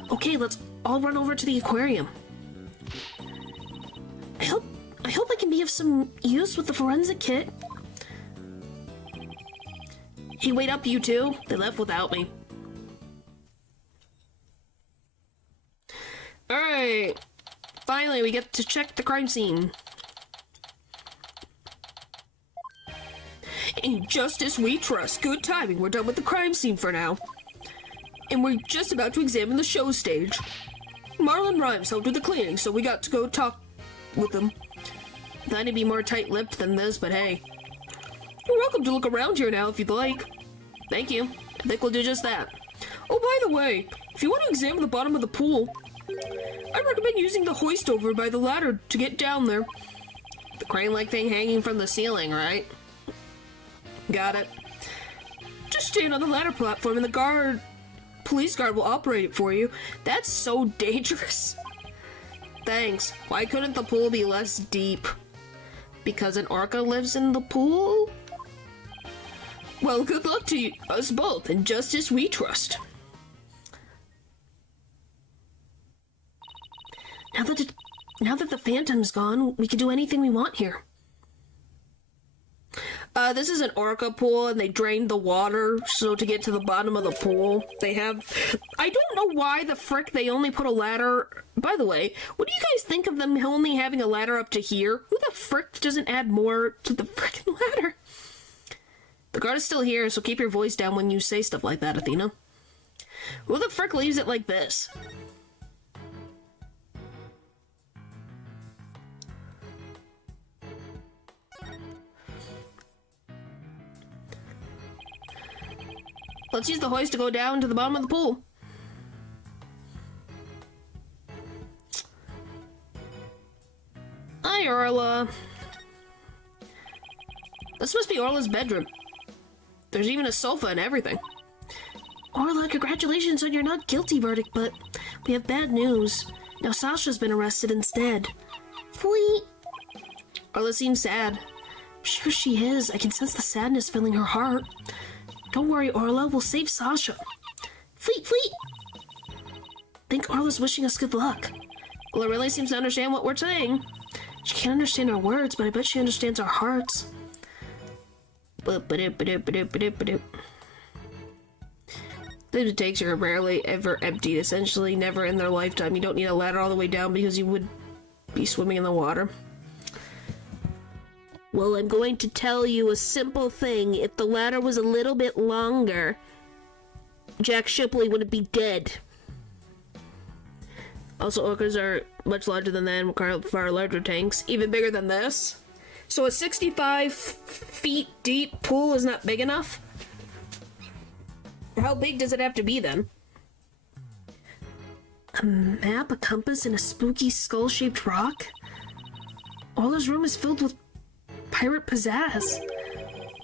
Okay, let's all run over to the aquarium. I hope I can be of some use with the forensic kit. Hey, wait up, you two. They left without me. Alright. Finally, we get to check the crime scene. In justice we trust. Good timing. We're done with the crime scene for now. And we're just about to examine the show stage. Marlon Rhymes helped with the cleaning, so we got to go talk with him. Thought he'd be more tight-lipped than this, but hey. You're welcome to look around here now if you'd like. Thank you. I think we'll do just that. Oh, by the way, if you want to examine the bottom of the pool, I recommend using the hoist over by the ladder to get down there. The crane-like thing hanging from the ceiling, right? Got it. Just stand on the ladder platform and the police guard will operate it for you. That's so dangerous. Thanks. Why couldn't the pool be less deep? Because an orca lives in the pool? Well, good luck to us both. In justice we trust. Now that the Phantom's gone, we can do anything we want here. This is an orca pool, and they drained the water, so to get to the bottom of the pool, they have... I don't know why the frick they only put a ladder... By the way, what do you guys think of them only having a ladder up to here? Who the frick doesn't add more to the frickin' ladder? The guard is still here, so keep your voice down when you say stuff like that, Athena. Who the frick leaves it like this? Let's use the hoist to go down to the bottom of the pool. Hi, Orla. This must be Orla's bedroom. There's even a sofa and everything. Orla, congratulations on your not guilty verdict, but we have bad news. Now Sasha's been arrested instead. Fleet. Orla seems sad. I'm sure she is. I can sense the sadness filling her heart. Don't worry, Orla. We'll save Sasha. Fleet! Think Orla's wishing us good luck. Well, it really seems to understand what we're saying. She can't understand our words, but I bet she understands our hearts. The tanks are rarely ever emptied, essentially never in their lifetime. You don't need a ladder all the way down because you would be swimming in the water. Well, I'm going to tell you a simple thing. If the ladder was a little bit longer, Jack Shipley wouldn't be dead. Also, orcas are much larger than that and far larger tanks, even bigger than this. So a 65 feet deep pool is not big enough? How big does it have to be then? A map, a compass, and a spooky skull-shaped rock? Orla's room is filled with pirate pizzazz.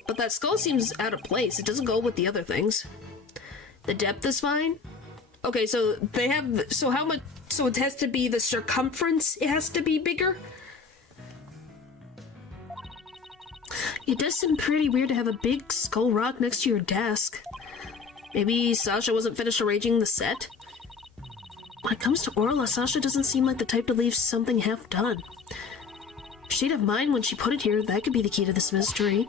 But that skull seems out of place. It doesn't go with the other things. The depth is fine? Okay, so they have... So how much... So it has to be the circumference? It has to be bigger? It does seem pretty weird to have a big skull rock next to your desk. Maybe Sasha wasn't finished arranging the set? When it comes to Orla, Sasha doesn't seem like the type to leave something half done. State of mind when she put it here, that could be the key to this mystery.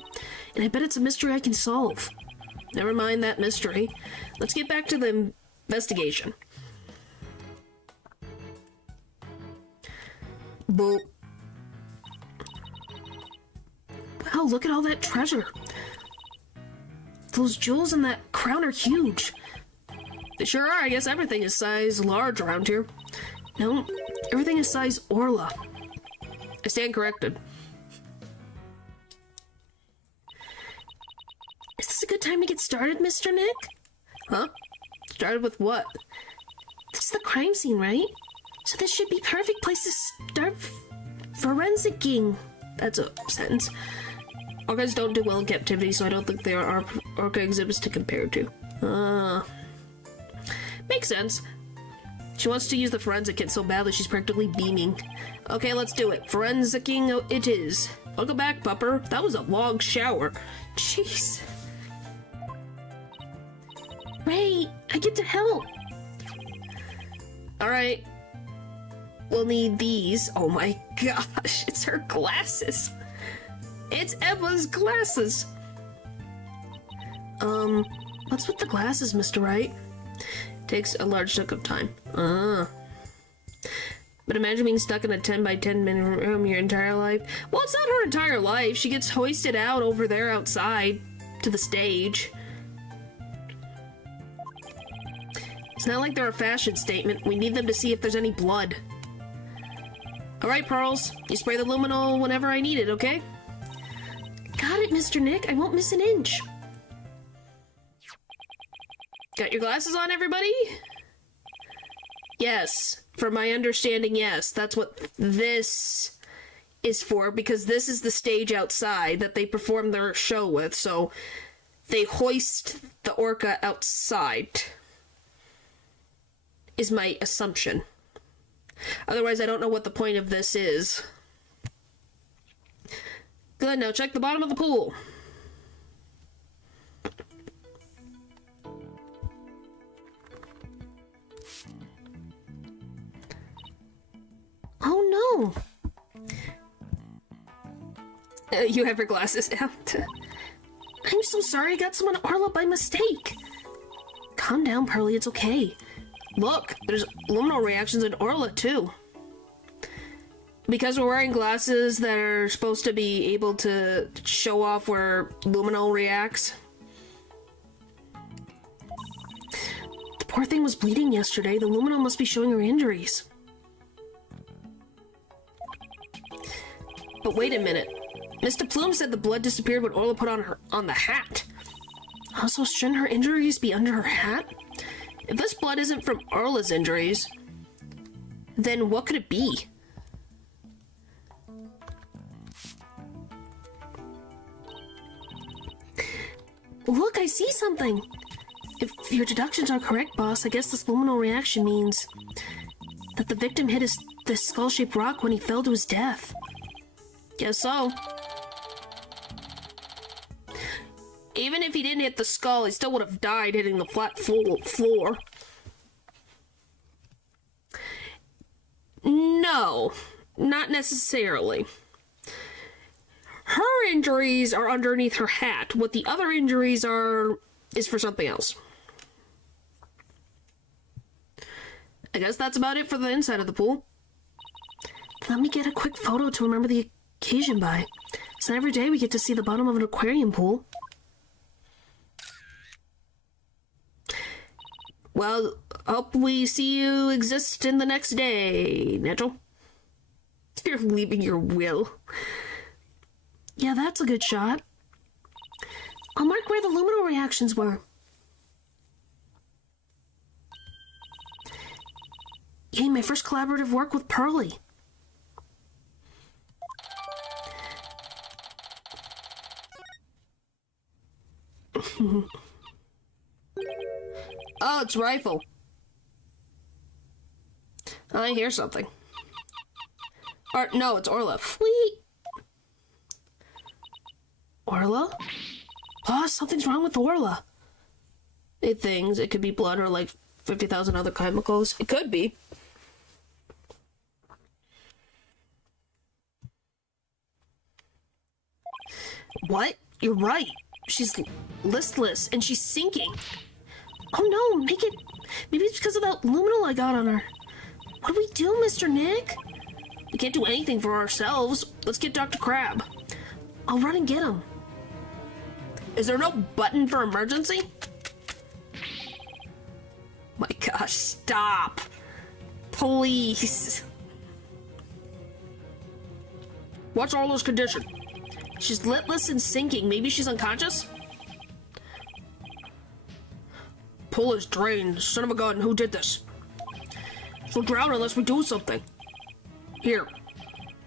And I bet it's a mystery I can solve. Never mind that mystery. Let's get back to the investigation. Boop. Wow, look at all that treasure. Those jewels and that crown are huge. They sure are. I guess everything is size large around here. No, everything is size Orla. I stand corrected. Is this a good time to get started, Mr. Nick? Huh? Started with what? This is the crime scene, right? So this should be perfect place to start forensicing. That's a sentence. Orcas don't do well in captivity, so I don't think there are orca exhibits to compare to. Makes sense. She wants to use the forensic kit so badly she's practically beaming. Okay, let's do it. Forensicing it is. Welcome back, pupper. That was a long shower. Jeez. Ray, I get to help. Alright. We'll need these. Oh my gosh, it's her glasses. It's Emma's glasses. What's with the glasses, Mr. Wright? Takes a large chunk of time. But imagine being stuck in a 10 by 10 minute room your entire life. Well, it's not her entire life. She gets hoisted out over there outside to the stage. It's not like they're a fashion statement. We need them to see if there's any blood. Alright, Pearls. You spray the luminol whenever I need it, okay? Got it, Mr. Nick. I won't miss an inch. Got your glasses on, everybody? Yes. From my understanding, yes. That's what this is for, because this is the stage outside that they perform their show with, so they hoist the orca outside, is my assumption. Otherwise, I don't know what the point of this is. Good, now check the bottom of the pool. Oh no! You have your glasses out. I'm so sorry, I got someone Orla by mistake. Calm down, Pearly, it's okay. Look, there's luminol reactions in Orla too. Because we're wearing glasses that are supposed to be able to show off where luminol reacts. The poor thing was bleeding yesterday. The luminol must be showing her injuries. But wait a minute. Mr. Plume said the blood disappeared when Orla put on the hat. Also, shouldn't her injuries be under her hat? If this blood isn't from Orla's injuries, then what could it be? Look, I see something! If your deductions are correct, boss, I guess this luminol reaction means that the victim hit this skull-shaped rock when he fell to his death. Guess so. Even if he didn't hit the skull, he still would have died hitting the flat floor. No, not necessarily. Her injuries are underneath her hat. What the other injuries are is for something else. I guess that's about it for the inside of the pool. Let me get a quick photo to remember the occasion by. So every day we get to see the bottom of an aquarium pool. Well, hope we see you exist in the next day, Nigel. You're leaving your will. Yeah, that's a good shot. I'll mark where the luminal reactions were. Yay, my first collaborative work with Pearly. Oh, it's Rifle. I hear something. Or, no, it's Orla. Fleet! Orla? Boss, something's wrong with Orla. It could be blood or like 50,000 other chemicals. It could be. What? You're right. She's listless and she's sinking. Oh no, maybe it's because of that luminal I got on her. What do we do, Mr. Nick? We can't do anything for ourselves. Let's get Dr. Crab. I'll run and get him. Is there no button for emergency? My gosh, stop. Please. What's Orla's condition? She's litless and sinking. Maybe she's unconscious? Pool is drained. Son of a gun, who did this? She'll drown unless we do something. Here,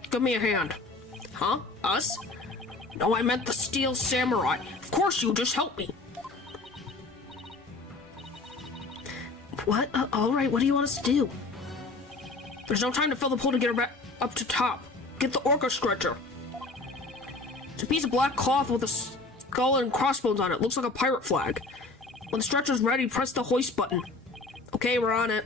give me a hand. Huh? Us? No, I meant the Steel Samurai. Of course, you just help me. What? Alright, what do you want us to do? There's no time to fill the pool to get her back up to top. Get the orca stretcher. It's a piece of black cloth with a skull and crossbones on it. Looks like a pirate flag. When the stretcher's ready, press the hoist button. Okay, we're on it.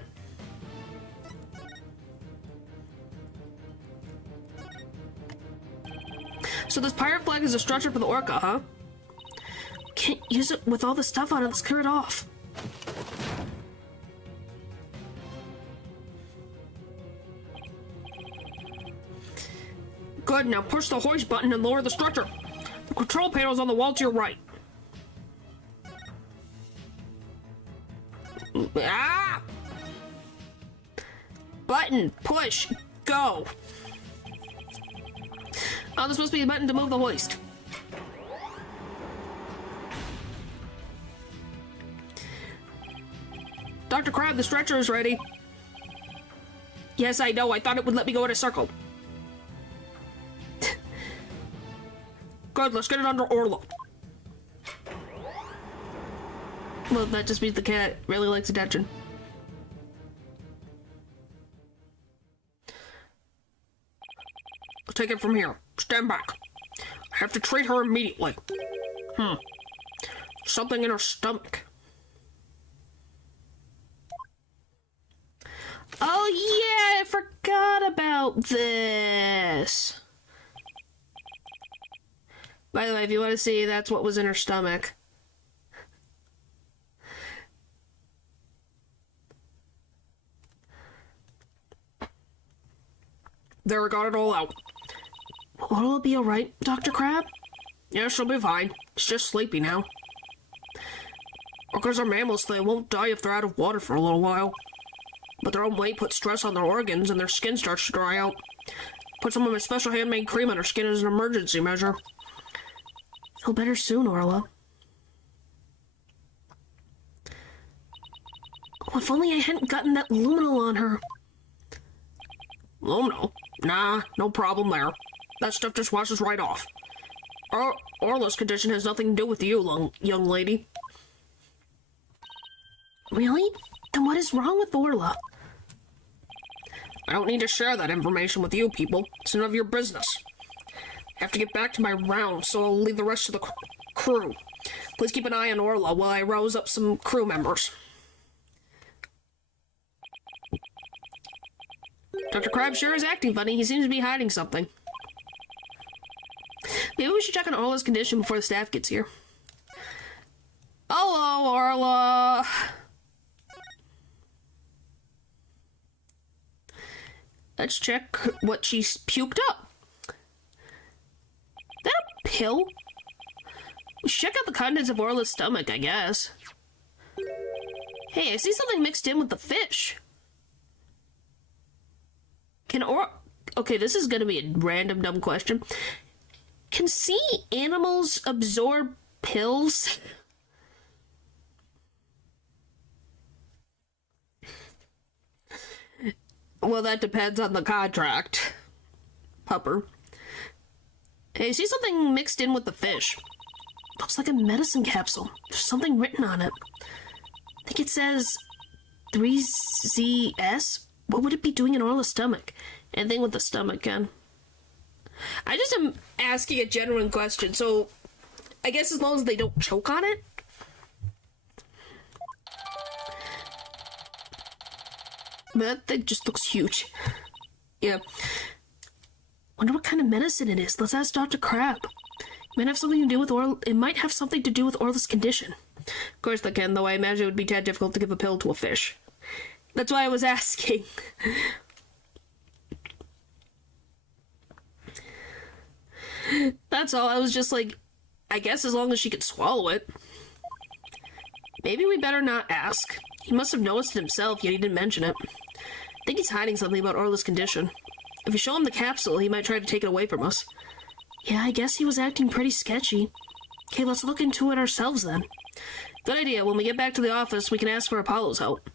So this pirate flag is a stretcher for the orca, huh? Can't use it with all the stuff on it. Let's clear it off. Good, now push the hoist button and lower the stretcher. The control panel's on the wall to your right. Ah! Button, push, go. Oh, there's supposed to be a button to move the hoist. Dr. Crab, the stretcher is ready. Yes, I know. I thought it would let me go in a circle. Good, let's get it under Orla. Well, that just means the cat really likes attention. I'll take it from here. Stand back. I have to treat her immediately. Something in her stomach. Oh yeah, I forgot about this. By the way, if you want to see, that's what was in her stomach. There, I got it all out. Will it be alright, Dr. Crab? Yeah, she'll be fine. She's just sleepy now. Orcas are mammals, so they won't die if they're out of water for a little while. But their own weight puts stress on their organs and their skin starts to dry out. Put some of my special handmade cream on her skin as an emergency measure. Feel better soon, Orla. Oh, if only I hadn't gotten that luminal on her. Luminal? Nah, no problem there. That stuff just washes right off. Orla's condition has nothing to do with you, young lady. Really? Then what is wrong with Orla? I don't need to share that information with you people. It's none of your business. I have to get back to my round, so I'll leave the rest of the crew. Please keep an eye on Orla while I rouse up some crew members. Dr. Crab sure is acting funny. He seems to be hiding something. Maybe we should check on Orla's condition before the staff gets here. Hello, Orla. Let's check what she's puked up. Is that a pill? We should check out the contents of Orla's stomach, I guess. Hey, I see something mixed in with the fish. Okay, this is gonna be a random dumb question. Can sea animals absorb pills? Well, that depends on the contract. Pupper. Hey, I see something mixed in with the fish. Looks like a medicine capsule. There's something written on it. I think it says 3ZS? What would it be doing in Orla's stomach? Anything with the stomach, Ken. I just am asking a genuine question, so I guess as long as they don't choke on it. But that thing just looks huge. Yeah. Wonder what kind of medicine it is. Let's ask Dr. Crab. It might have something to do with Orla's condition. Of course they can, though I imagine it would be tad difficult to give a pill to a fish. That's why I was asking. That's all. I was just like, I guess as long as she could swallow it. Maybe we better not ask. He must have noticed it himself, yet he didn't mention it. I think he's hiding something about Orla's condition. If we show him the capsule, he might try to take it away from us. Yeah, I guess he was acting pretty sketchy. Okay, let's look into it ourselves then. Good idea. When we get back to the office, we can ask for Apollo's help.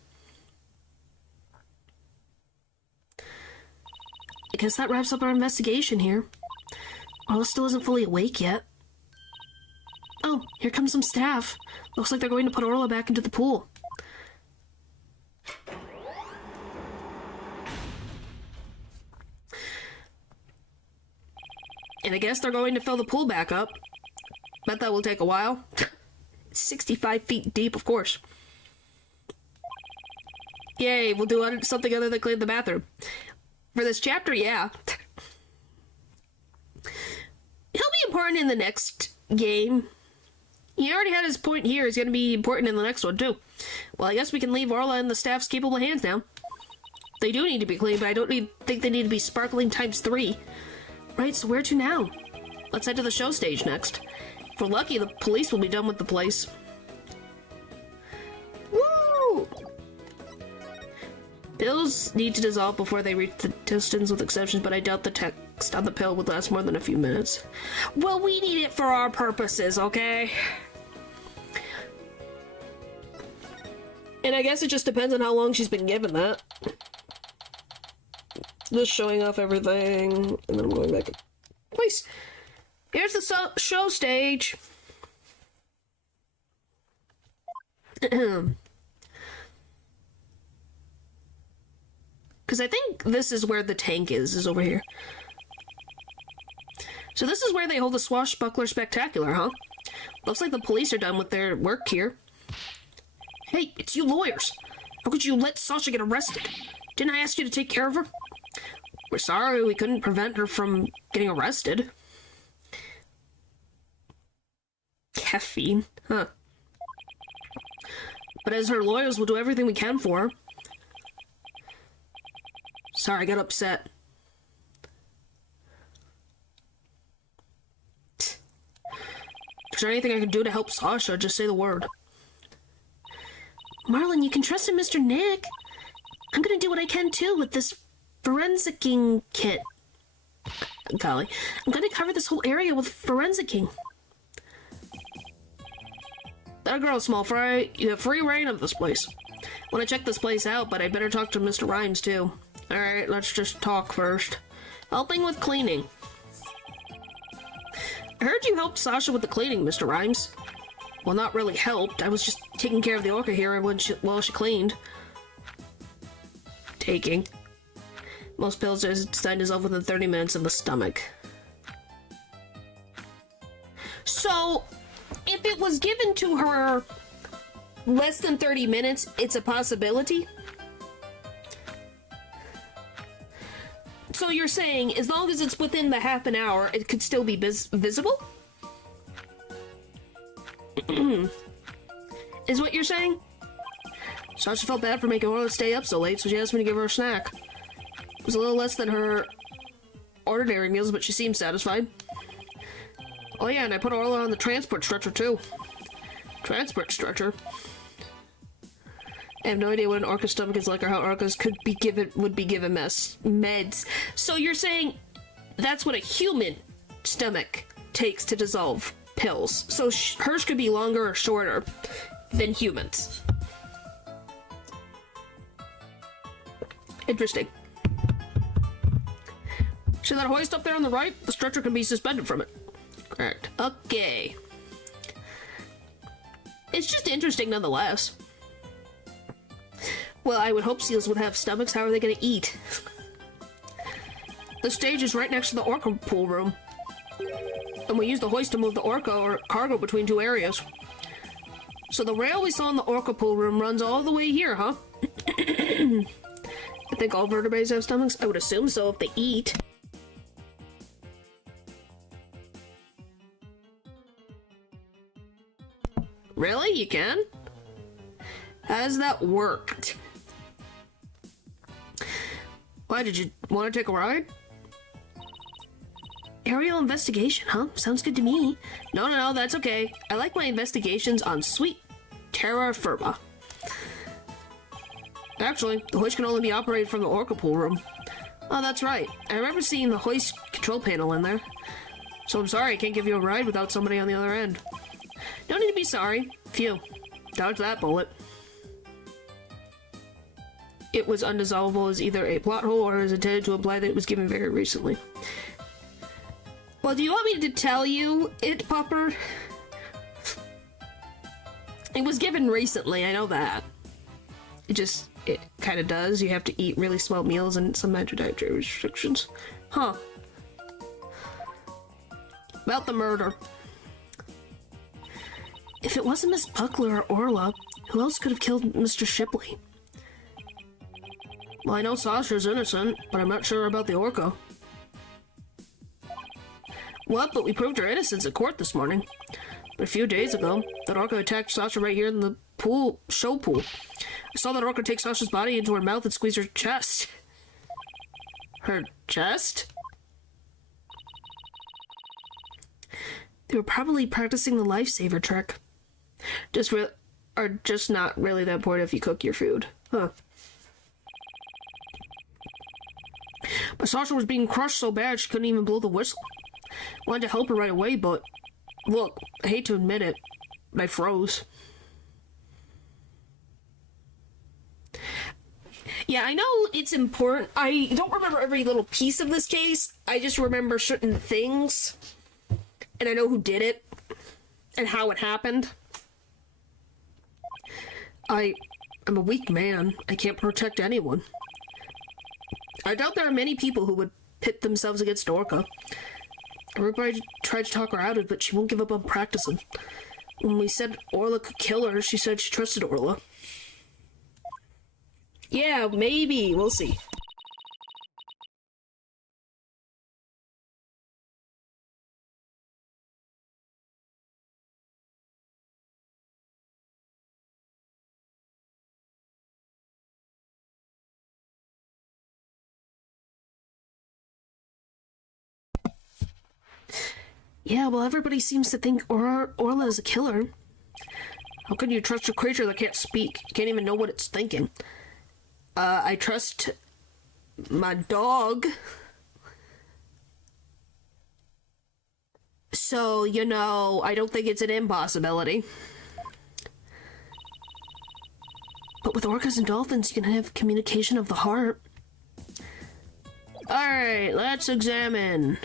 I guess that wraps up our investigation here. Orla still isn't fully awake yet. Oh, here comes some staff. Looks like they're going to put Orla back into the pool. And I guess they're going to fill the pool back up. Bet that will take a while. It's 65 feet deep, of course. Yay, we'll do something other than clean the bathroom. For this chapter, yeah. He'll be important in the next game. He already had his point here. He's going to be important in the next one, too. Well, I guess we can leave Orla in the staff's capable hands now. They do need to be clean, but I don't think they need to be sparkling times 3. Right, so where to now? Let's head to the show stage next. If we're lucky, the police will be done with the place. Woo! Pills need to dissolve before they reach the intestines with exceptions, but I doubt the text on the pill would last more than a few minutes. Well, we need it for our purposes, okay? And I guess it just depends on how long she's been given that. Just showing off everything, and then I'm going back in place. Here's the show stage. Because I think this is where the tank is over here. So this is where they hold the Swashbuckler Spectacular, huh? Looks like the police are done with their work here. Hey, it's you lawyers. How could you let Sasha get arrested? Didn't I ask you to take care of her? We're sorry we couldn't prevent her from getting arrested. Caffeine, huh? But as her lawyers, we'll do everything we can for her. Sorry, I got upset. Is there anything I can do to help Sasha? Just say the word. Marlon, you can trust in Mr. Nick. I'm gonna do what I can too with this forensicing kit. Golly. I'm gonna cover this whole area with forensicing. That girl, small fry. You have free reign of this place. Want to check this place out, but I better talk to Mr. Rhymes too. Alright, let's just talk first. Helping with cleaning. I heard you helped Sasha with the cleaning, Mr. Rhymes. Well, not really helped. I was just taking care of the orca here while she cleaned. Taking. Most pills are designed to dissolve within 30 minutes in the stomach. So, if it was given to her less than 30 minutes, it's a possibility? So you're saying, as long as it's within the half an hour, it could still be visible? Is what you're saying? Sasha felt bad for making Orla stay up so late, so she asked me to give her a snack. It was a little less than her ordinary meals, but she seemed satisfied. Oh yeah, and I put Orla on the transport stretcher too. Transport stretcher? I have no idea what an orca's stomach is like or how orcas would be given meds. So you're saying that's what a human stomach takes to dissolve pills. So hers could be longer or shorter than humans. Interesting. See that hoist up there on the right? The stretcher can be suspended from it. Correct. Okay. It's just interesting nonetheless. Well, I would hope seals would have stomachs. How are they going to eat? The stage is right next to the orca pool room. And we use the hoist to move the orca or cargo between two areas. So the rail we saw in the orca pool room runs all the way here, huh? I think all vertebrates have stomachs. I would assume so if they eat. Really? You can? How does that work? Why, did you want to take a ride? Aerial investigation, huh? Sounds good to me. No, that's okay. I like my investigations on sweet terra firma. Actually, the hoist can only be operated from the orca pool room. Oh, that's right. I remember seeing the hoist control panel in there. So I'm sorry I can't give you a ride without somebody on the other end. No need to be sorry. Phew. Dodge that bullet. It was undissolvable as either a plot hole or is intended to imply that it was given very recently. Well, do you want me to tell you it, Popper? It was given recently, I know that. It kind of does. You have to eat really small meals and some dietary restrictions. Huh. About the murder. If it wasn't Miss Buckler or Orla, who else could have killed Mr. Shipley? Well, I know Sasha's innocent, but I'm not sure about the orca. What? But we proved her innocence at court this morning. But a few days ago, that orca attacked Sasha right here in the show pool. I saw that orca take Sasha's body into her mouth and squeeze her chest. Her chest? They were probably practicing the lifesaver trick. Just not really that important if you cook your food. Huh. But Sasha was being crushed so bad she couldn't even blow the whistle. Wanted to help her right away, but look, I hate to admit it, but I froze. Yeah, I know it's important. I don't remember every little piece of this case. I just remember certain things. And I know who did it. And how it happened. I'm a weak man. I can't protect anyone. I doubt there are many people who would pit themselves against Orca. Everybody tried to talk her out of it, but she won't give up on practicing. When we said Orla could kill her, she said she trusted Orla. Yeah, maybe. We'll see. Yeah, well, everybody seems to think Orla is a killer. How can you trust a creature that can't speak? You can't even know what it's thinking. I trust my dog. So, I don't think it's an impossibility. But with orcas and dolphins, you can have communication of the heart. Alright, let's examine.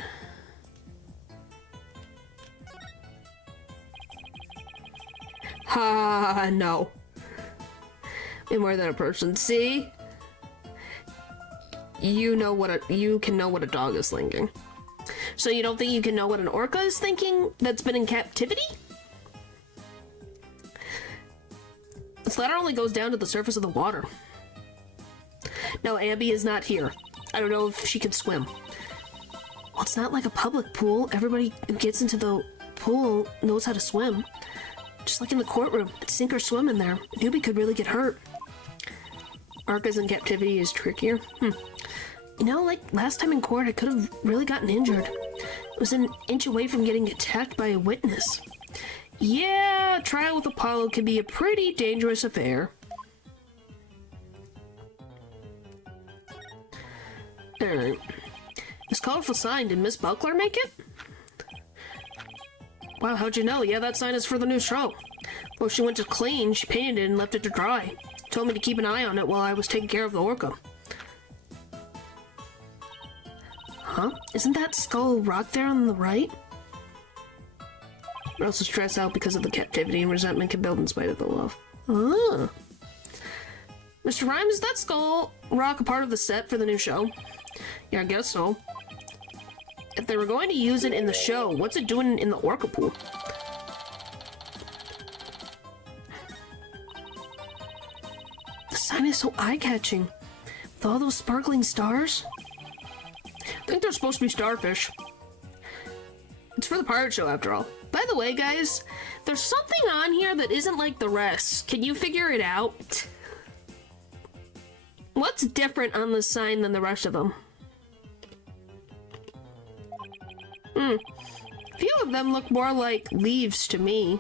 Ha, no. Be more than a person. See? You can know what a dog is thinking. So you don't think you can know what an orca is thinking that's been in captivity? This ladder only goes down to the surface of the water. No, Abby is not here. I don't know if she can swim. Well, it's not like a public pool. Everybody who gets into the pool knows how to swim. Just like in the courtroom, it's sink or swim in there. A newbie could really get hurt. Arcas in captivity is trickier. You know, like last time in court, I could have really gotten injured. I was an inch away from getting attacked by a witness. Yeah, trial with Apollo can be a pretty dangerous affair. Alright. This colorful sign, did Miss Buckler make it? Wow, how'd you know? Yeah, that sign is for the new show. Well, she went to clean, she painted it and left it to dry. Told me to keep an eye on it while I was taking care of the orca. Huh? Isn't that Skull Rock there on the right? But also stressed out because of the captivity and resentment can build in spite of the love. Ah. Mr. Rhymes, is that Skull Rock a part of the set for the new show? Yeah, I guess so. If they were going to use it in the show, what's it doing in the orca pool? The sign is so eye-catching. With all those sparkling stars. I think they're supposed to be starfish. It's for the pirate show, after all. By the way, guys, there's something on here that isn't like the rest. Can you figure it out? What's different on this sign than the rest of them? Few of them look more like leaves to me.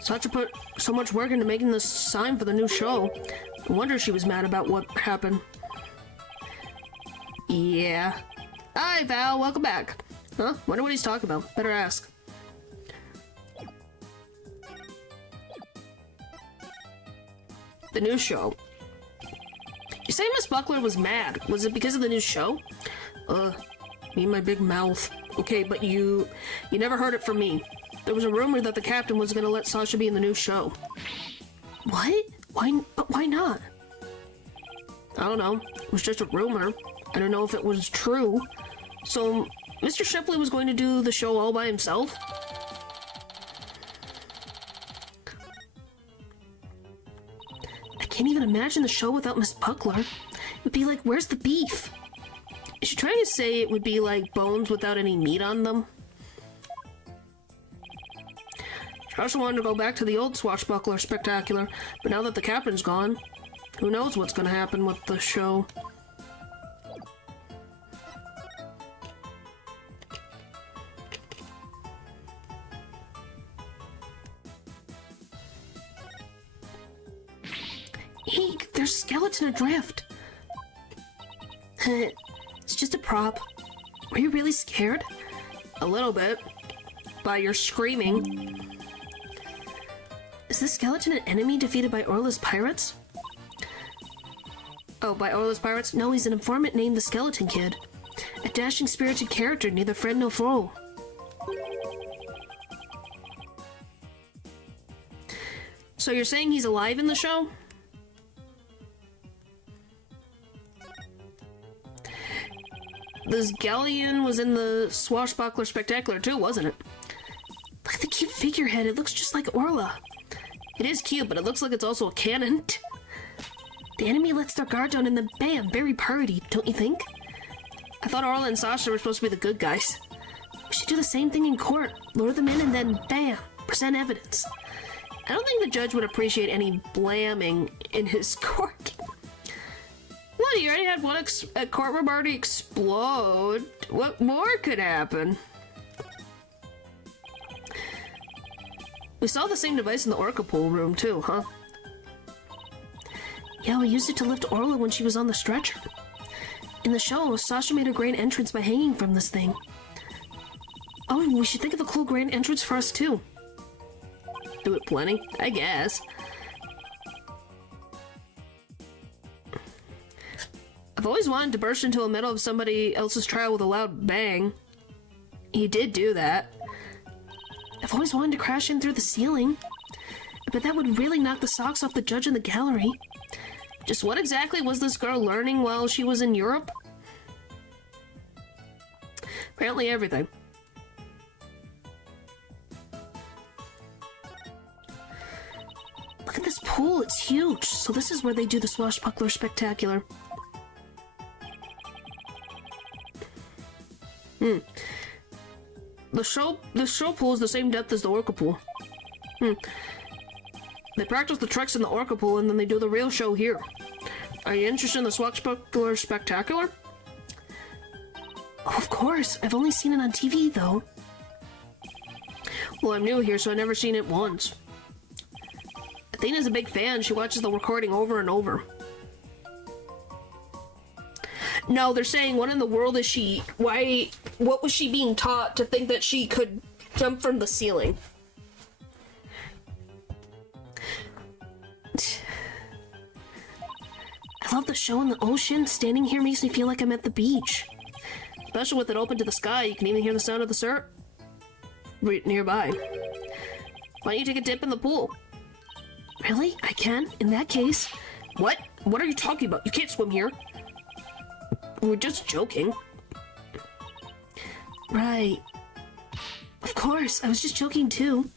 Sacha put so much work into making this sign for the new show. No wonder she was mad about what happened. Yeah. Hi, Val. Welcome back. Huh? Wonder what he's talking about. Better ask. The new show. You say Miss Buckler was mad. Was it because of the new show? Me and my big mouth. Okay, but you never heard it from me. There was a rumor that the captain was gonna let Sasha be in the new show. What? Why not? I don't know. It was just a rumor. I don't know if it was true. So, Mr. Shipley was going to do the show all by himself? I can't even imagine the show without Miss Buckler. It would be like, where's the beef? Is she trying to say it would be like bones without any meat on them? She also wanted to go back to the old Swashbuckler Spectacular, but now that the captain's gone, who knows what's going to happen with the show. Eek, there's a skeleton adrift. It's just a prop. Were you really scared? A little bit. By your screaming. Is this skeleton an enemy defeated by Orla's pirates? Oh, by Orla's pirates? No, he's an informant named the Skeleton Kid. A dashing, spirited character, neither friend nor foe. So you're saying he's alive in the show? This galleon was in the Swashbuckler Spectacular too, wasn't it? Look at the cute figurehead, it looks just like Orla. It is cute, but it looks like it's also a cannon. The enemy lets their guard down and then bam, very party, don't you think? I thought Orla and Sasha were supposed to be the good guys. We should do the same thing in court. Lure them in and then bam, present evidence. I don't think the judge would appreciate any blamming in his court. What, you already had one courtroom already explode? What more could happen? We saw the same device in the Orca pool room too, huh? Yeah, we used it to lift Orla when she was on the stretcher. In the show, Sasha made a grand entrance by hanging from this thing. Oh, we should think of a cool grand entrance for us too. Do it plenty, I guess. I've always wanted to burst into the middle of somebody else's trial with a loud bang. He did do that. I've always wanted to crash in through the ceiling. But that would really knock the socks off the judge in the gallery. Just what exactly was this girl learning while she was in Europe? Apparently everything. pool, it's huge. So this is where they do the swashbuckler spectacular. The show pool is the same depth as the orca pool. They practice the tricks in the orca pool and then they do the real show here. Are you interested in the swashbuckler spectacular? Oh, of course. I've only seen it on TV though. Well, I'm new here, so I've never seen it once. Athena's a big fan. She watches the recording over and over. No, they're saying, what in the world is she... What was she being taught to think that she could jump from the ceiling? I love the show in the ocean. Standing here makes me feel like I'm at the beach. Especially with it open to the sky, you can even hear the sound of the surf right nearby. Why don't you take a dip in the pool? Really? I can? In that case... What? What are you talking about? You can't swim here. We're just joking. Right. Of course, I was just joking too.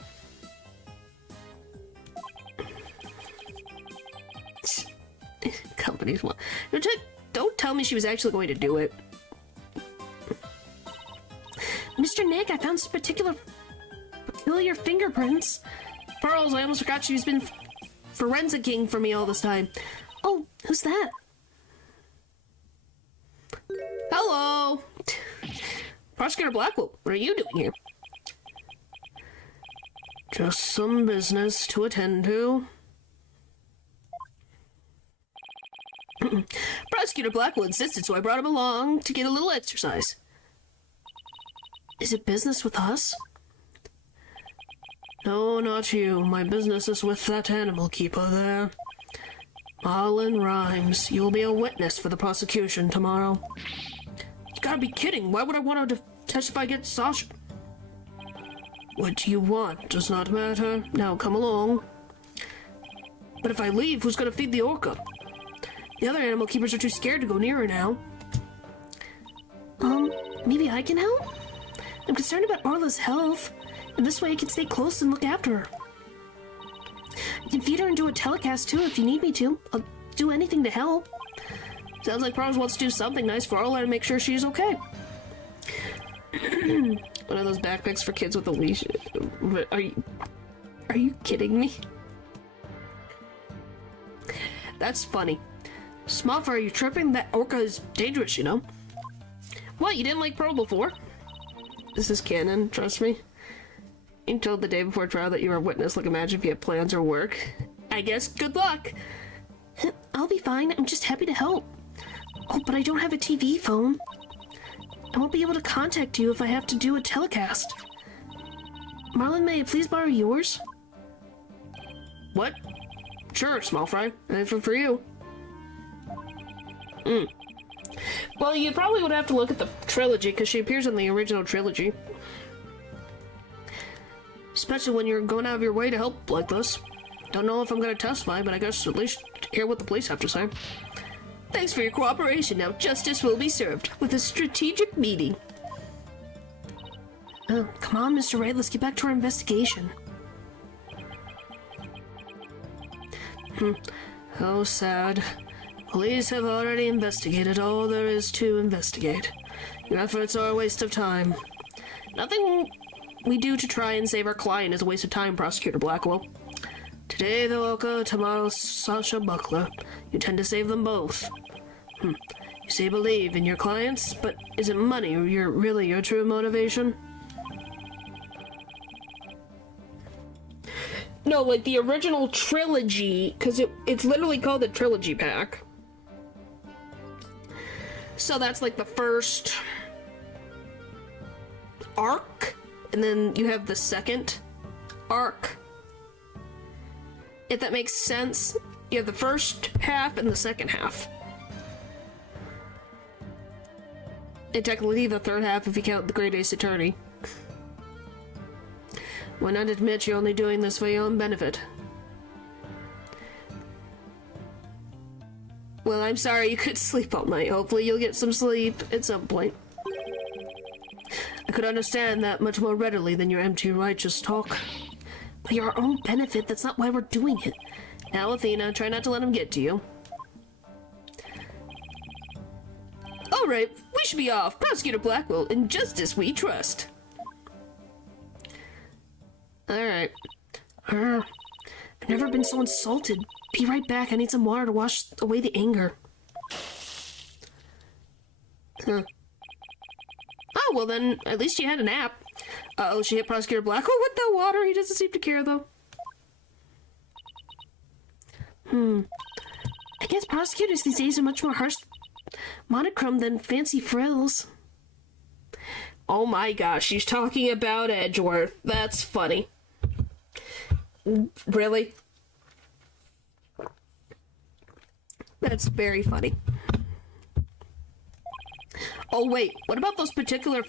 Companies want... Don't tell me she was actually going to do it. Mr. Nick, I found some peculiar fingerprints. Pearls, I almost forgot she's been forensicing for me all this time. Oh, who's that? Hello! Prosecutor Blackwell, what are you doing here? Just some business to attend to. Prosecutor Blackwell insisted, so I brought him along to get a little exercise. Is it business with us? No, not you. My business is with that animal keeper there. Marlon Rhymes. You will be a witness for the prosecution tomorrow. You gotta be kidding. Why would I want to testify against Sasha? What you want does not matter. Now come along. But if I leave, who's gonna feed the orca? The other animal keepers are too scared to go near her now. Maybe I can help? I'm concerned about Orla's health, and this way I can stay close and look after her. I can feed her and do a telecast too if you need me to. I'll do anything to help. Sounds like Prose wants to do something nice for Orla to make sure she's okay. One of those backpacks for kids with a leash. Are you kidding me? That's funny. Smallfur, are you tripping? That orca is dangerous, you know. What, you didn't like Pearl before? This is canon, trust me. You told the day before trial that you were a witness. Like, imagine if you had plans or work. I guess good luck. I'll be fine. I'm just happy to help. Oh, but I don't have a TV phone. I won't be able to contact you if I have to do a telecast. Marlon, may I please borrow yours? What? Sure, small fry. Anything for you. Well, you probably would have to look at the trilogy, because she appears in the original trilogy. Especially when you're going out of your way to help like this. Don't know if I'm going to testify, but I guess at least hear what the police have to say. Thanks for your cooperation. Now justice will be served with a strategic meeting. Oh, come on, Mr. Wright, let's get back to our investigation. How sad. Police have already investigated all there is to investigate. Your efforts are a waste of time. Nothing we do to try and save our client is a waste of time, Prosecutor Blackwell. Today the Orca, tomorrow Sasha Buckler. You tend to save them both. You say believe in your clients, but is it money really your true motivation? No, like the original trilogy, because it's literally called the Trilogy Pack. So that's like the first arc, and then you have the second arc. If that makes sense, you have the first half and the second half. And technically the third half if you count the Great Ace Attorney. Why not admit you're only doing this for your own benefit? Well, I'm sorry you couldn't sleep all night. Hopefully you'll get some sleep at some point. I could understand that much more readily than your empty righteous talk. For your own benefit, that's not why we're doing it. Now, Athena, try not to let him get to you. Alright, we should be off. Prosecutor Blackwell, in justice we trust. Alright. I've never been so insulted. Be right back, I need some water to wash away the anger. Huh. Oh, well then, at least she had a nap. Uh-oh, she hit Prosecutor Blackwell with the water. He doesn't seem to care, though. I guess prosecutors these days are much more harsh monochrome than fancy frills. Oh my gosh, she's talking about Edgeworth. That's funny. Really? That's very funny. Oh wait, what about those peculiar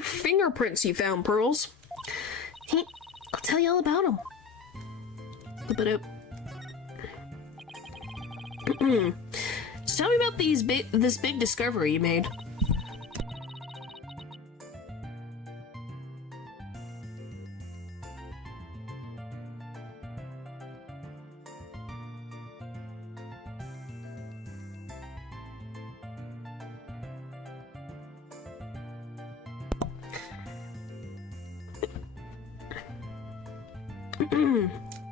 fingerprints you found, Pearls? Hey, I'll tell you all about them. So tell me about this big discovery you made.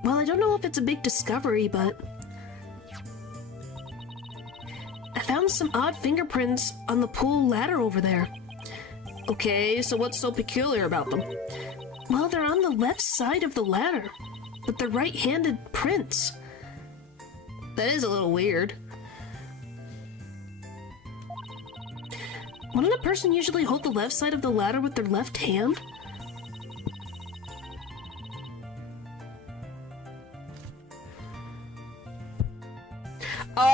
Well, I don't know if it's a big discovery, but I found some odd fingerprints on the pool ladder over there. Okay, so what's so peculiar about them? Well, they're on the left side of the ladder, but they're right-handed prints. That is a little weird. Wouldn't a person usually hold the left side of the ladder with their left hand? Oh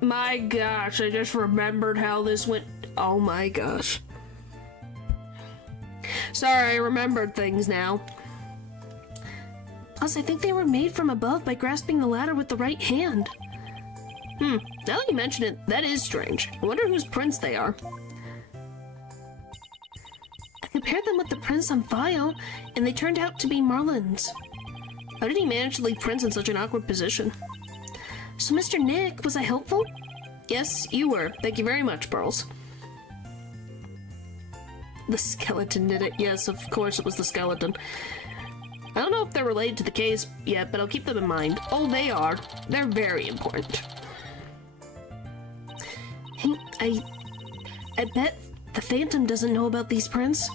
my gosh, I just remembered how this went. Oh my gosh. Sorry, I remembered things now. Plus, I think they were made from above by grasping the ladder with the right hand. Now that you mention it, that is strange. I wonder whose prints they are. I compared them with the prints on file, and they turned out to be Marlin's. How did he manage to leave prints in such an awkward position? So, Mr. Nick, was I helpful? Yes, you were. Thank you very much, Pearls. The skeleton did it. Yes, of course it was the skeleton. I don't know if they're related to the case yet, but I'll keep them in mind. Oh, they are. They're very important. Hey, I bet the Phantom doesn't know about these prints.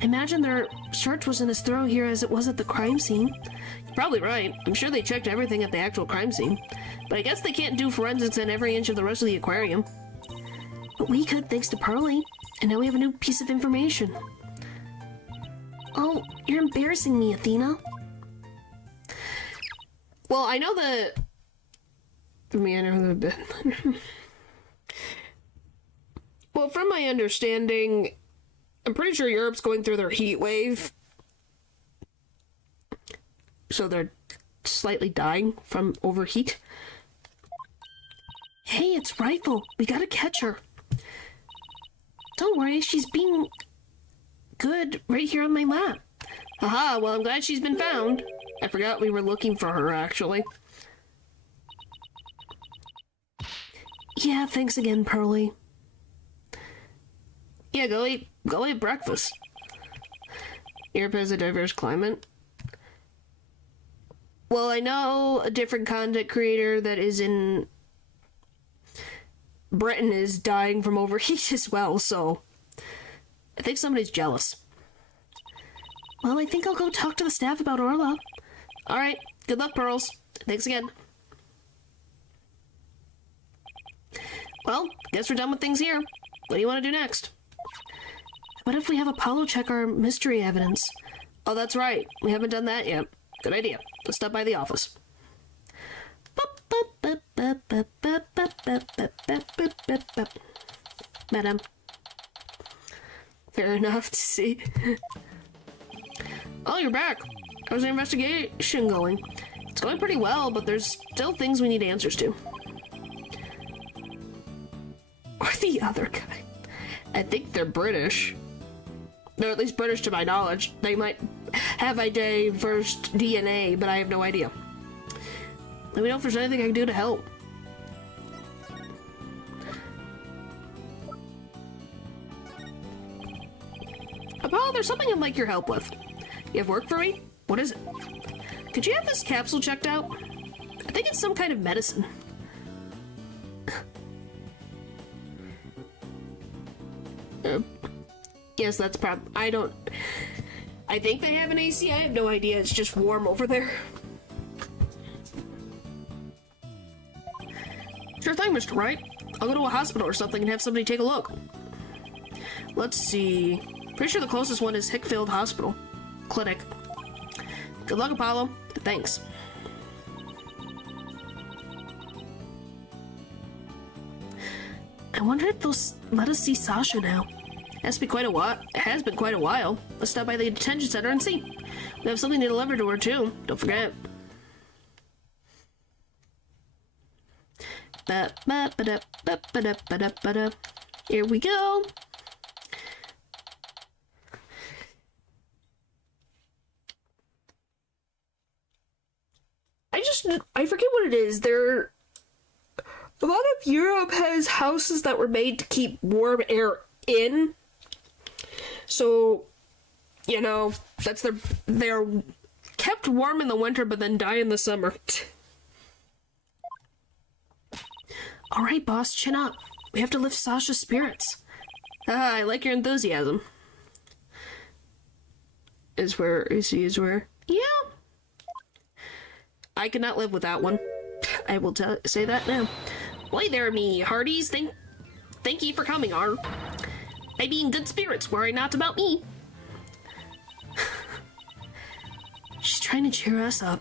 I imagine their search wasn't as thorough here as it was at the crime scene. You're probably right. I'm sure they checked everything at the actual crime scene. But I guess they can't do forensics on every inch of the rest of the aquarium. But we could, thanks to Pearly. And now we have a new piece of information. Oh, you're embarrassing me, Athena. Well, I know the... Well, from my understanding, I'm pretty sure Europe's going through their heat wave. So they're slightly dying from overheat. Hey, it's Rifle. We gotta catch her. Don't worry, she's being good right here on my lap. Haha, well, I'm glad she's been found. I forgot we were looking for her, actually. Yeah, thanks again, Pearly. Yeah, go eat breakfast. Europe has a diverse climate. Well, I know a different content creator that is in Britain is dying from overheat as well, so I think somebody's jealous. Well, I think I'll go talk to the staff about Orla. Alright, good luck, Pearls. Thanks again. Well, guess we're done with things here. What do you want to do next? What if we have Apollo check our mystery evidence? Oh, that's right. We haven't done that yet. Good idea. Let's stop by the office. Madam. Fair enough to see. Oh, you're back. How's the investigation going? It's going pretty well, but there's still things we need answers to. Or the other guy. I think they're British. They're at least British to my knowledge. They might have a diverse DNA, but I have no idea. Let me know if there's anything I can do to help. Apollo, there's something I'd like your help with. You have work for me? What is it? Could you have this capsule checked out? I think it's some kind of medicine. Yes, that's I think they have an AC. I have no idea. It's just warm over there. Sure thing, Mr. Wright. I'll go to a hospital or something and have somebody take a look. Let's see. Pretty sure the closest one is Hickfield Hospital. Clinic. Good luck, Apollo. Thanks. I wonder if they'll let us see Sasha now. It has been quite a while. Let's stop by the detention center and see. We have something to deliver to her too. Don't forget. Here we go. I forget what it is. A lot of Europe has houses that were made to keep warm air in. So, you know, they're kept warm in the winter but then die in the summer. Alright, boss, chin up. We have to lift Sasha's spirits. Ah, I like your enthusiasm. Is where. Yeah. I could not live without one. I will say that now. Why there, me hearties. Thank ye for coming, I be in good spirits, were I not about me. She's trying to cheer us up.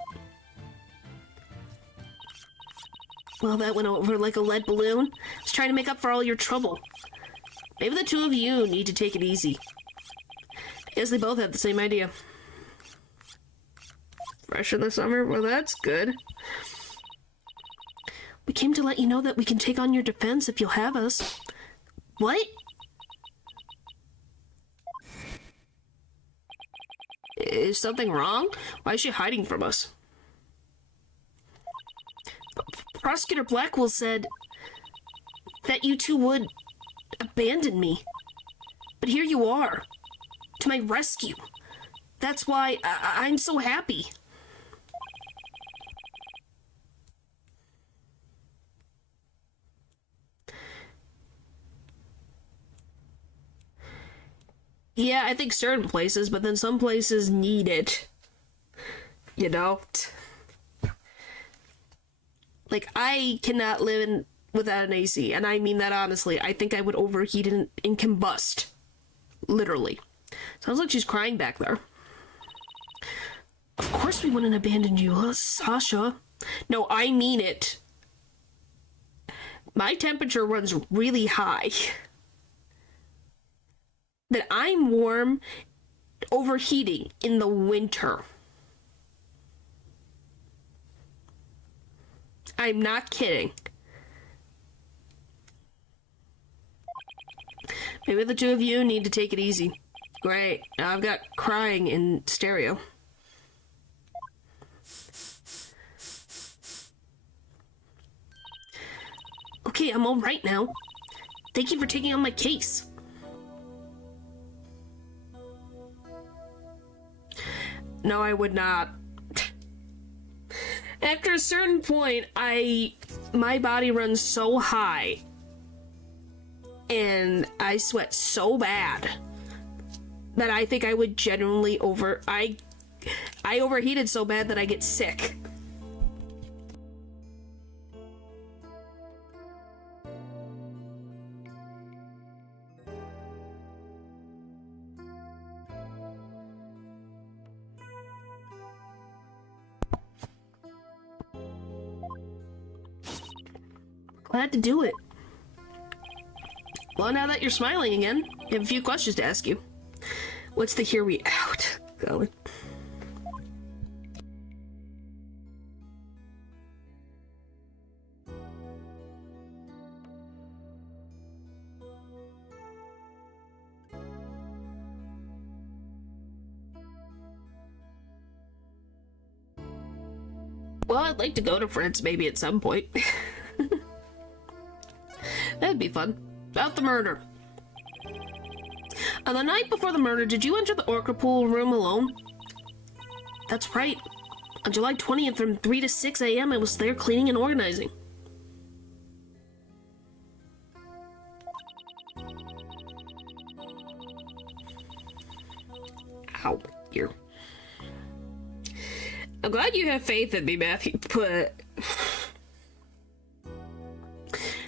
Well, that went over like a lead balloon. She's trying to make up for all your trouble. Maybe the two of you need to take it easy. I guess they both had the same idea. Fresh in the summer? Well, that's good. We came to let you know that we can take on your defense if you'll have us. What? Is something wrong? Why is she hiding from us? Prosecutor Blackwell said that you two would abandon me. But here you are, to my rescue. That's why I'm so happy. Yeah, I think certain places, but then some places need it. You know? Like, I cannot live without an AC, and I mean that honestly. I think I would overheat and combust. Literally. Sounds like she's crying back there. Of course we wouldn't abandon you, Sasha. No, I mean it. My temperature runs really high. That I'm warm, overheating in the winter. I'm not kidding. Maybe the two of you need to take it easy. Great, now I've got crying in stereo. Okay, I'm all right now. Thank you for taking on my case. No, I would not. After a certain point, my body runs so high and I sweat so bad that I think I would genuinely I overheated so bad that I get sick. Glad to do it. Well, now that you're smiling again, I have a few questions to ask you. What's the here we out going? Well, I'd like to go to France maybe at some point. That'd be fun. About the murder. On the night before the murder, did you enter the orca pool room alone? That's right. On July 20th from 3 to 6 a.m. I was there cleaning and organizing. Ow, here. I'm glad you have faith in me, Matthew, but...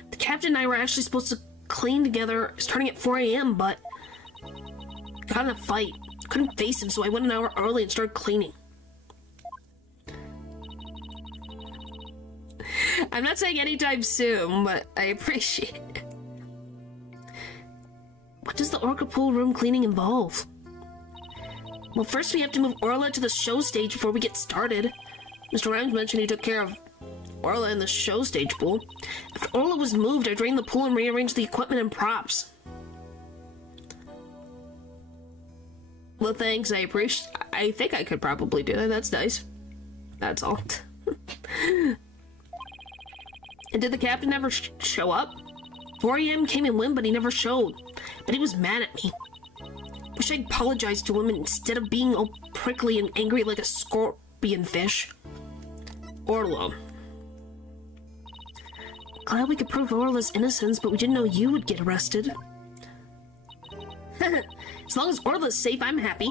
The captain and I were actually supposed to clean together starting at 4 a.m., but... got in a fight. Couldn't face him, so I went an hour early and started cleaning. I'm not saying anytime soon, but I appreciate it. What does the orca pool room cleaning involve? Well, first we have to move Orla to the show stage before we get started. Mr. Rhymes mentioned he took care of Orla in the show stage pool. After Orla was moved, I drained the pool and rearranged the equipment and props. Well, thanks, I appreciate. I think I could probably do that. That's nice. That's all. And did the captain ever show up? 4 a.m. came and went, but he never showed. But he was mad at me. Wish I'd apologized to him instead of being all prickly and angry like a scorpion fish. Orla. Glad we could prove Orla's innocence, but we didn't know you would get arrested. As long as Orla's safe, I'm happy.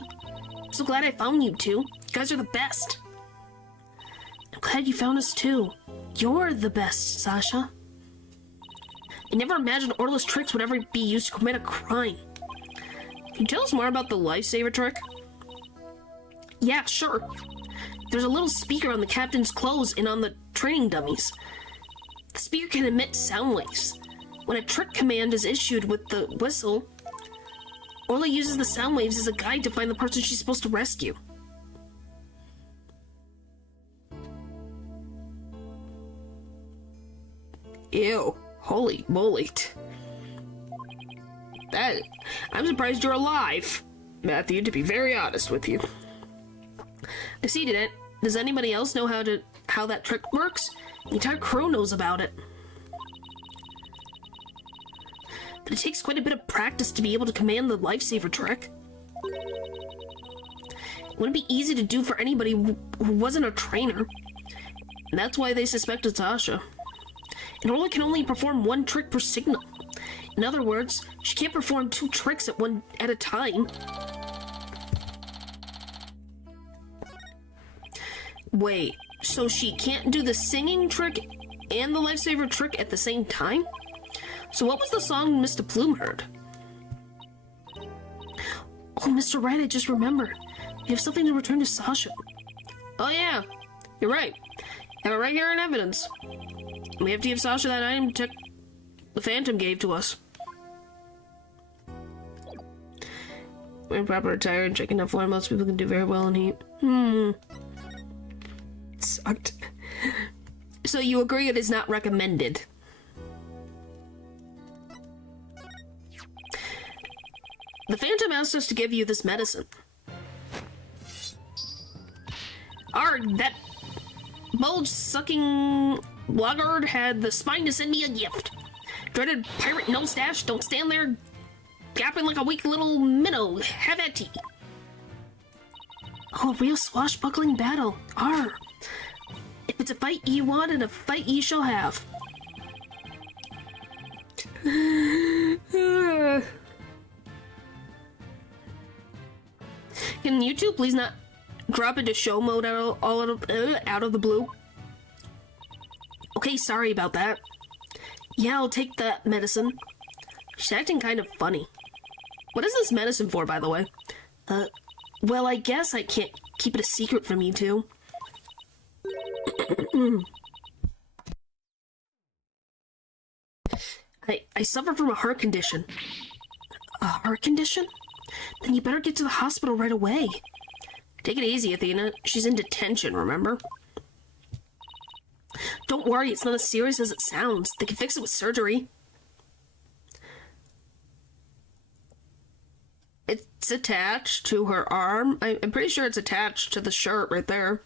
I'm so glad I found you two. You guys are the best. I'm glad you found us too. You're the best, Sasha. I never imagined Orla's tricks would ever be used to commit a crime. Can you tell us more about the lifesaver trick? Yeah, sure. There's a little speaker on the captain's clothes and on the training dummies. The speaker can emit sound waves. When a trick command is issued with the whistle, Orla uses the sound waves as a guide to find the person she's supposed to rescue. Ew. Holy moly. I'm surprised you're alive, Matthew, to be very honest with you. I see it. Does anybody else know how that trick works? The entire crew knows about it. But it takes quite a bit of practice to be able to command the lifesaver trick. It wouldn't be easy to do for anybody who wasn't a trainer. And that's why they suspected Sasha. And Orla can only perform one trick per signal. In other words, she can't perform 2 tricks at a time. Wait, so she can't do the singing trick and the lifesaver trick at the same time? So what was the song Mr. Plume heard? Oh, Mr. Wright, I just remembered. We have something to return to Sasha. Oh yeah, you're right. Have it right here in evidence. We have to give Sasha that item the Phantom gave to us. When proper attire and checking out floor, most people can do very well in heat. Sucked. So you agree it is not recommended? The Phantom asked us to give you this medicine. Arg, that bulge-sucking blackguard had the spine to send me a gift. Dreaded pirate no stash, don't stand there gapping like a weak little minnow. Have at tea. Oh, a real swashbuckling battle. Arr. If it's a fight you want, and a fight you shall have. Can you two please not drop into show mode out of the blue? Okay, sorry about that. Yeah, I'll take that medicine. She's acting kind of funny. What is this medicine for, by the way? Well, I guess I can't keep it a secret from you two. I suffer from a heart condition. A heart condition? Then you better get to the hospital right away. Take it easy, Athena. She's in detention, remember? Don't worry, it's not as serious as it sounds. They can fix it with surgery. It's attached to her arm. I'm pretty sure it's attached to the shirt right there.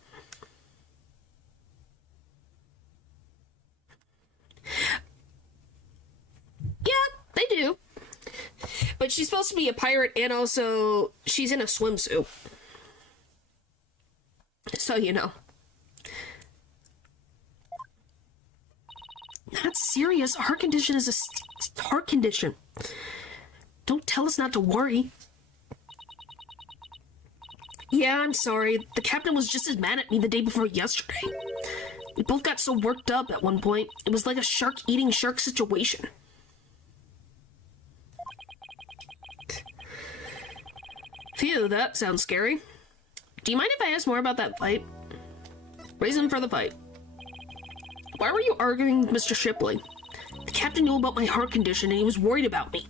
They do. But she's supposed to be a pirate, and also she's in a swimsuit. So, you know. That's serious. Her condition is a heart condition. Don't tell us not to worry. Yeah, I'm sorry. The captain was just as mad at me the day before yesterday. We both got so worked up at one point. It was like a shark eating shark situation. Phew, that sounds scary. Do you mind if I ask more about that fight? Reason for the fight. Why were you arguing with Mr. Shipley? The captain knew about my heart condition and he was worried about me.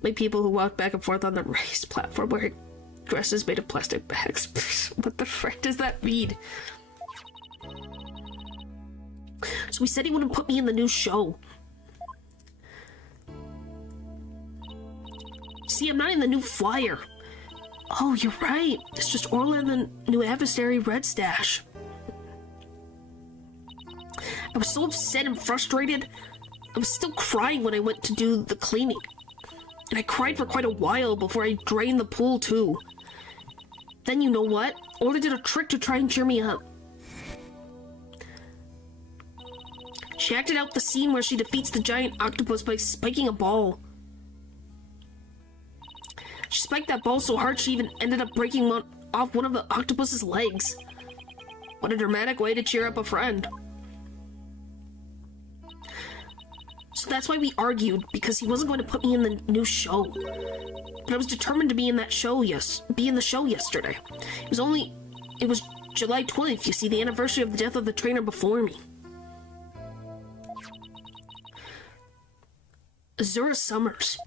Like people who walk back and forth on the raised platform wearing dresses made of plastic bags. What the frick does that mean? So he said he wouldn't put me in the new show. See, I'm not in the new flyer. Oh, you're right. It's just Orla and the new adversary, Red Stash. I was so upset and frustrated. I was still crying when I went to do the cleaning. And I cried for quite a while before I drained the pool, too. Then you know what? Orla did a trick to try and cheer me up. She acted out the scene where she defeats the giant octopus by spiking a ball. She spiked that ball so hard she even ended up breaking off one of the octopus's legs. What a dramatic way to cheer up a friend. So that's why we argued, because he wasn't going to put me in the new show. But I was determined to be in that show, be in the show yesterday. It was July 20th, you see, the anniversary of the death of the trainer before me. Azura Summers.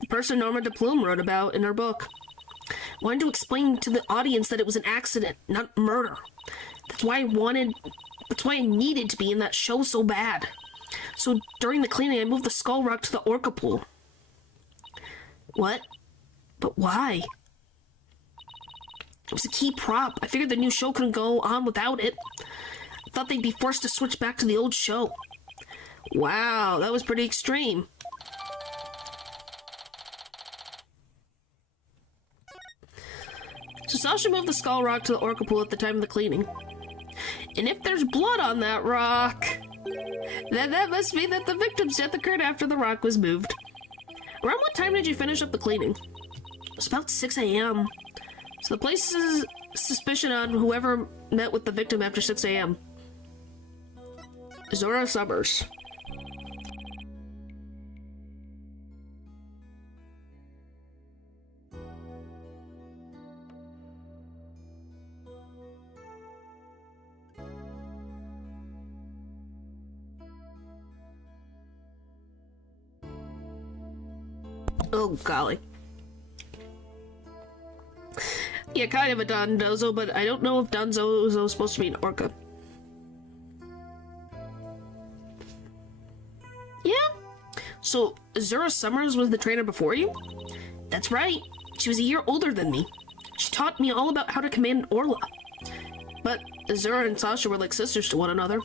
The person Norma de Plume wrote about in her book. Wanted to explain to the audience that it was an accident, not murder. That's why I needed to be in that show so bad. So during the cleaning, I moved the skull rock to the orca pool. What? But why? It was a key prop. I figured the new show couldn't go on without it. I thought they'd be forced to switch back to the old show. Wow, that was pretty extreme. So Sasha moved the skull rock to the orca pool at the time of the cleaning. And if there's blood on that rock, then that must mean that the victim's death occurred after the rock was moved. Around what time did you finish up the cleaning? It was about 6 a.m. So the place's suspicion on whoever met with the victim after 6 a.m. Zora Summers. Oh, golly. Yeah, kind of a Dondozo, but I don't know if Donzozo is supposed to be an orca. Yeah? So, Azura Summers was the trainer before you? That's right. She was a year older than me. She taught me all about how to command Orla. But Azura and Sasha were like sisters to one another.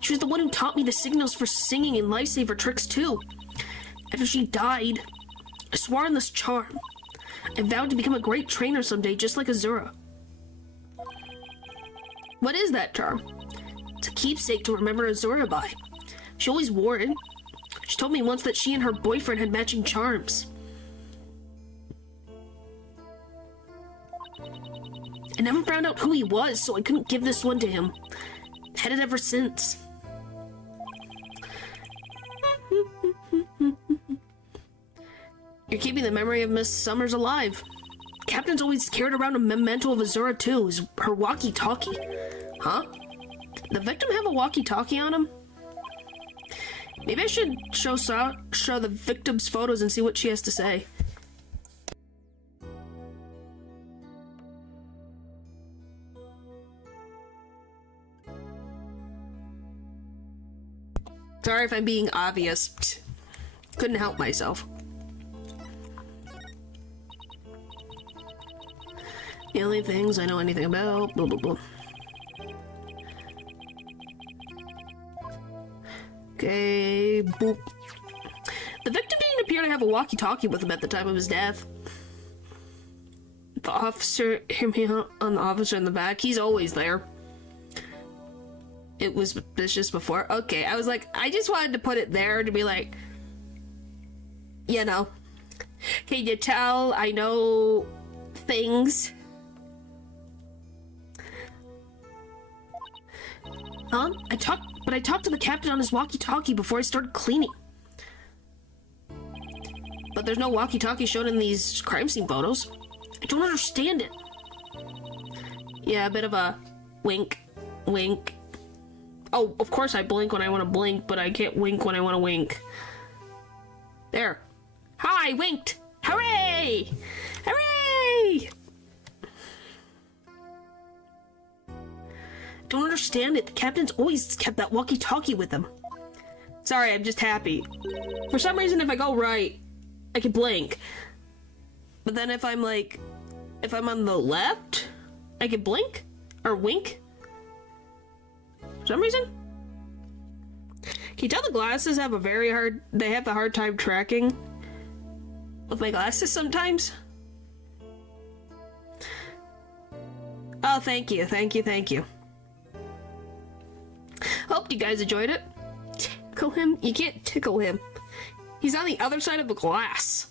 She was the one who taught me the signals for singing and lifesaver tricks, too. After she died, I swore on this charm. I vowed to become a great trainer someday, just like Azura. What is that charm? It's a keepsake to remember Azura by. She always wore it. She told me once that she and her boyfriend had matching charms. I never found out who he was, so I couldn't give this one to him. Had it ever since. You're keeping the memory of Miss Summers alive. Captain's always carried around a memento of Azura too, her walkie-talkie. Huh? Did the victim have a walkie-talkie on him? Maybe I should show the victim's photos and see what she has to say. Sorry if I'm being obvious. Couldn't help myself. The only things I know anything about, blah blah blah. Okay, boop. The victim didn't appear to have a walkie-talkie with him at the time of his death. The officer, him on the officer in the back, he's always there. It was suspicious before. Okay, I was like, I just wanted to put it there to be like, you know, can you tell I know things? I talked to the captain on his walkie-talkie before I started cleaning. But there's no walkie-talkie shown in these crime scene photos. I don't understand it. Yeah, a bit of a wink, wink. Oh, of course I blink when I want to blink, but I can't wink when I want to wink. There. Hi, winked! Hooray! Hooray! Don't understand it. The captain's always kept that walkie-talkie with him. Sorry, I'm just happy. For some reason, if I go right, I can blink. But then if I'm on the left, I can blink? Or wink? For some reason? Can you tell the glasses have they have a hard time tracking with my glasses sometimes? Oh, thank you, thank you, thank you. Hope you guys enjoyed it. Tickle him? You can't tickle him. He's on the other side of the glass.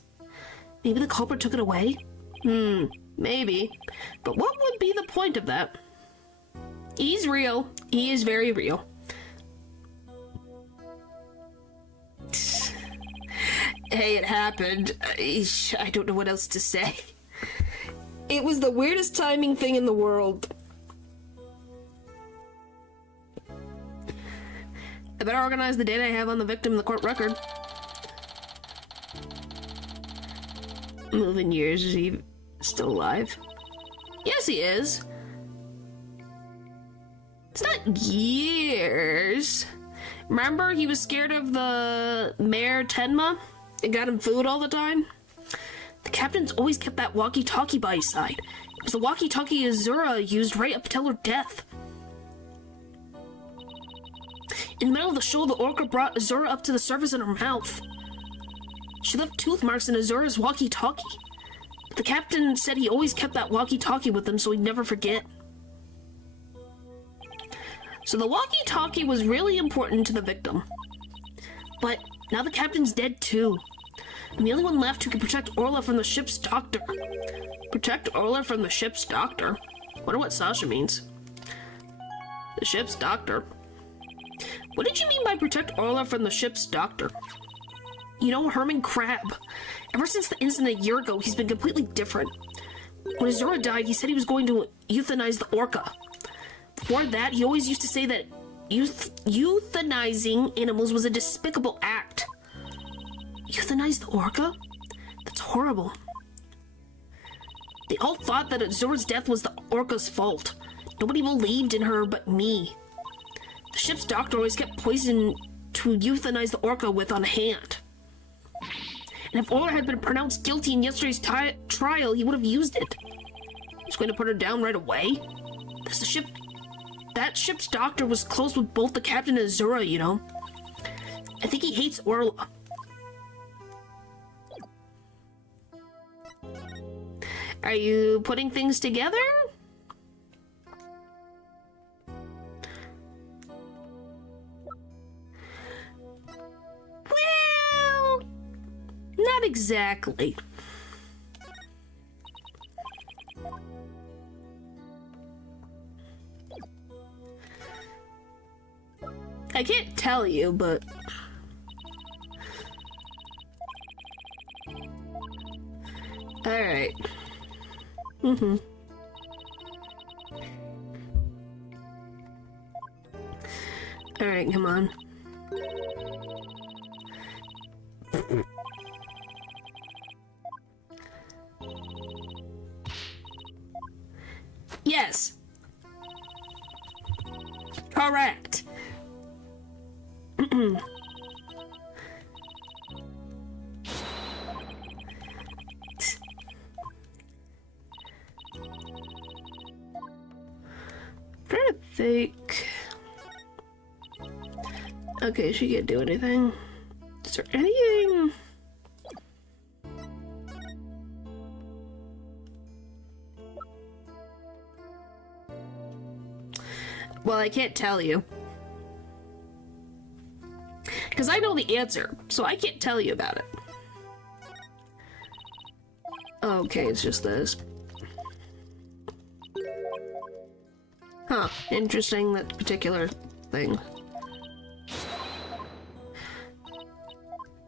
Maybe the culprit took it away? Maybe. But what would be the point of that? He's real. He is very real. Hey, it happened. I don't know what else to say. It was the weirdest timing thing in the world. I better organize the data I have on the victim in the court record. Moving years, is he still alive? Yes, he is. It's not years. Remember, he was scared of the Mayor Tenma and got him food all the time? The captain's always kept that walkie-talkie by his side. It was the walkie-talkie Azura used right up till her death. In the middle of the show, the orca brought Azura up to the surface in her mouth. She left tooth marks in Azura's walkie-talkie. But the captain said he always kept that walkie-talkie with him so he'd never forget. So the walkie-talkie was really important to the victim. But now the captain's dead too. I'm the only one left who can protect Orla from the ship's doctor. Protect Orla from the ship's doctor? Wonder what Sasha means. The ship's doctor. What did you mean by protect Orla from the ship's doctor? You know, Herman Crab. Ever since the incident a year ago, he's been completely different. When Azura died, he said he was going to euthanize the orca. Before that, he always used to say that euthanizing animals was a despicable act. Euthanize the orca? That's horrible. They all thought that Azura's death was the orca's fault. Nobody believed in her but me. The ship's doctor always kept poison to euthanize the orca with on hand. And if Orla had been pronounced guilty in yesterday's trial, he would have used it. He's going to put her down right away? That ship's doctor was close with both the captain and Azura, you know. I think he hates Orla. Are you putting things together? Well, not exactly. I can't tell you, but all right. All right, come on. Yes. Correct. Trying to think. Okay, she can't do anything. Is there anything? Well, I can't tell you. Because I know the answer, so I can't tell you about it. Okay, it's just this. Huh, interesting, that particular thing.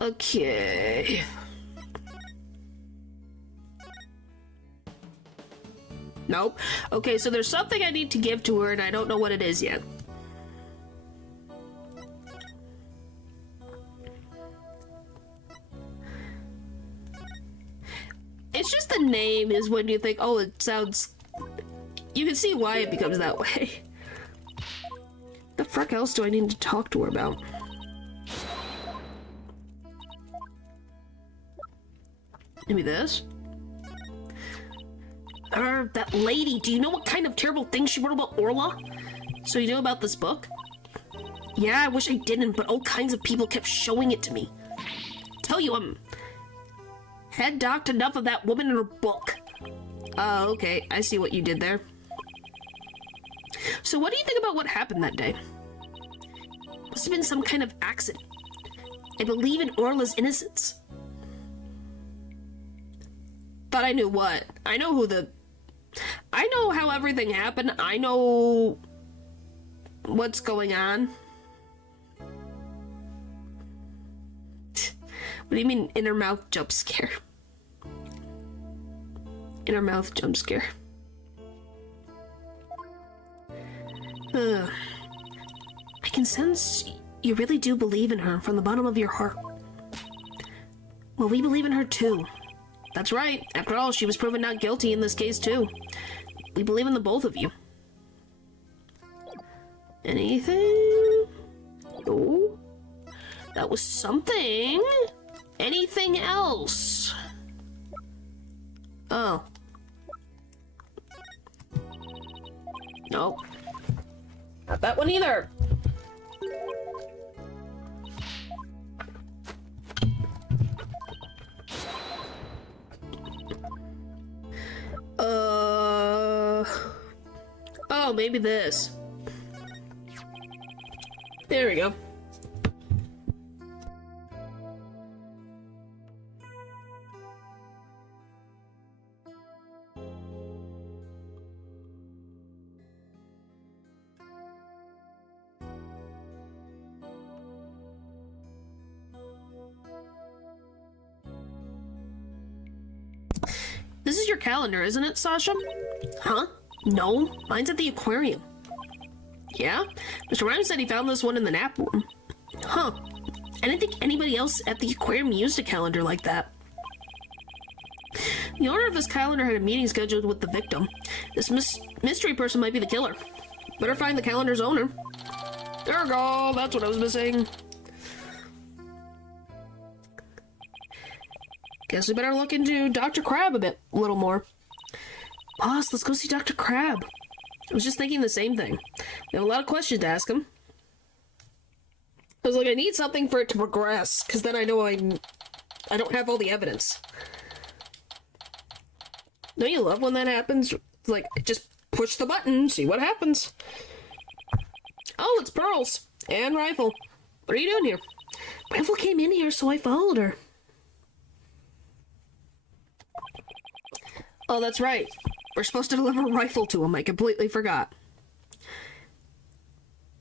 Okay. Nope. Okay, so there's something I need to give to her, and I don't know what it is yet. It's just the name is when you think, oh, it sounds... You can see why it becomes that way. The frick else do I need to talk to her about? Maybe this? That lady, do you know what kind of terrible thing she wrote about Orla? So you know about this book? Yeah, I wish I didn't, but all kinds of people kept showing it to me. Tell you, had docked enough of that woman in her book. Oh, okay, I see what you did there. So what do you think about what happened that day? Must have been some kind of accident. I believe in Orla's innocence. Thought I knew what? I know who the... I know how everything happened. I know what's going on. What do you mean inner mouth jump scare? Inner mouth jump scare. I can sense you really do believe in her from the bottom of your heart. Well, we believe in her too. That's right. After all, she was proven not guilty in this case too. We believe in the both of you. Anything? No. That was something. Anything else? Oh. Nope. Not that one either. Oh, maybe this. There we go. This is your calendar, isn't it, Sasha? Huh? No, mine's at the aquarium. Yeah? Mr. Rhymes said he found this one in the nap room. Huh. I didn't think anybody else at the aquarium used a calendar like that. The owner of this calendar had a meeting scheduled with the victim. This mystery person might be the killer. Better find the calendar's owner. There we go, that's what I was missing. Guess we better look into Dr. Crab a little more. Boss, let's go see Dr. Crab. I was just thinking the same thing. We have a lot of questions to ask him. I was like, I need something for it to progress, because then I know I don't have all the evidence. Don't you love when that happens? It's like, just push the button, see what happens. Oh, it's Pearls. And Rifle. What are you doing here? Rifle came in here, so I followed her. Oh, that's right. We're supposed to deliver a rifle to him. I completely forgot.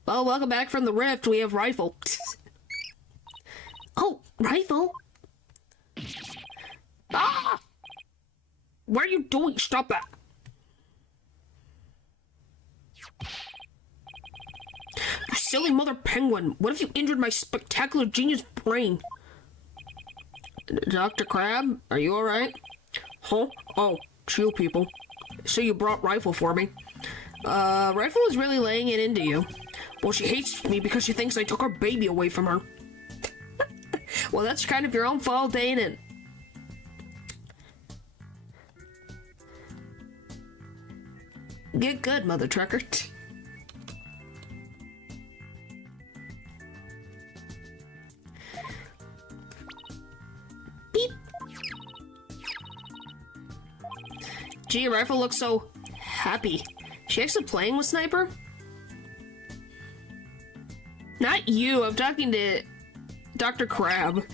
Well, welcome back from the rift. We have Rifle. Oh, Rifle? Ah! What are you doing? Stop that. You silly mother penguin. What if you injured my spectacular genius brain? Dr. Crab, are you alright? Huh? Oh, chill, people. So you brought Rifle for me. Rifle is really laying it into you. Well, she hates me because she thinks I took her baby away from her. Well, that's kind of your own fault, ain't it? Get good, mother trucker. Gee, Rifle looks so happy. She actually playing with Sniper? Not you, I'm talking to Dr. Crab.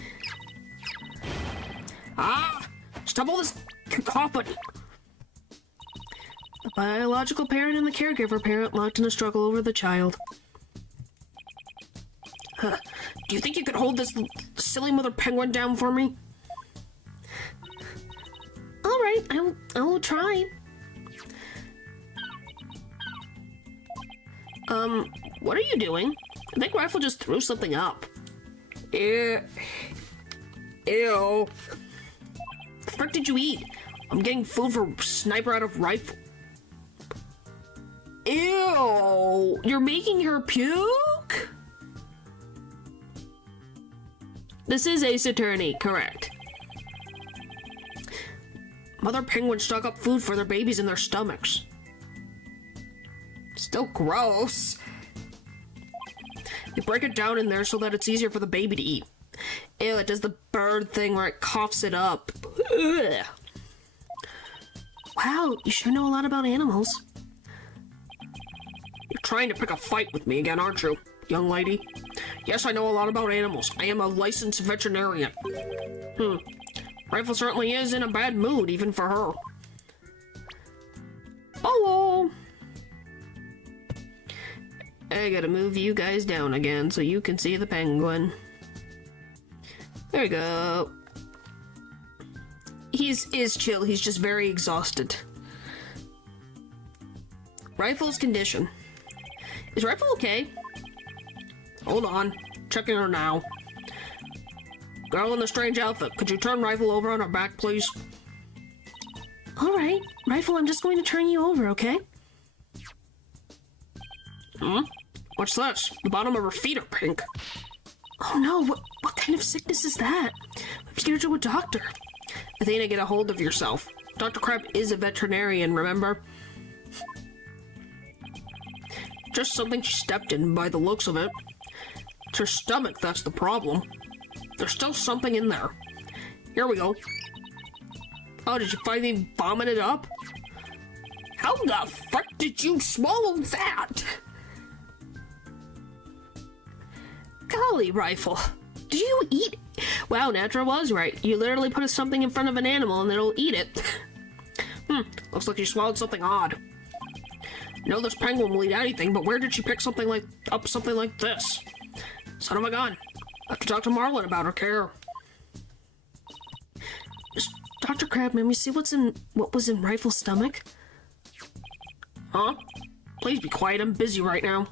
Ah! Stop all this cacophony! The biological parent and the caregiver parent locked in a struggle over the child. Huh. Do you think you could hold this silly mother penguin down for me? Alright, I will try. What are you doing? I think Rifle just threw something up. Ew. The frick did you eat? I'm getting food for Sniper out of Rifle. Ew! You're making her puke? This is Ace Attorney, correct. Mother penguins stock up food for their babies in their stomachs. Still gross. You break it down in there so that it's easier for the baby to eat. Ew, it does the bird thing where it coughs it up. Ugh. Wow, you sure know a lot about animals. You're trying to pick a fight with me again, aren't you, young lady? Yes, I know a lot about animals. I am a licensed veterinarian. Rifle certainly is in a bad mood, even for her. Hello! I gotta move you guys down again so you can see the penguin. There we go. He is chill, he's just very exhausted. Rifle's condition. Is Rifle okay? Hold on. Checking her now. Girl in the strange outfit, could you turn Rifle over on her back, please? Alright. Rifle, I'm just going to turn you over, okay? What's this? The bottom of her feet are pink. Oh no, what kind of sickness is that? I'm scared to a doctor. Athena, get a hold of yourself. Dr. Crab is a veterinarian, remember? Just something she stepped in by the looks of it. It's her stomach that's the problem. There's still something in there. Here we go. Oh, did you finally vomit it up? How the fuck did you swallow that? Golly, Rifle. Did you eat? Wow, Natra was right. You literally put something in front of an animal and it'll eat it. Looks like you swallowed something odd. I know this penguin will eat anything, but where did she pick something like this? Son of a gun. I have to talk to Marlon about her care. Dr. Crab, may we see what was in Rifle's stomach? Huh? Please be quiet, I'm busy right now.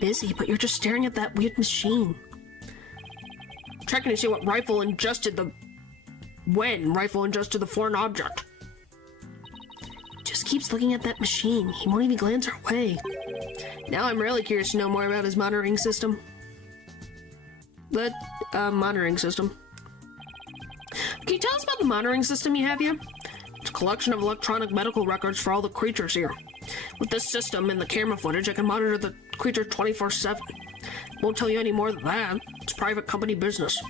Busy, but you're just staring at that weird machine. Checking to see what Rifle ingested when Rifle ingested the foreign object. Just keeps looking at that machine. He won't even glance our way. Now I'm really curious to know more about his monitoring system. The monitoring system. Can you tell us about the monitoring system you have here? It's a collection of electronic medical records for all the creatures here. With this system and the camera footage, I can monitor the creature 24/7. Won't tell you any more than that. It's private company business.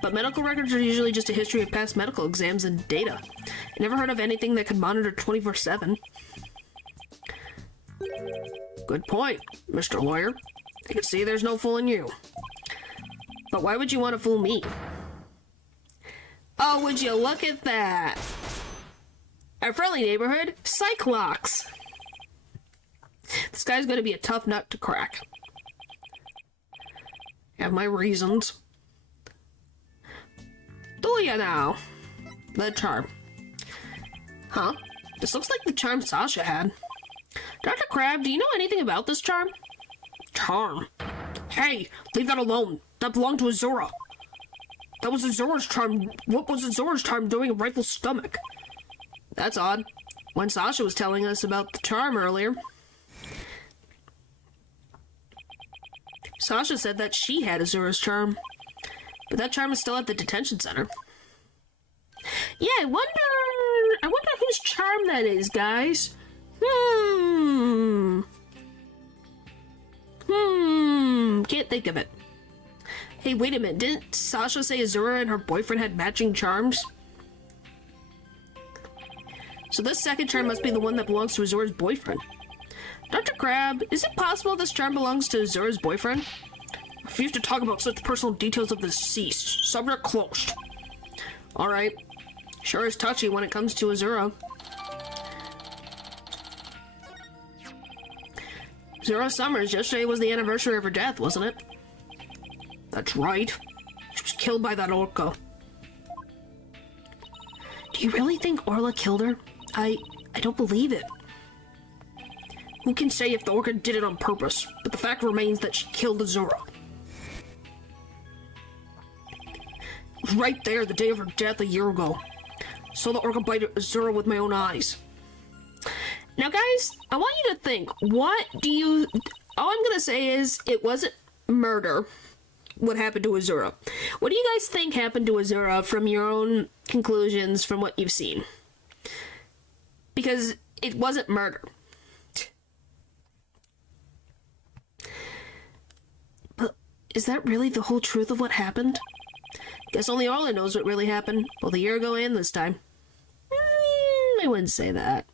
But medical records are usually just a history of past medical exams and data. I never heard of anything that could monitor 24/7. Good point, Mr. Lawyer. I can see there's no fooling you. But why would you want to fool me? Oh, would you look at that? Our friendly neighborhood, Cyclops. This guy's gonna be a tough nut to crack. I have my reasons. Do you now? The charm. Huh? This looks like the charm Sasha had. Dr. Crab, do you know anything about this charm? Charm? Hey, leave that alone. That belonged to Azura. That was Azura's charm. What was Azura's charm doing in Rifle's stomach? That's odd. When Sasha was telling us about the charm earlier, Sasha said that she had Azura's charm. But that charm is still at the detention center. Yeah, I wonder whose charm that is, guys. Can't think of it. Hey, wait a minute. Didn't Sasha say Azura and her boyfriend had matching charms? So this second charm must be the one that belongs to Azura's boyfriend. Dr. Crab, is it possible this charm belongs to Azura's boyfriend? I refuse to talk about such personal details of the deceased. Subject closed. Alright. Sure is touchy when it comes to Azura. Azura Summers, yesterday was the anniversary of her death, wasn't it? That's right. She was killed by that Orca. Do you really think Orla killed her? I don't believe it. Who can say if the Orca did it on purpose? But the fact remains that she killed Azura. It was right there the day of her death a year ago. Saw the Orca bite Azura with my own eyes. Now guys, I want you to think, all I'm gonna say is, it wasn't murder, what happened to Azura. What do you guys think happened to Azura from your own conclusions from what you've seen? Because it wasn't murder. But is that really the whole truth of what happened? Guess only Orla knows what really happened, both a year ago and this time. I wouldn't say that.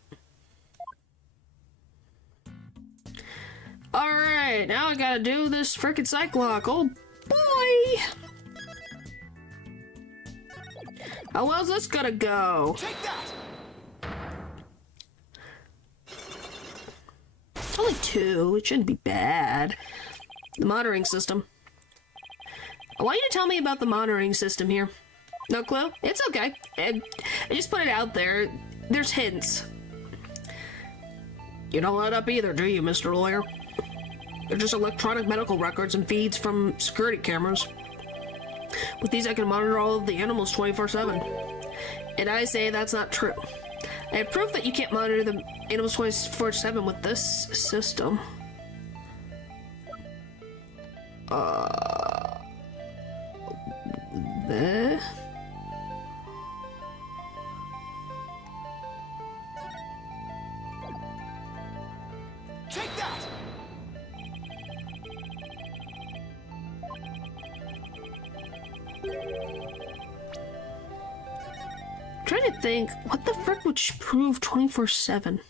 Alright, now I gotta do this frickin' Cyclock. Oh boy! How well's this gonna go? Take that! It's only 2, it shouldn't be bad. The monitoring system. I want you to tell me about the monitoring system here. No clue? It's okay. I just put it out there. There's hints. You don't let up either, do you, Mr. Lawyer? They're just electronic medical records and feeds from security cameras. With these I can monitor all of the animals 24/7. And I say that's not true. I have proof that you can't monitor the animals 24/7 with this system. Take that! Trying to think, what the frick would prove 24/7?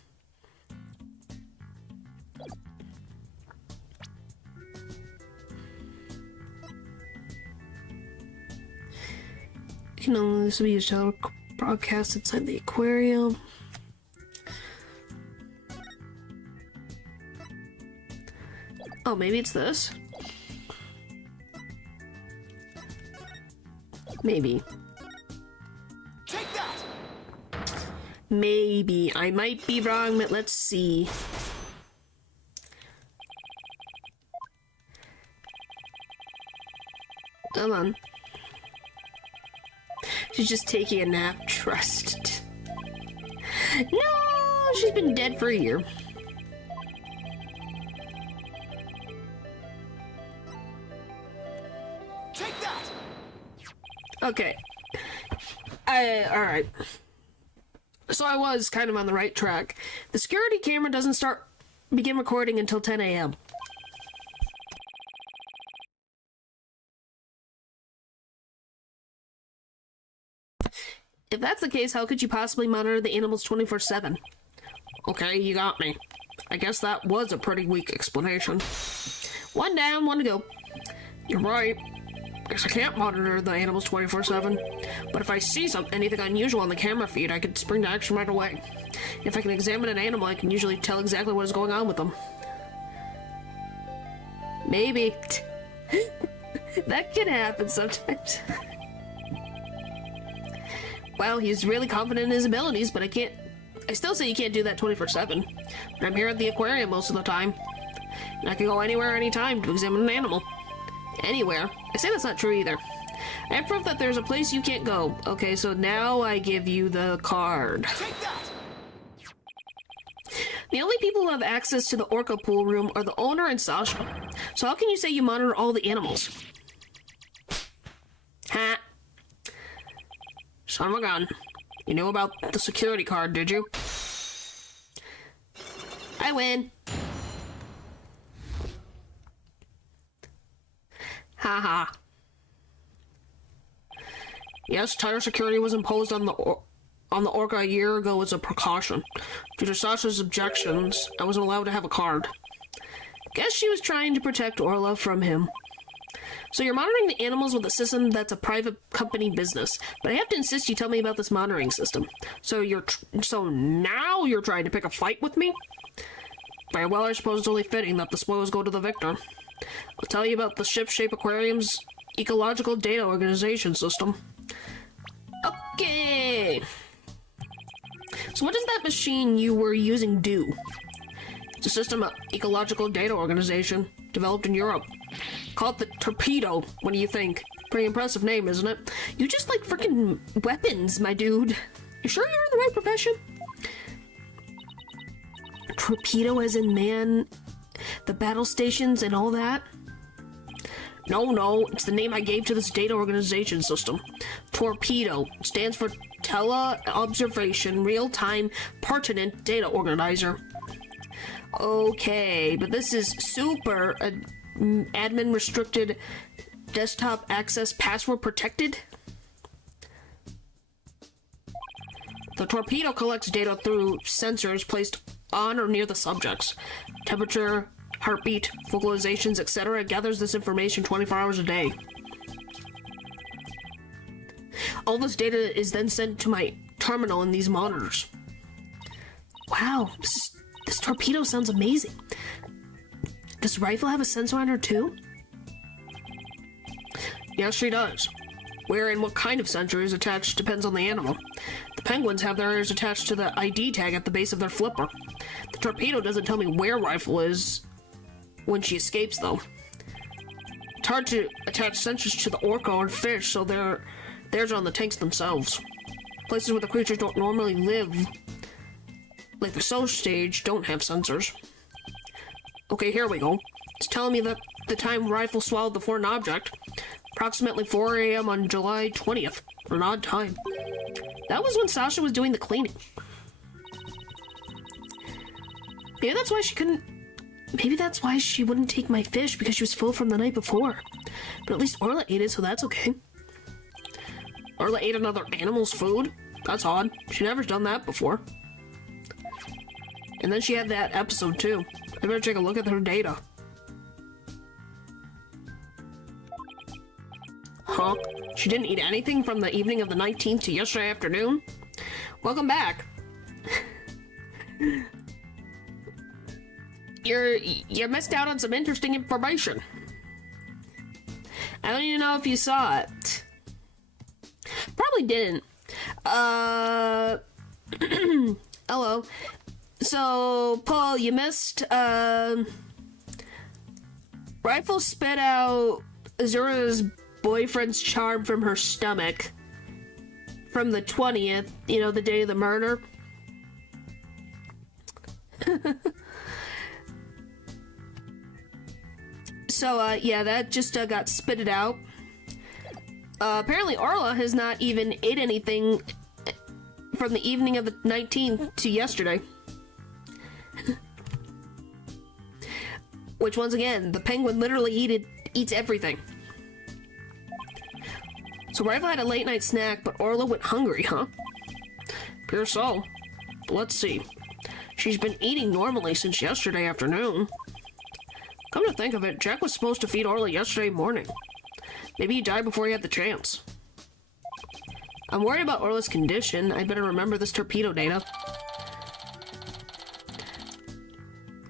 Can only this be used to broadcast inside the aquarium. Oh, maybe it's this? Maybe. Take that! Maybe. I might be wrong, but let's see. Hold on. She's just taking a nap. Trust. No! She's been dead for a year. Take that! Okay. Alright. So I was kind of on the right track. The security camera doesn't begin recording until 10 a.m. If that's the case, how could you possibly monitor the animals 24/7? Okay, you got me. I guess that was a pretty weak explanation. One down, one to go. You're right. Guess I can't monitor the animals 24/7. But if I see anything unusual on the camera feed, I could spring to action right away. If I can examine an animal, I can usually tell exactly what is going on with them. Maybe. That can happen sometimes. Well, he's really confident in his abilities, but I still say you can't do that 24/7. But I'm here at the aquarium most of the time. And I can go anywhere, anytime to examine an animal. Anywhere. I say that's not true either. I have proof that there's a place you can't go. Okay, so now I give you the card. Take that! The only people who have access to the Orca pool room are the owner and Sasha. So how can you say you monitor all the animals? Ha! Son of a gun. You knew about the security card, did you? I win. Haha. Yes, tire security was imposed on the on the Orca a year ago as a precaution. Due to Sasha's objections, I wasn't allowed to have a card. Guess she was trying to protect Orla from him. So you're monitoring the animals with a system that's a private company business, but I have to insist you tell me about this monitoring system. So now you're trying to pick a fight with me? Very well, I suppose it's only fitting that the spoils go to the victor. I'll tell you about the Ship-Shape Aquarium's ecological data organization system. Okay. So what does that machine you were using do? It's a system of ecological data organization developed in Europe. Call it the Torpedo. What do you think? Pretty impressive name, isn't it? You just like freaking weapons, my dude. You sure you're in the right profession? Torpedo as in man, the battle stations and all that? No, it's the name I gave to this data organization system. Torpedo stands for Tele-Observation Real-Time Pertinent Data Organizer. Okay, but this is super admin restricted, desktop access, password protected. The Torpedo collects data through sensors placed on or near the subjects. Temperature, heartbeat, vocalizations, etc. It gathers this information 24 hours a day. All this data is then sent to my terminal in these monitors. Wow, this Torpedo sounds amazing. Does Rifle have a sensor on her too? Yes, she does. Where and what kind of sensor is attached depends on the animal. The penguins have theirs attached to the ID tag at the base of their flipper. The Torpedo doesn't tell me where Rifle is when she escapes, though. It's hard to attach sensors to the orca or fish, so theirs are on the tanks themselves. Places where the creatures don't normally live, like the social stage, don't have sensors. Okay, here we go. It's telling me that the time Rifle swallowed the foreign object, approximately 4 a.m. on July 20th, an odd time. That was when Sasha was doing the cleaning. Maybe that's why she wouldn't take my fish, because she was full from the night before. But at least Orla ate it, so that's okay. Orla ate another animal's food? That's odd. She never done that before. And then she had that episode too. I better take a look at her data. Huh? She didn't eat anything from the evening of the 19th to yesterday afternoon? Welcome back. You missed out on some interesting information. I don't even know if you saw it. Probably didn't. Hello. So, Paul, you missed, Rifle spit out Azura's boyfriend's charm from her stomach from the 20th, you know, the day of the murder. So, yeah, that just got spitted out. Apparently Orla has not even ate anything from the evening of the 19th to yesterday. Which, once again, the penguin literally eats everything. So Rifle had a late night snack, but Orla went hungry, huh? Pure so. Let's see. She's been eating normally since yesterday afternoon. Come to think of it, Jack was supposed to feed Orla yesterday morning. Maybe he died before he had the chance. I'm worried about Orla's condition. I better remember this Torpedo data.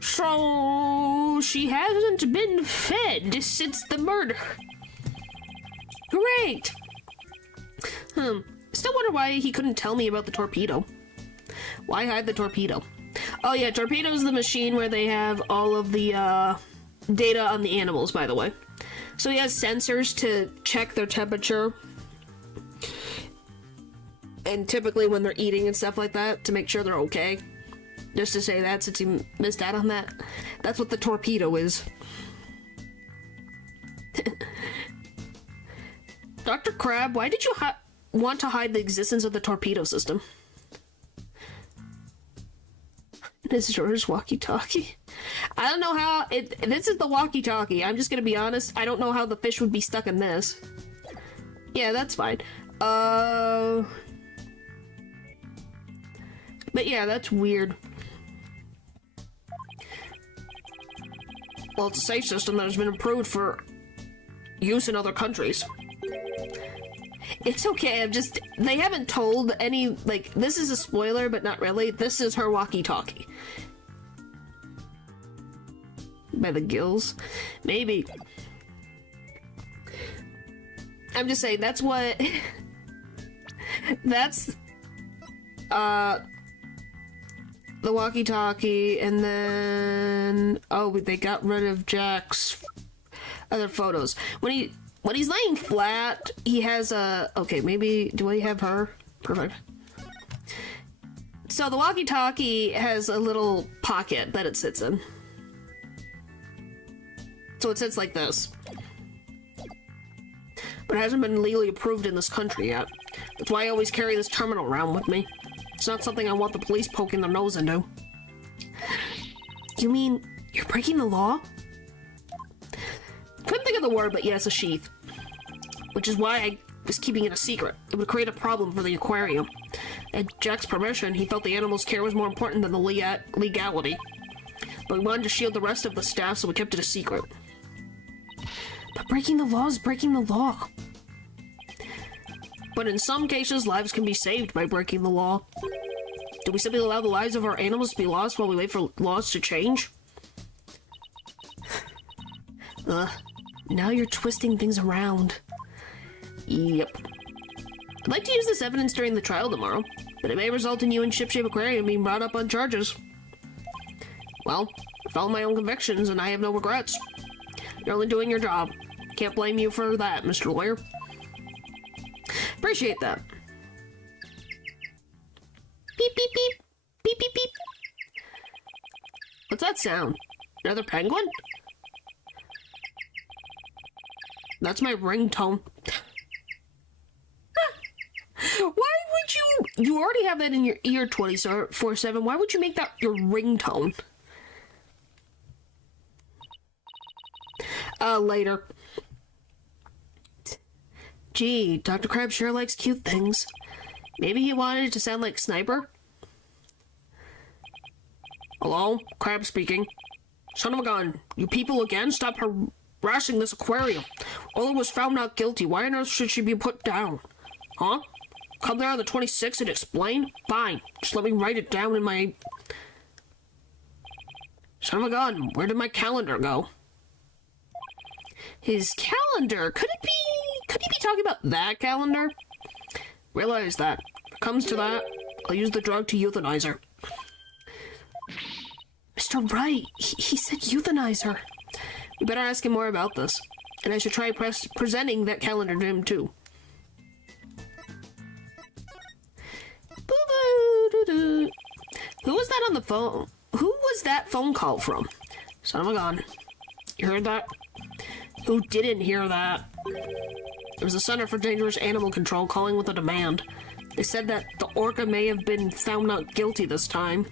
So, she hasn't been fed since the murder. Great! Still wonder why he couldn't tell me about the Torpedo. Why hide the Torpedo? Oh yeah, Torpedo's the machine where they have all of the, data on the animals, by the way. So he has sensors to check their temperature. And typically when they're eating and stuff like that, to make sure they're okay. Just to say that, since you missed out on that. That's what the Torpedo is. Dr. Crab, why did you want to hide the existence of the Torpedo system? This is yours walkie-talkie. I don't know how this is the walkie-talkie. I'm just gonna be honest. I don't know how the fish would be stuck in this. Yeah, that's fine. But yeah, that's weird. Well, it's a safe system that has been approved for use in other countries. It's okay, they haven't told any, like, this is a spoiler, but not really. This is her walkie-talkie. By the gills? Maybe. I'm just saying, that's what... that's... the walkie-talkie, and then... Oh, they got rid of Jack's other photos. When he's laying flat, he has a... Okay, maybe... Do I have her? Perfect. So the walkie-talkie has a little pocket that it sits in. So it sits like this. But it hasn't been legally approved in this country yet. That's why I always carry this terminal around with me. It's not something I want the police poking their nose into. You mean you're breaking the law? Couldn't think of the word, but yes, a sheath. Which is why I was keeping it a secret. It would create a problem for the aquarium. At Jack's permission, he felt the animal's care was more important than the legality. But we wanted to shield the rest of the staff, so we kept it a secret. But breaking the law is breaking the law. But in some cases, lives can be saved by breaking the law. Do we simply allow the lives of our animals to be lost while we wait for laws to change? Now you're twisting things around. Yep. I'd like to use this evidence during the trial tomorrow, but it may result in you and Shipshape Aquarium being brought up on charges. Well, I follow my own convictions and I have no regrets. You're only doing your job. Can't blame you for that, Mr. Lawyer. Appreciate that. Beep, beep, beep. Beep, beep, beep. What's that sound? Another penguin? That's my ringtone. Why would you already have that in your ear 24/7. Why would you make that your ringtone? Later. Gee, Dr. Crab sure likes cute things. Maybe he wanted it to sound like Sniper? Hello? Crab speaking. Son of a gun, you people again? Stop harassing this aquarium. Ola was found not guilty. Why on earth should she be put down? Huh? Come there on the 26th and explain? Fine. Just let me write it down in my... Son of a gun, where did my calendar go? His calendar? Could he be talking about that calendar? Realize that. If it comes to that, I'll use the drug to euthanize her. Mr. Wright, he said euthanize her. We better ask him more about this. And I should try presenting that calendar to him, too. Boo-boo-doo-doo. Who was that on the phone? Who was that phone call from? Son of a gun. You heard that? Who didn't hear that? It was the Center for Dangerous Animal Control calling with a demand. They said that the orca may have been found not guilty this time.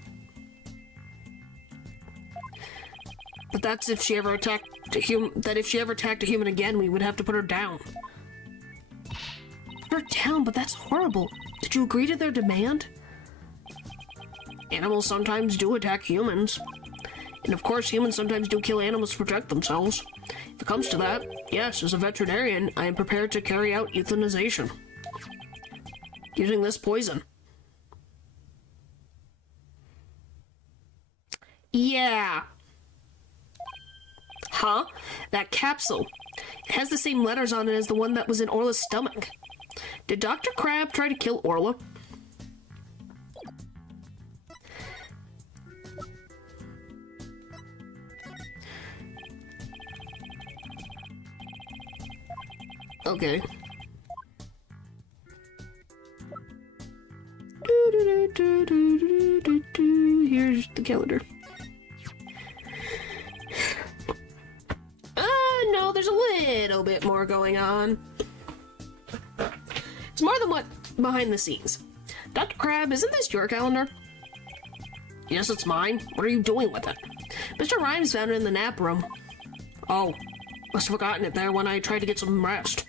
But that's if she ever attacked a human. That if she ever attacked a human again, we would have to put her down. Put her down? But that's horrible. Did you agree to their demand? Animals sometimes do attack humans. And of course, humans sometimes do kill animals to protect themselves. If it comes to that, yes, as a veterinarian, I am prepared to carry out euthanization. Using this poison. Yeah. Huh? That capsule. It has the same letters on it as the one that was in Orla's stomach. Did Dr. Crab try to kill Orla? Okay. Here's the calendar. No, there's a little bit more going on. It's more than what behind the scenes. Dr. Crab, isn't this your calendar? Yes, it's mine. What are you doing with it? Mr. Rhymes found it in the nap room. Oh, must have forgotten it there when I tried to get some rest.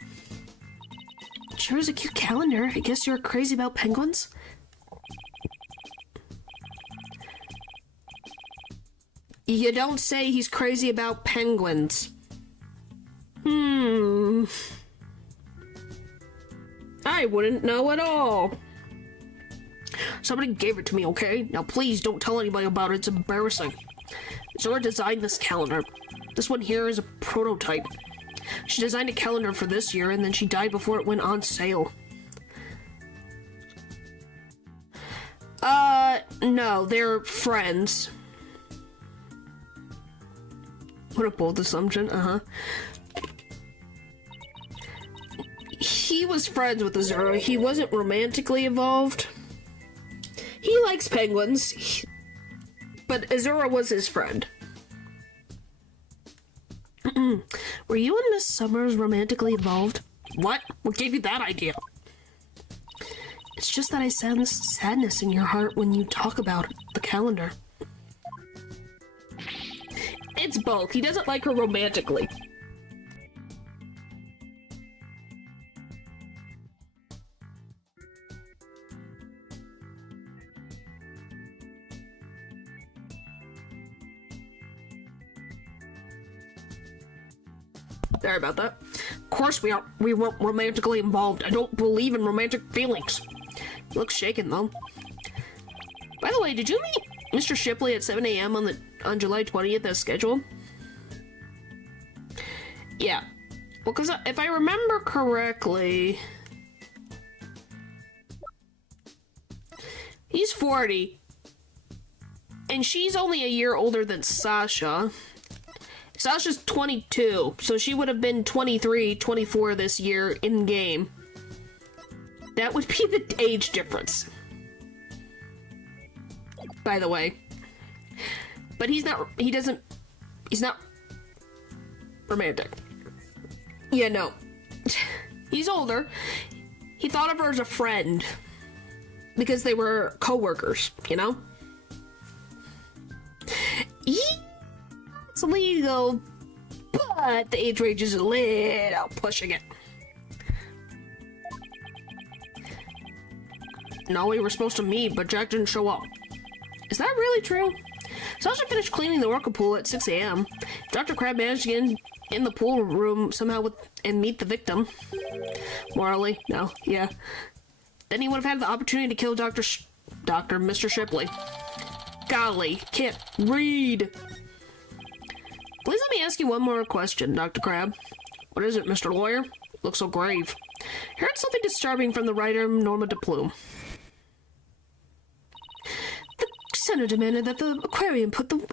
Sure is a cute calendar. I guess you're crazy about penguins? You don't say he's crazy about penguins. I wouldn't know at all. Somebody gave it to me, okay? Now please don't tell anybody about it, it's embarrassing. Zora designed this calendar. This one here is a prototype. She designed a calendar for this year, and then she died before it went on sale. No, they're friends. What a bold assumption, He was friends with Azura. He wasn't romantically involved. He likes penguins, but Azura was his friend. Were you and Miss Summers romantically involved? What? What gave you that idea? It's just that I sense sadness in your heart when you talk about the calendar. It's both. He doesn't like her romantically. Sorry about that. Of course we weren't romantically involved. I don't believe in romantic feelings. He looks shaken though. By the way, did you meet Mr. Shipley at 7 a.m. on July 20th as scheduled? Yeah. Well, because if I remember correctly, he's 40, and she's only a year older than Sasha. Sasha's 22, so she would have been 23, 24 this year in-game. That would be the age difference. By the way. But he's not romantic. Yeah, no. He's older. He thought of her as a friend. Because they were co-workers, you know? It's legal, but the age range is a little pushing it. No, we were supposed to meet, but Jack didn't show up. Is that really true? Sasha finished cleaning the orca pool at 6 a.m. Dr. Crab managed to get in the pool room somehow and meet the victim. Morally, no, yeah. Then he would have had the opportunity to kill Mr. Shipley. Golly, can't read. Please let me ask you one more question, Dr. Crab. What is it, Mr. Lawyer? You look so grave. Heard something disturbing from the writer Norma DePlume. The center demanded that the aquarium put the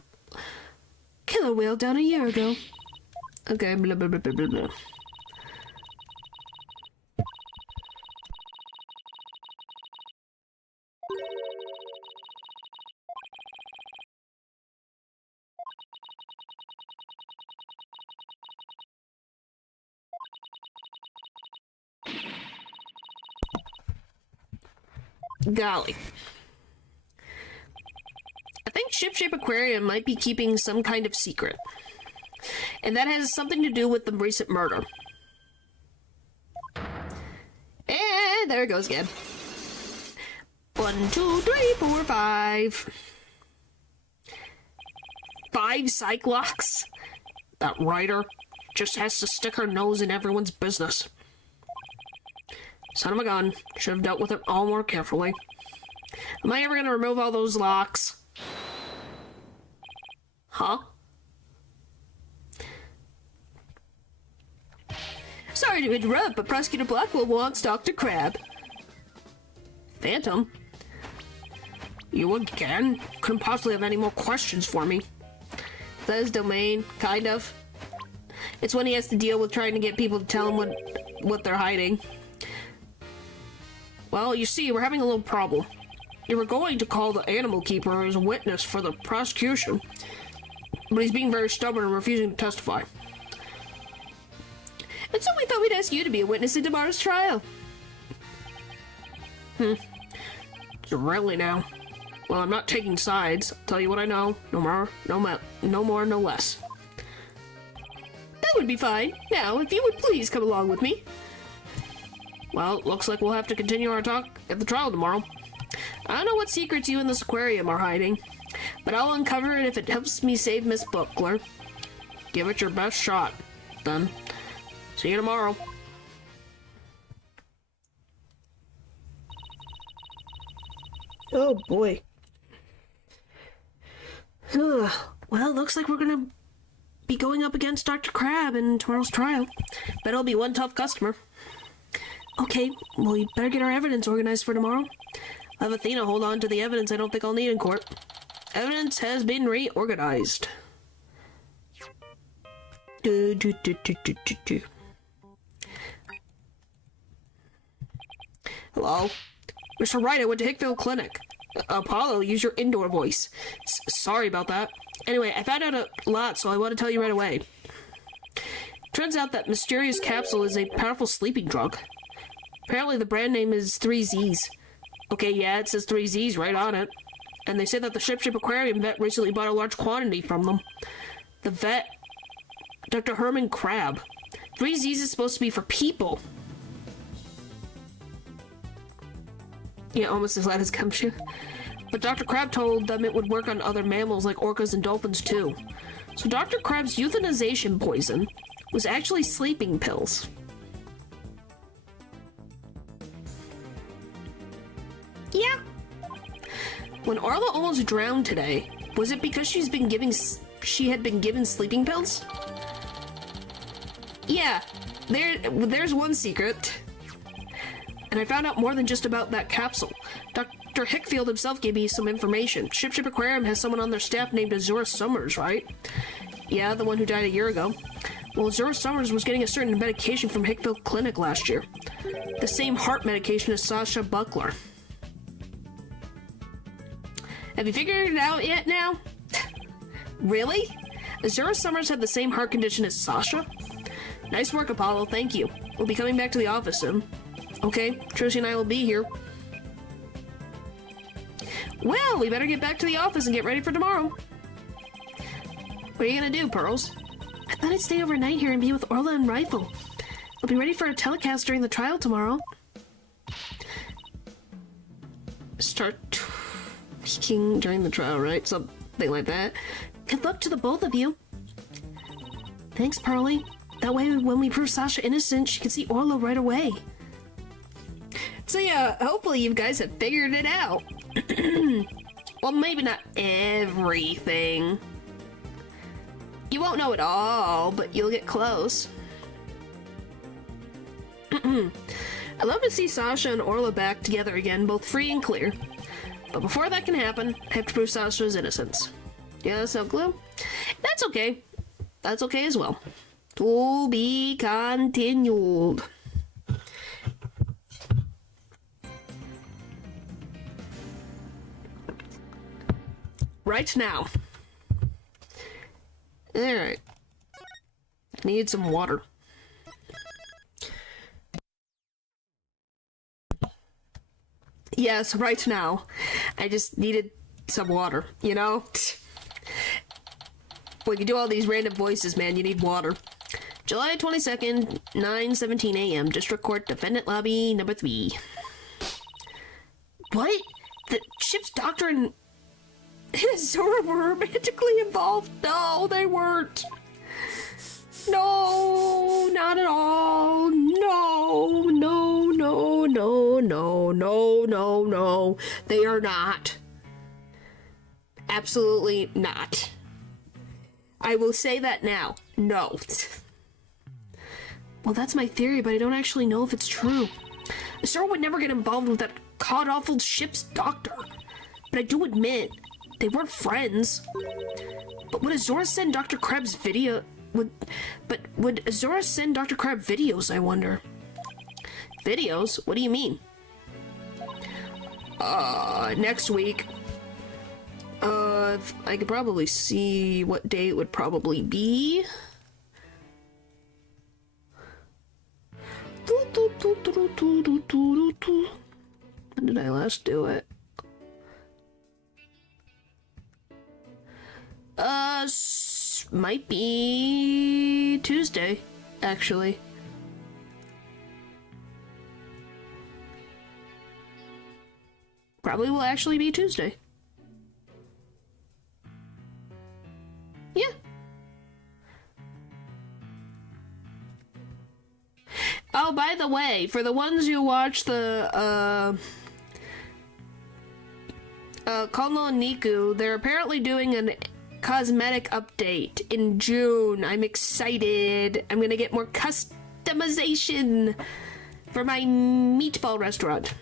killer whale down a year ago. Okay, blah, blah, blah, blah, blah, blah. Golly. I think Ship Shape Aquarium might be keeping some kind of secret. And that has something to do with the recent murder. And there it goes again. 1, 2, 3, 4, 5. 5 Cyclops? That writer just has to stick her nose in everyone's business. Son of a gun. Should have dealt with it all more carefully. Am I ever gonna remove all those locks? Huh? Sorry to interrupt, but Prosecutor Blackwell wants Dr. Crab. Phantom? You again? Couldn't possibly have any more questions for me. Is that his domain? Kind of. It's when he has to deal with trying to get people to tell him what they're hiding. Well, you see, we're having a little problem. You were going to call the animal keeper as a witness for the prosecution, but he's being very stubborn and refusing to testify. And so we thought we'd ask you to be a witness in tomorrow's trial. So really now? Well, I'm not taking sides. I'll tell you what I know. No more, no less. That would be fine. Now, if you would please come along with me. Well, looks like we'll have to continue our talk at the trial tomorrow. I don't know what secrets you and this aquarium are hiding. But I'll uncover it if it helps me save Miss Buckler. Give it your best shot, then. See you tomorrow. Oh boy. Well, looks like we're gonna be going up against Dr. Crab in tomorrow's trial. Bet it'll be one tough customer. Okay, well, you better get our evidence organized for tomorrow. I'll have Athena hold on to the evidence I don't think I'll need in court. Evidence has been reorganized. Hello? Mr. Wright, I went to Hickville Clinic. Apollo, use your indoor voice. Sorry about that. Anyway, I found out a lot, so I want to tell you right away. Turns out that mysterious capsule is a powerful sleeping drug. Apparently the brand name is 3Zs. Okay, yeah, it says 3Zs right on it. And they say that the Ship Aquarium vet recently bought a large quantity from them. The vet, Dr. Herman Crab. 3Zs is supposed to be for people. Yeah, almost as loud as Gumshoe. But Dr. Crab told them it would work on other mammals like orcas and dolphins too. So Dr. Crab's euthanization poison was actually sleeping pills. Yeah. When Orla almost drowned today, was it because she had been given sleeping pills? Yeah, there's one secret. And I found out more than just about that capsule. Dr. Hickfield himself gave me some information. Ship Aquarium has someone on their staff named Azura Summers, right? Yeah, the one who died a year ago. Well, Azura Summers was getting a certain medication from Hickfield Clinic last year. The same heart medication as Sasha Buckler. Have you figured it out yet now? Really? Azura Summers had the same heart condition as Sasha? Nice work, Apollo, thank you. We'll be coming back to the office soon. Okay, Trilogy and I will be here. Well, we better get back to the office and get ready for tomorrow. What are you gonna do, Pearls? I thought I'd stay overnight here and be with Orla and Rifle. I'll be ready for a telecast during the trial tomorrow. Start tweaking during the trial, right? Something like that. Good luck to the both of you. Thanks, Pearlie. That way, when we prove Sasha innocent, she can see Orla right away. So yeah, hopefully you guys have figured it out. Well, maybe not everything. You won't know it all, but you'll get close. I'd love to see Sasha and Orla back together again, both free and clear. But before that can happen, I have to prove Sasha's innocence. Yeah, so glue? That's okay. That's okay as well. To be continued. Right now. Alright. Need some water. Yes, right now. I just needed some water, you know? When you do all these random voices, man, you need water. July 22nd, 9:17 a.m. District Court, Defendant Lobby, number 3. What? The ship's doctor and Zora were romantically involved? No, they weren't. No, not at all. No, no, no, no, no, no, no, no. They are not. Absolutely not. I will say that now. No. Well, that's my theory, but I don't actually know if it's true. Zora would never get involved with that god-awful ship's doctor. But I do admit, they weren't friends. But would Azora send Dr. Krebs would Azora send Dr. Crab videos, I wonder? Videos? What do you mean? Next week. I could probably see what day it would probably be. When did I last do it? Might be Tuesday, actually. Probably will actually be Tuesday. Oh, by the way, for the ones who watch the, Kono and Niku, they're apparently doing a cosmetic update in June. I'm excited. I'm gonna get more customization for my meatball restaurant.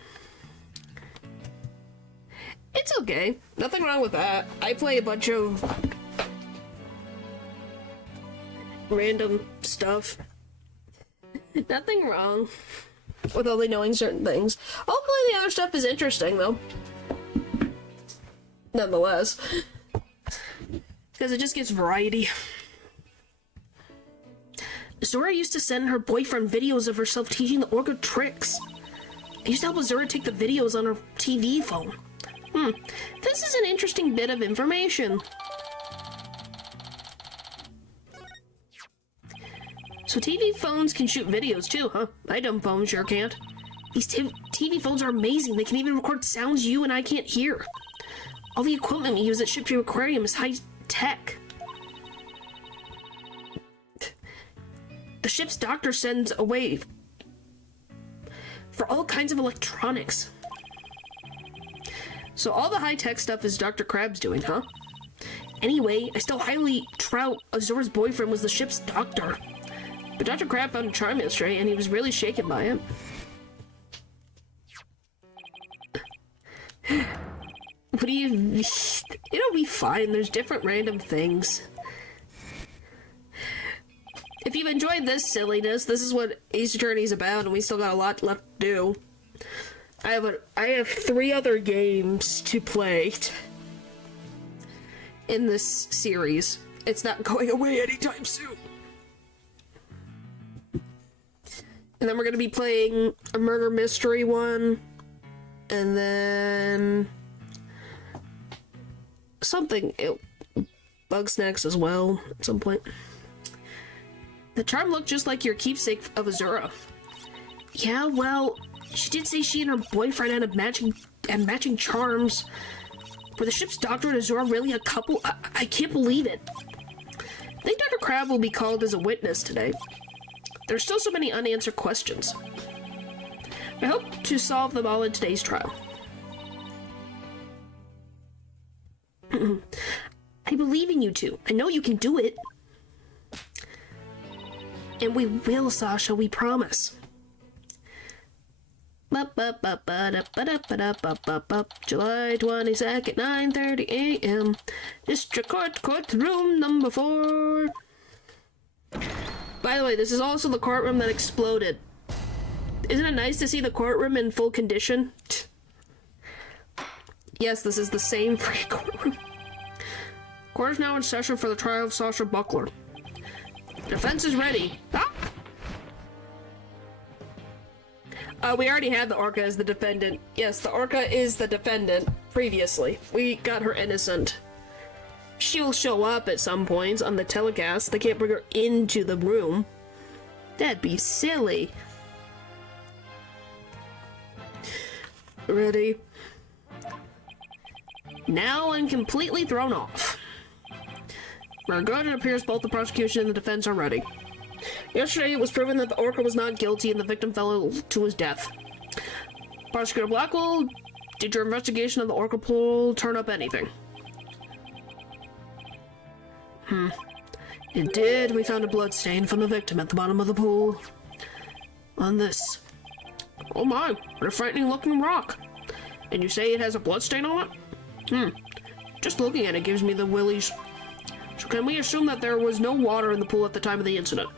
It's okay. Nothing wrong with that. I play a bunch of random stuff. Nothing wrong with only knowing certain things. Hopefully the other stuff is interesting, though. Nonetheless. Because it just gives variety. Zora used to send her boyfriend videos of herself teaching the orca tricks. I used to help Zora take the videos on her TV phone. This is an interesting bit of information. So TV phones can shoot videos too, huh? My dumb phone sure can't. These TV phones are amazing. They can even record sounds you and I can't hear. All the equipment we use at Shipview Aquarium is high tech. The ship's doctor sends a wave for all kinds of electronics. So all the high-tech stuff is Dr. Crab's doing, huh? Anyway, I still highly doubt Azora's boyfriend was the ship's doctor. But Dr. Crab found a charm yesterday, and he was really shaken by it. What do you... It'll be fine. There's different random things. If you've enjoyed this silliness, this is what Ace Attorney's about, and we still got a lot left to do. I have 3 other games to play in this series. It's not going away anytime soon. And then we're going to be playing a murder mystery one. And then... something... Bugsnax as well, at some point. The charm looked just like your keepsake of Azura. Yeah, well... She did say she and her boyfriend had matching charms. Were the ship's doctor and Azura really a couple? I can't believe it. I think Dr. Crab will be called as a witness today. There's still so many unanswered questions. I hope to solve them all in today's trial. I believe in you two. I know you can do it. And we will, Sasha, we promise. July 22nd, 9:30 a.m. District Courtroom number 4. By the way, this is also the courtroom that exploded. Isn't it nice to see the courtroom in full condition? Yes, this is the same free courtroom. Court is now in session for the trial of Sasha Buckler. Defense is ready. Ah! We already had the Orca as the defendant. Yes, the Orca is the defendant previously. We got her innocent. She'll show up at some points on the telecast. They can't bring her into the room. That'd be silly. Ready? Now I'm completely thrown off. Regard, it appears both the prosecution and the defense are ready. Yesterday, it was proven that the Orca was not guilty and the victim fell to his death. Prosecutor Blackwell, did your investigation of the Orca pool turn up anything? It did. We found a blood stain from the victim at the bottom of the pool. On this. Oh my, what a frightening looking rock. And you say it has a blood stain on it? Just looking at it gives me the willies. So can we assume that there was no water in the pool at the time of the incident?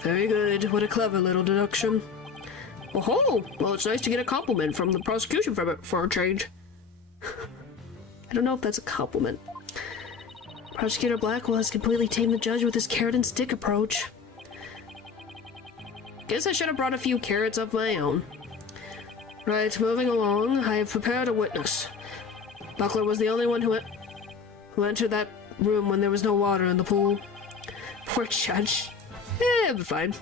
Very good. What a clever little deduction. Oh, well, it's nice to get a compliment from the prosecution for a change. I don't know if that's a compliment. Prosecutor Blackwell has completely tamed the judge with his carrot and stick approach. Guess I should have brought a few carrots of my own. Right, moving along, I have prepared a witness. Buckler was the only one who entered that room when there was no water in the pool. Poor judge. It'll be fine.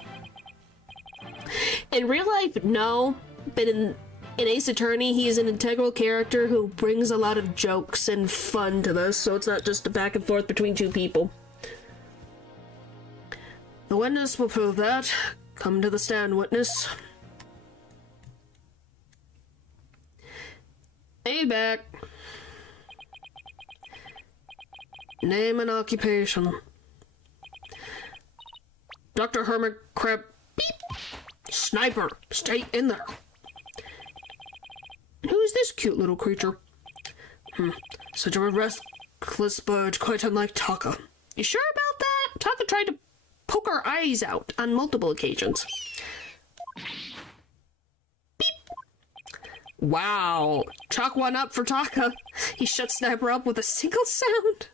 In real life, no. But in Ace Attorney, he is an integral character who brings a lot of jokes and fun to this, so it's not just a back and forth between two people. The witness will prove that. Come to the stand, witness. Hey, back. Name and occupation. Dr. Hermit Crab. Beep. Sniper. Stay in there. And who is this cute little creature? Such a restless bird, quite unlike Taka. You sure about that? Taka tried to poke our eyes out on multiple occasions. Beep. Wow. Chalk one up for Taka. He shut Sniper up with a single sound.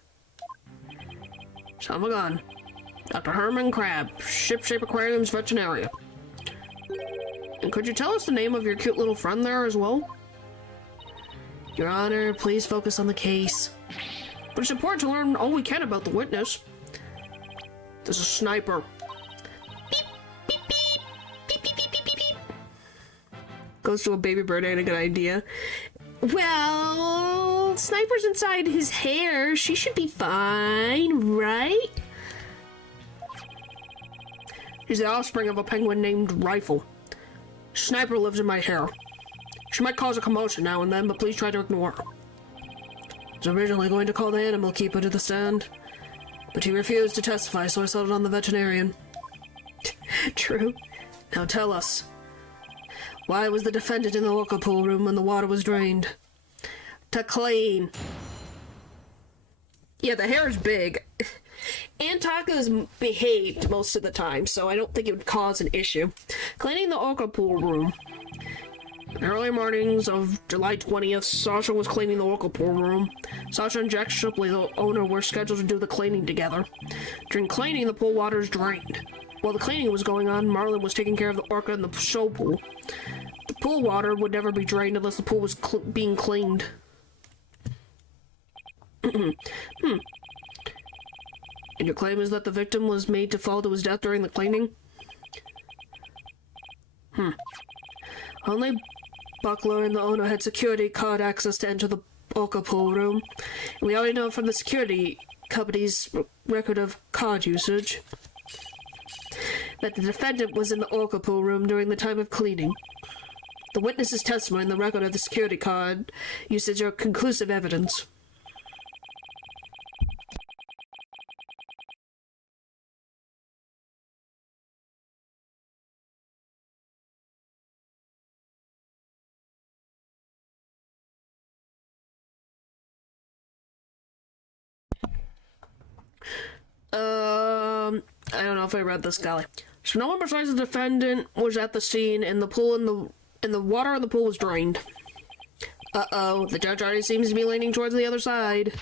Son of a gun. Dr. Herman Crab, Ship-Shape Aquarium's veterinarian. And could you tell us the name of your cute little friend there as well? Your Honor, please focus on the case. But it's important to learn all we can about the witness. There's a sniper. Beep, beep, beep. Beep, beep, beep, beep, beep, beep. Goes to a baby bird, ain't a good idea. Well, Sniper's inside his hair. She should be fine, right? She's the offspring of a penguin named Rifle. Sniper lives in my hair. She might cause a commotion now and then, but please try to ignore her. I was originally going to call the animal keeper to the stand, but he refused to testify, so I settled on the veterinarian. True. Now tell us, why was the defendant in the orca pool room when the water was drained? To clean. Yeah, the hair is big. And Taka's behaved most of the time, so I don't think it would cause an issue. Cleaning the orca pool room. In the early mornings of July 20th, Sasha was cleaning the orca pool room. Sasha and Jack Shipley, the owner, were scheduled to do the cleaning together. During cleaning, the pool water is drained. While the cleaning was going on, Marlon was taking care of the orca in the show pool. The pool water would never be drained unless the pool was being cleaned. And your claim is that the victim was made to fall to his death during the cleaning? Only Buckler and the owner had security card access to enter the orca pool room. We already know from the security company's record of card usage that the defendant was in the orca pool room during the time of cleaning. The witness's testimony and the record of the security card usage are conclusive evidence. I don't know if I read this, golly. So no one besides the defendant was at the scene, and the pool and the water in the pool was drained. Uh-oh, the judge already seems to be leaning towards the other side.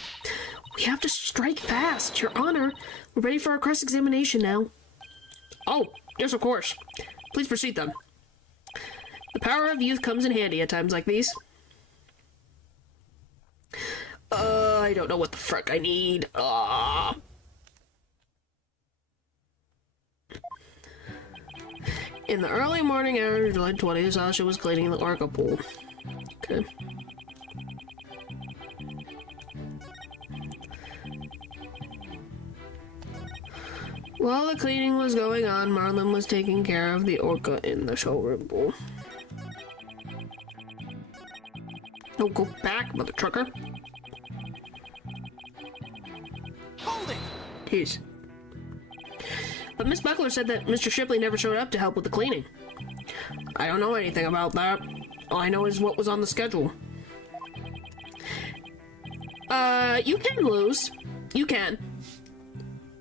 We have to strike fast, Your Honor. We're ready for our cross-examination now. Oh, yes, of course. Please proceed, then. The power of youth comes in handy at times like these. I don't know what the frick I need. In the early morning hours of July 20th, Sasha was cleaning the orca pool. Okay. While the cleaning was going on, Marlon was taking care of the orca in the showroom pool. No, go back, mother trucker. Hold it! Jeez. But Miss Buckler said that Mr. Shipley never showed up to help with the cleaning. I don't know anything about that. All I know is what was on the schedule. You can lose. You can.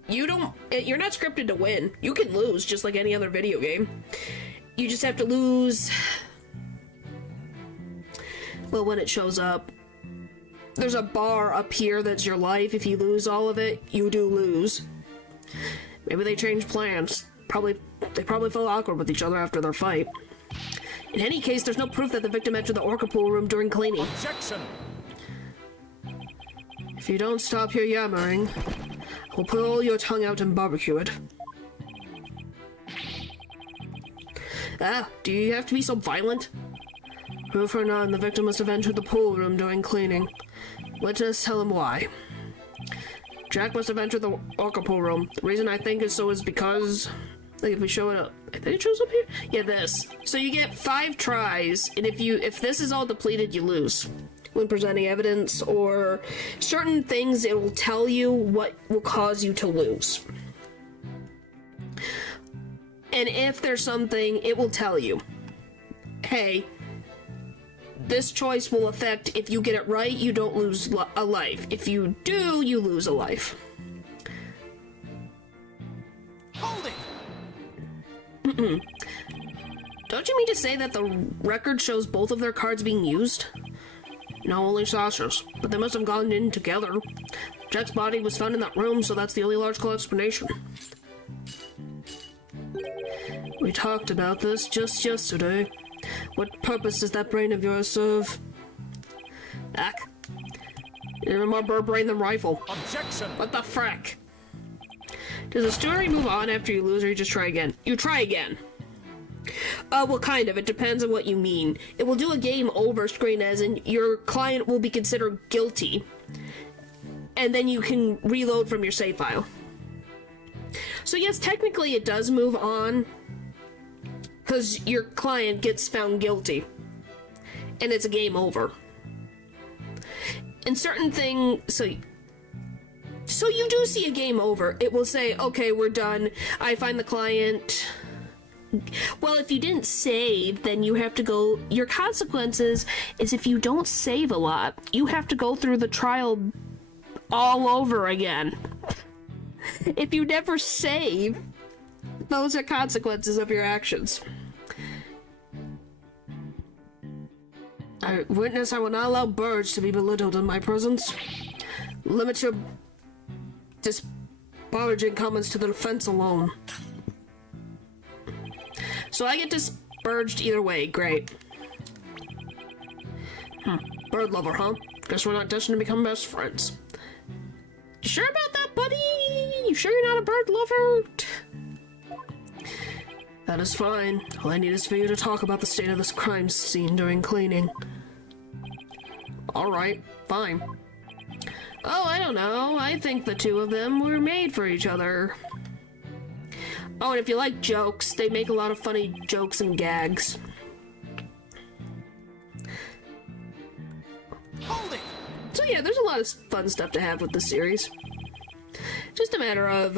You're not scripted to win. You can lose, just like any other video game. You just have to lose... Well, when it shows up. There's a bar up here that's your life. If you lose all of it, you do lose. Maybe they changed plans. They probably felt awkward with each other after their fight. In any case, there's no proof that the victim entered the orca pool room during cleaning. Objection! If you don't stop your yammering, we'll pull your tongue out and barbecue it. Do you have to be so violent? Proof or none, the victim must have entered the pool room during cleaning. Witness, tell him why. Jack must have entered the alcohol room. The reason I think is because, like, if we show it up, I think it shows up here. Yeah, this. So you get 5 tries, and if this is all depleted, you lose. When presenting evidence or certain things, it will tell you what will cause you to lose. And if there's something, it will tell you, hey, this choice will affect, if you get it right, you don't lose a life. If you do, you lose a life. Hold it! Don't you mean to say that the record shows both of their cards being used? No, only Sasha's, but they must have gone in together. Jack's body was found in that room, so that's the only logical explanation. We talked about this just yesterday. What purpose does that brain of yours serve? Ack. Even more bird brain than rifle. Objection! What the frack? Does the story move on after you lose, or you just try again? You try again. Well, kind of. It depends on what you mean. It will do a game over screen, as in your client will be considered guilty, and then you can reload from your save file. So yes, technically it does move on, because your client gets found guilty, and it's a game over. And certain things, so you do see a game over. It will say, okay, we're done. I find the client. Well, if you didn't save, then you have to go. Your consequences is if you don't save a lot, you have to go through the trial all over again. If you never save, those are consequences of your actions. Witness, I will not allow birds to be belittled in my presence. Limit your disparaging comments to the defense alone. So I get disparaged either way, great. Bird lover, huh? Guess we're not destined to become best friends. You sure about that, buddy? You sure you're not a bird lover? That is fine. All I need is for you to talk about the state of this crime scene during cleaning. Alright, fine. Oh, I don't know. I think the two of them were made for each other. Oh, and if you like jokes, they make a lot of funny jokes and gags. Hold it! So yeah, there's a lot of fun stuff to have with the series. Just a matter of,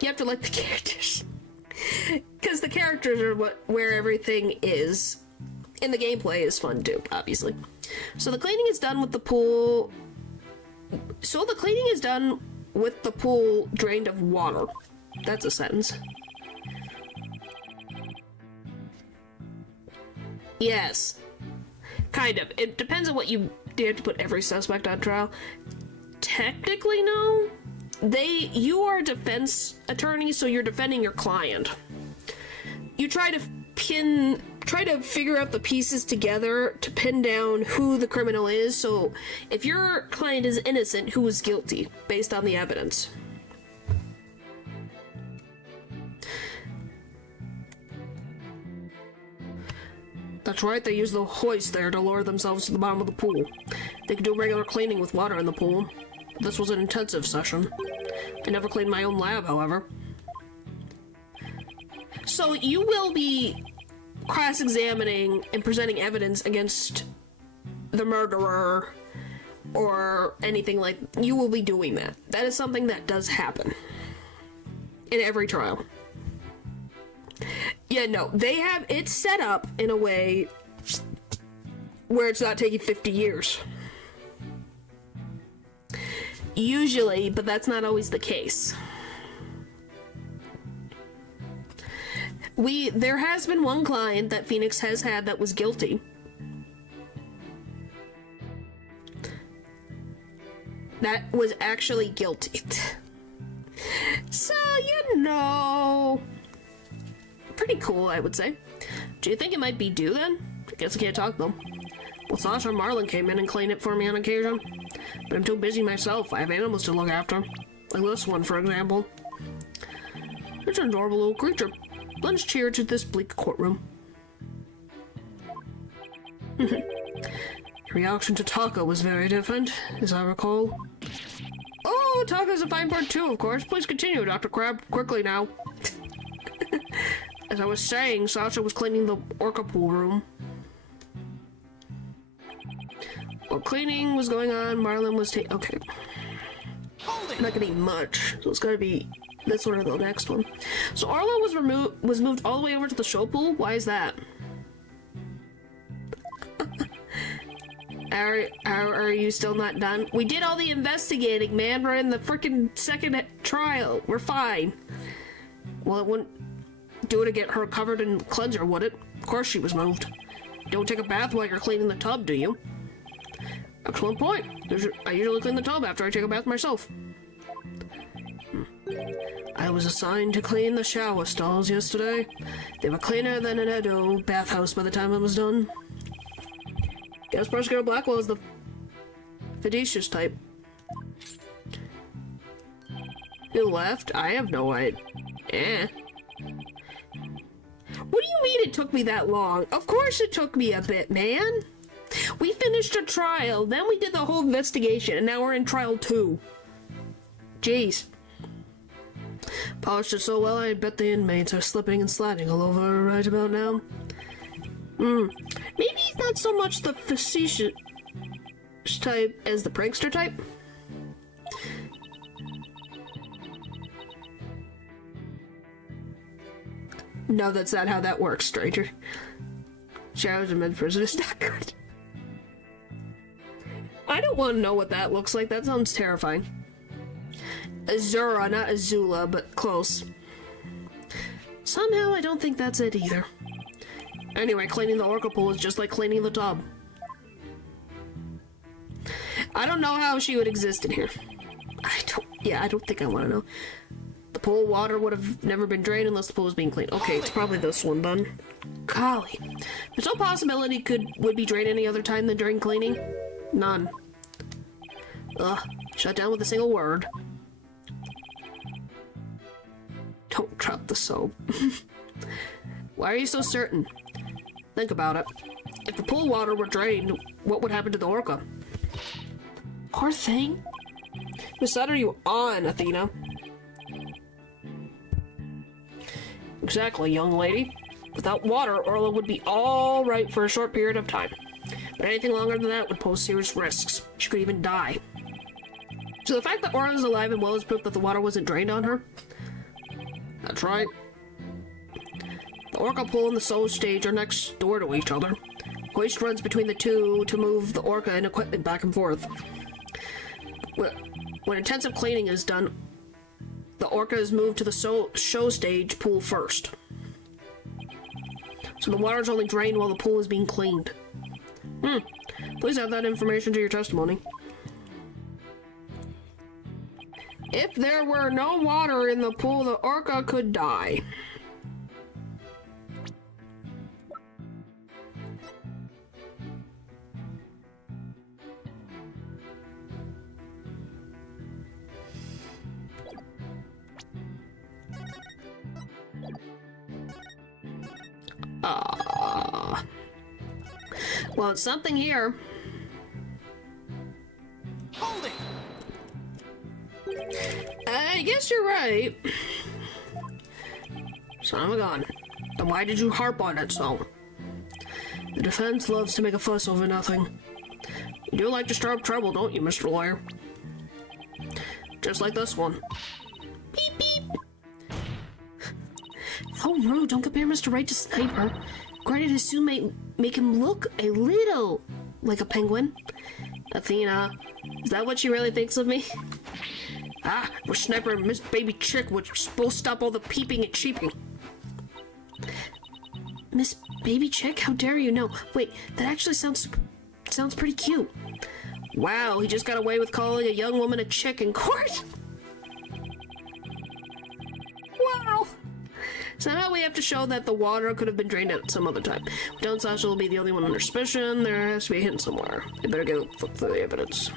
you have to like the characters. Because the characters are where everything is. And the gameplay is fun too, obviously. So the cleaning is done with the pool... So the cleaning is done with the pool drained of water. That's a sentence. Yes. Kind of. It depends on what you... Do you have to put every suspect on trial? Technically, no. You are a defense attorney, so you're defending your client. You try to figure out the pieces together to pin down who the criminal is, so if your client is innocent, who is guilty, based on the evidence. That's right, they use the hoist there to lower themselves to the bottom of the pool. They could do regular cleaning with water in the pool. This was an intensive session. I never cleaned my own lab, however. So you will be cross-examining and presenting evidence against the murderer or anything like... You will be doing that. That is something that does happen in every trial. Yeah, no, they have it set up in a way where it's not taking 50 years. Usually, but that's not always the case. There has been one client that Phoenix has had that was guilty. That was actually guilty. So, you know... Pretty cool, I would say. Do you think it might be due then? I guess I can't talk though. Well, Sasha and Marlon came in and cleaned it for me on occasion. But I'm too busy myself. I have animals to look after. Like this one, for example. It's an adorable little creature. Let's cheer to this bleak courtroom. Your reaction to Taco was very different, as I recall. Oh, talk is a fine part too, of course. Please continue, Dr. Crab. Quickly now. As I was saying, Sasha was cleaning the orca pool room. While cleaning was going on, Marlon was okay. I'm not gonna eat much, so it's gotta be this one or the next one. So Arlo was moved all the way over to the show pool? Why is that? Are you still not done? We did all the investigating, man. We're in the freaking second trial. We're fine. Well, it wouldn't do it to get her covered in cleanser, would it? Of course she was moved. Don't take a bath while you're cleaning the tub, do you? Excellent point. I usually clean the tub after I take a bath myself. I was assigned to clean the shower stalls yesterday. They were cleaner than an Edo bathhouse by the time it was done. Guess Prosecutor Blackwell is the fiducious type. You left? I have no idea. What do you mean it took me that long? Of course it took me a bit, man. We finished a trial, then we did the whole investigation, and now we're in trial 2. Jeez. Polished it so well, I bet the inmates are slipping and sliding all over right about now. Maybe he's not so much the facetious type as the prankster type. No, that's not how that works, stranger. Showers in mid-prison is not good. I don't want to know what that looks like. That sounds terrifying. Azura, not Azula, but close. Somehow I don't think that's it either. Anyway, cleaning the orca pool is just like cleaning the tub. I don't know how she would exist in here. I don't think I want to know. The pool water would have never been drained unless the pool was being cleaned. Okay, it's probably this one then. Golly. There's no possibility would be drained any other time than during cleaning? None. Ugh. Shut down with a single word. Don't drop the soap. Why are you so certain? Think about it. If the pool water were drained, what would happen to the orca? Poor thing. Whose side are you on, Athena? Exactly, young lady. Without water, Orla would be all right for a short period of time. But anything longer than that would pose serious risks. She could even die. So the fact that Orla is alive and well is proof that the water wasn't drained on her? That's right. The orca pool and the soul stage are next door to each other. Hoist runs between the two to move the orca and equipment back and forth. When intensive cleaning is done, the orca is moved to the show stage pool first. So the water is only drained while the pool is being cleaned. Please add that information to your testimony. If there were no water in the pool, the orca could die. Well, it's something here. Hold it! I guess you're right. Son of a gun. Then why did you harp on it so? The defense loves to make a fuss over nothing. You do like to stir up trouble, don't you, Mr. Lawyer? Just like this one. Beep, beep. How rude, don't compare Mr. Wright to Sniper. Granted, his suit may make him look a little like a penguin. Athena, is that what she really thinks of me? Ah, we're Sniper and Miss Baby Chick, which is supposed to stop all the peeping and cheeping. Miss Baby Chick? How dare you? No, wait, that actually sounds pretty cute. Wow, he just got away with calling a young woman a chick in court. Wow. Somehow we have to show that the water could have been drained at some other time. Don't Sasha will be the only one under suspicion. There has to be a hint somewhere. I better go flip through the evidence.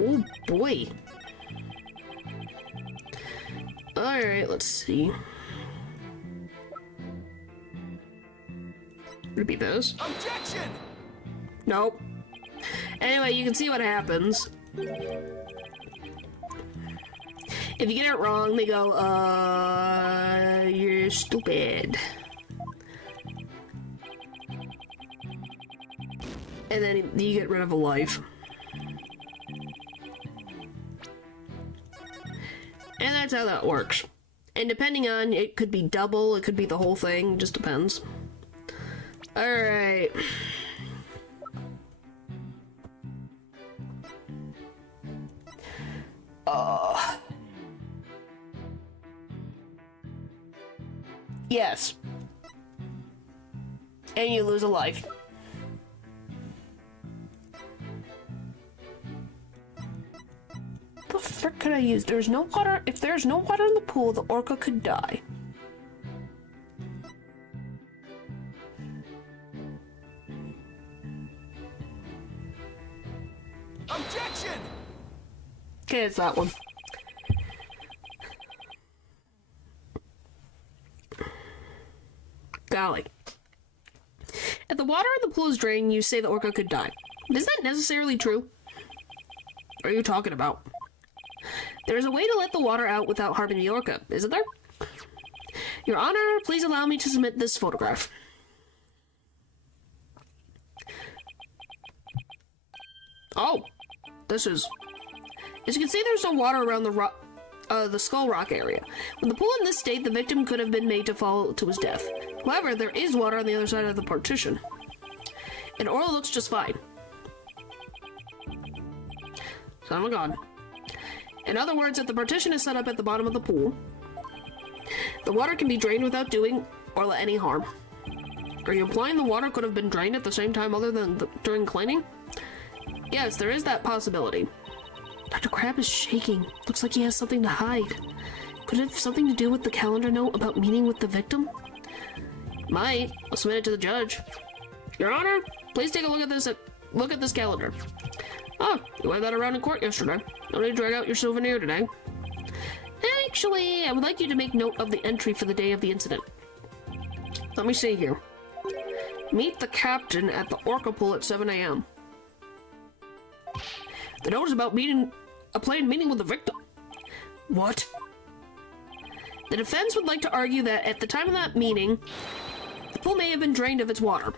Oh boy. Alright, let's see. Would it be those? Objection! Nope. Anyway, you can see what happens. If you get it wrong, they go, you're stupid. And then you get rid of a life. And that's how that works. And depending on, it could be double, it could be the whole thing, just depends. Alright. Yes. And you lose a life. The frick could I use? There's no water. If there's no water in the pool, the orca could die. Objection! Okay, it's that one. Golly. If the water in the pool is drained, you say the orca could die. Is that necessarily true? What are you talking about? There's a way to let the water out without harming the orca, isn't there? Your Honor, please allow me to submit this photograph. Oh, this is... As you can see, there's no water around the Skull Rock area. With the pool in this state, the victim could have been made to fall to his death. However, there is water on the other side of the partition. And Orla looks just fine. Son of a gun. In other words, if the partition is set up at the bottom of the pool, the water can be drained without doing Orla any harm. Are you implying the water could have been drained at the same time other than during cleaning? Yes, there is that possibility. Dr. Crab is shaking. Looks like he has something to hide. Could it have something to do with the calendar note about meeting with the victim? Might. I'll submit it to the judge. Your Honor, please take a look at this calendar. Oh, you had that around in court yesterday. No need to drag out your souvenir today. Actually, I would like you to make note of the entry for the day of the incident. Let me see here. Meet the captain at the orca pool at 7 a.m. The note is about a planned meeting with the victim. What? The defense would like to argue that at the time of that meeting, the pool may have been drained of its water.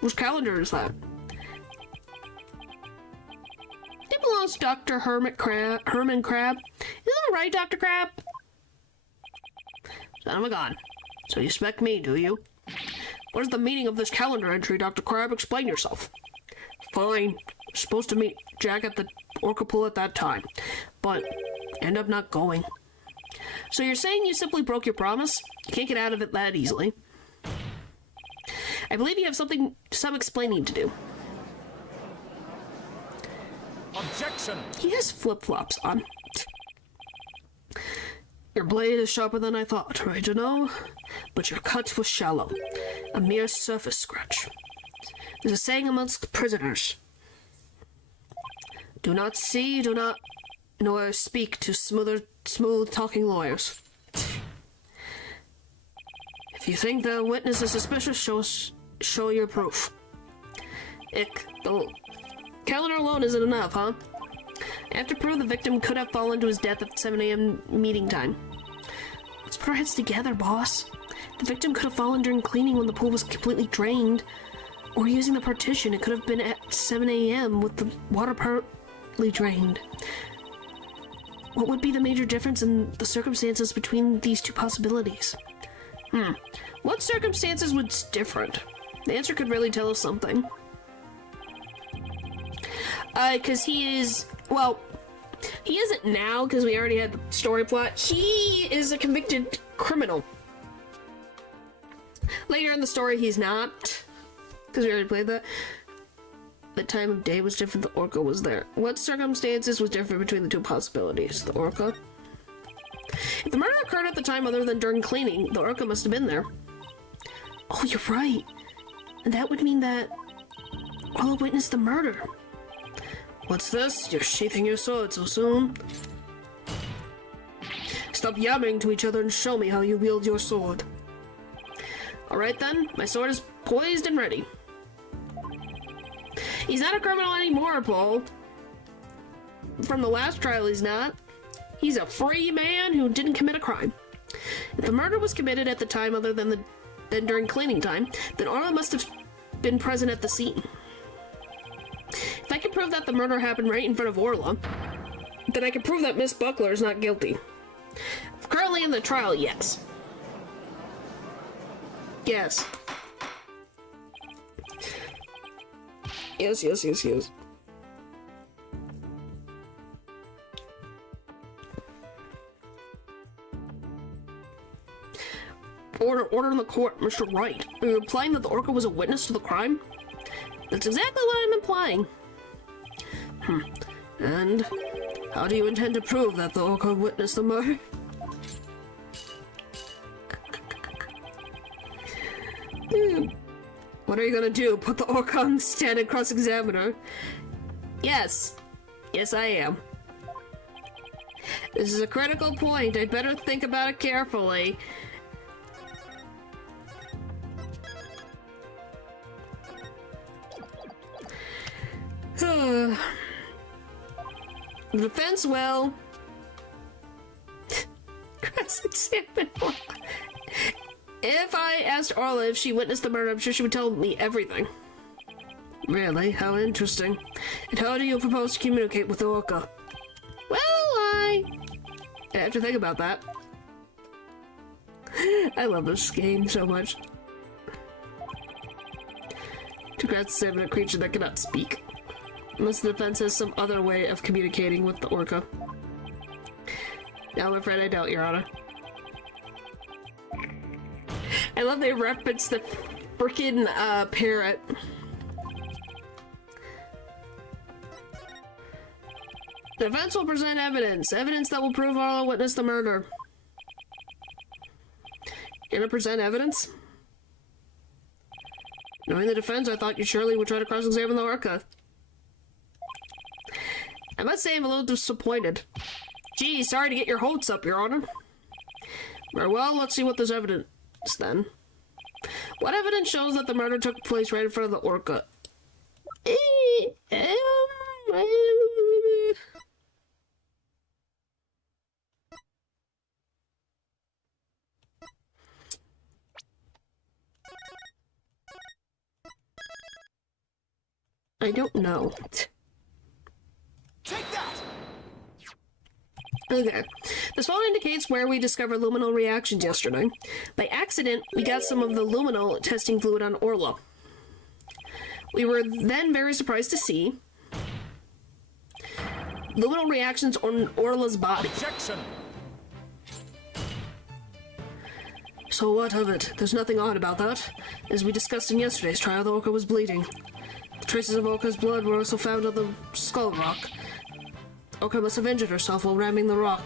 Which calendar is that? It belongs to Dr. Herman Crab. Isn't that right, Dr. Crab? Son of a gun. So you suspect me, do you? What is the meaning of this calendar entry, Dr. Crab? Explain yourself. Fine. Supposed to meet Jack at the orca pool at that time, but end up not going. So you're saying you simply broke your promise? You can't get out of it that easily. I believe you have some explaining to do. Objection! He has flip-flops on. Your blade is sharper than I thought, right to know? But your cut was shallow. A mere surface scratch. There's a saying amongst prisoners. Do not see, do not, nor speak to smooth-talking lawyers. If you think the witness is suspicious, show your proof. The calendar alone isn't enough, huh? I have to prove the victim could have fallen to his death at 7 a.m. meeting time. Let's put our heads together, boss. The victim could have fallen during cleaning when the pool was completely drained. Or using the partition, it could have been at 7 a.m. with the water partly drained. What would be the major difference in the circumstances between these two possibilities? What circumstances was different? The answer could really tell us something. Because he is... Well, he isn't now, because we already had the story plot. He is a convicted criminal. Later in the story, he's not. Because we already played that. The time of day was different, the orca was there. What circumstances was different between the two possibilities? The orca? If the murder occurred at the time other than during cleaning, the orca must have been there. Oh, you're right. And that would mean that Orla witnessed the murder. What's this? You're sheathing your sword so soon? Stop yammering to each other and show me how you wield your sword. Alright then, my sword is poised and ready. He's not a criminal anymore, Paul. From the last trial, he's not. He's a free man who didn't commit a crime. If the murder was committed at the time other than during cleaning time, then Orla must have been present at the scene. If I can prove that the murder happened right in front of Orla, then I can prove that Miss Buckler is not guilty. Currently in the trial, yes. Yes. Yes. Order in the court, Mr. Wright. Are you implying that the orca was a witness to the crime? That's exactly what I'm implying. And how do you intend to prove that the orca witnessed the murder? What are you gonna do? Put the orca on the stand and cross-examine her? Yes. Yes, I am. This is a critical point. I'd better think about it carefully. The defense will cross-examine. If I asked Orla if she witnessed the murder, I'm sure she would tell me everything. Really? How interesting. And how do you propose to communicate with the orca? Well, I have to think about that. I love this game so much. To cross-examine a creature that cannot speak. Unless the defense has some other way of communicating with the orca. Now, I'm afraid I doubt, Your Honor. I love they reference the frickin' parrot. The defense will present evidence. Evidence that will prove Orla witnessed the murder. You're gonna present evidence? Knowing the defense, I thought you surely would try to cross-examine the orca. I must say I'm a little disappointed. Gee, sorry to get your hopes up, Your Honor. Very well, let's see what there's evidence then. What evidence shows that the murder took place right in front of the orca? I don't know. Take that! Okay. This photo indicates where we discovered luminal reactions yesterday. By accident, we got some of the luminal testing fluid on Orla. We were then very surprised to see luminal reactions on Orla's body. Objection! So what of it? There's nothing odd about that. As we discussed in yesterday's trial, the orca was bleeding. The traces of Orca's blood were also found on the skull rock. Orca must have injured herself while ramming the rock.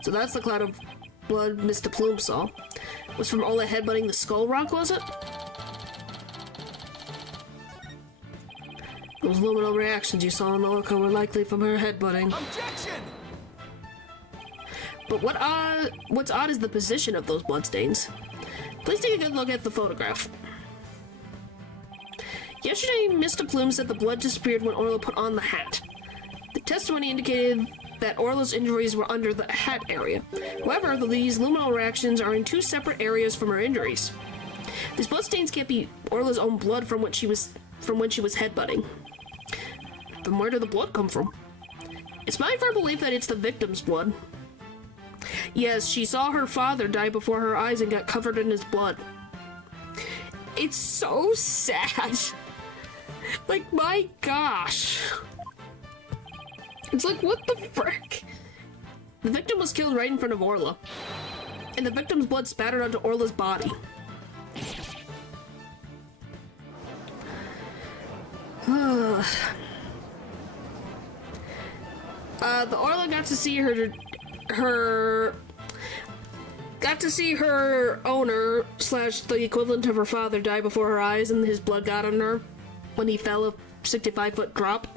So that's the cloud of blood Mr. Plume saw. Was from Orla headbutting the skull rock, was it? Those luminal reactions you saw on the orca were likely from her headbutting. Objection! But what's odd is the position of those bloodstains. Please take a good look at the photograph. Yesterday, Mr. Plume said the blood disappeared when Orla put on the hat. The testimony indicated that Orla's injuries were under the hat area. However, these luminal reactions are in two separate areas from her injuries. These bloodstains can't be Orla's own blood from when she was headbutting. Then where did the blood come from? It's my firm belief that it's the victim's blood. Yes, she saw her father die before her eyes and got covered in his blood. It's so sad. Like, my gosh. It's like, what the frick? The victim was killed right in front of Orla. And the victim's blood spattered onto Orla's body. The Orla got to see her owner / the equivalent of her father die before her eyes, and his blood got on her when he fell a 65-foot drop.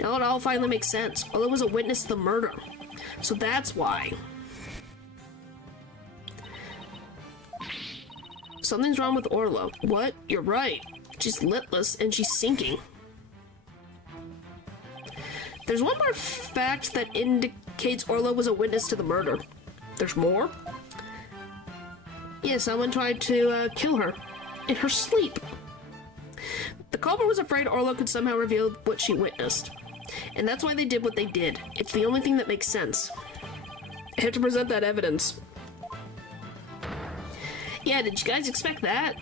Now it all finally makes sense. Orla was a witness to the murder, so that's why. Something's wrong with Orla. What? You're right. She's litless and she's sinking. There's one more fact that indicates Orla was a witness to the murder. There's more? Yeah, someone tried to kill her in her sleep. The culprit was afraid Orla could somehow reveal what she witnessed. And that's why they did what they did. It's the only thing that makes sense. I have to present that evidence. Yeah, did you guys expect that?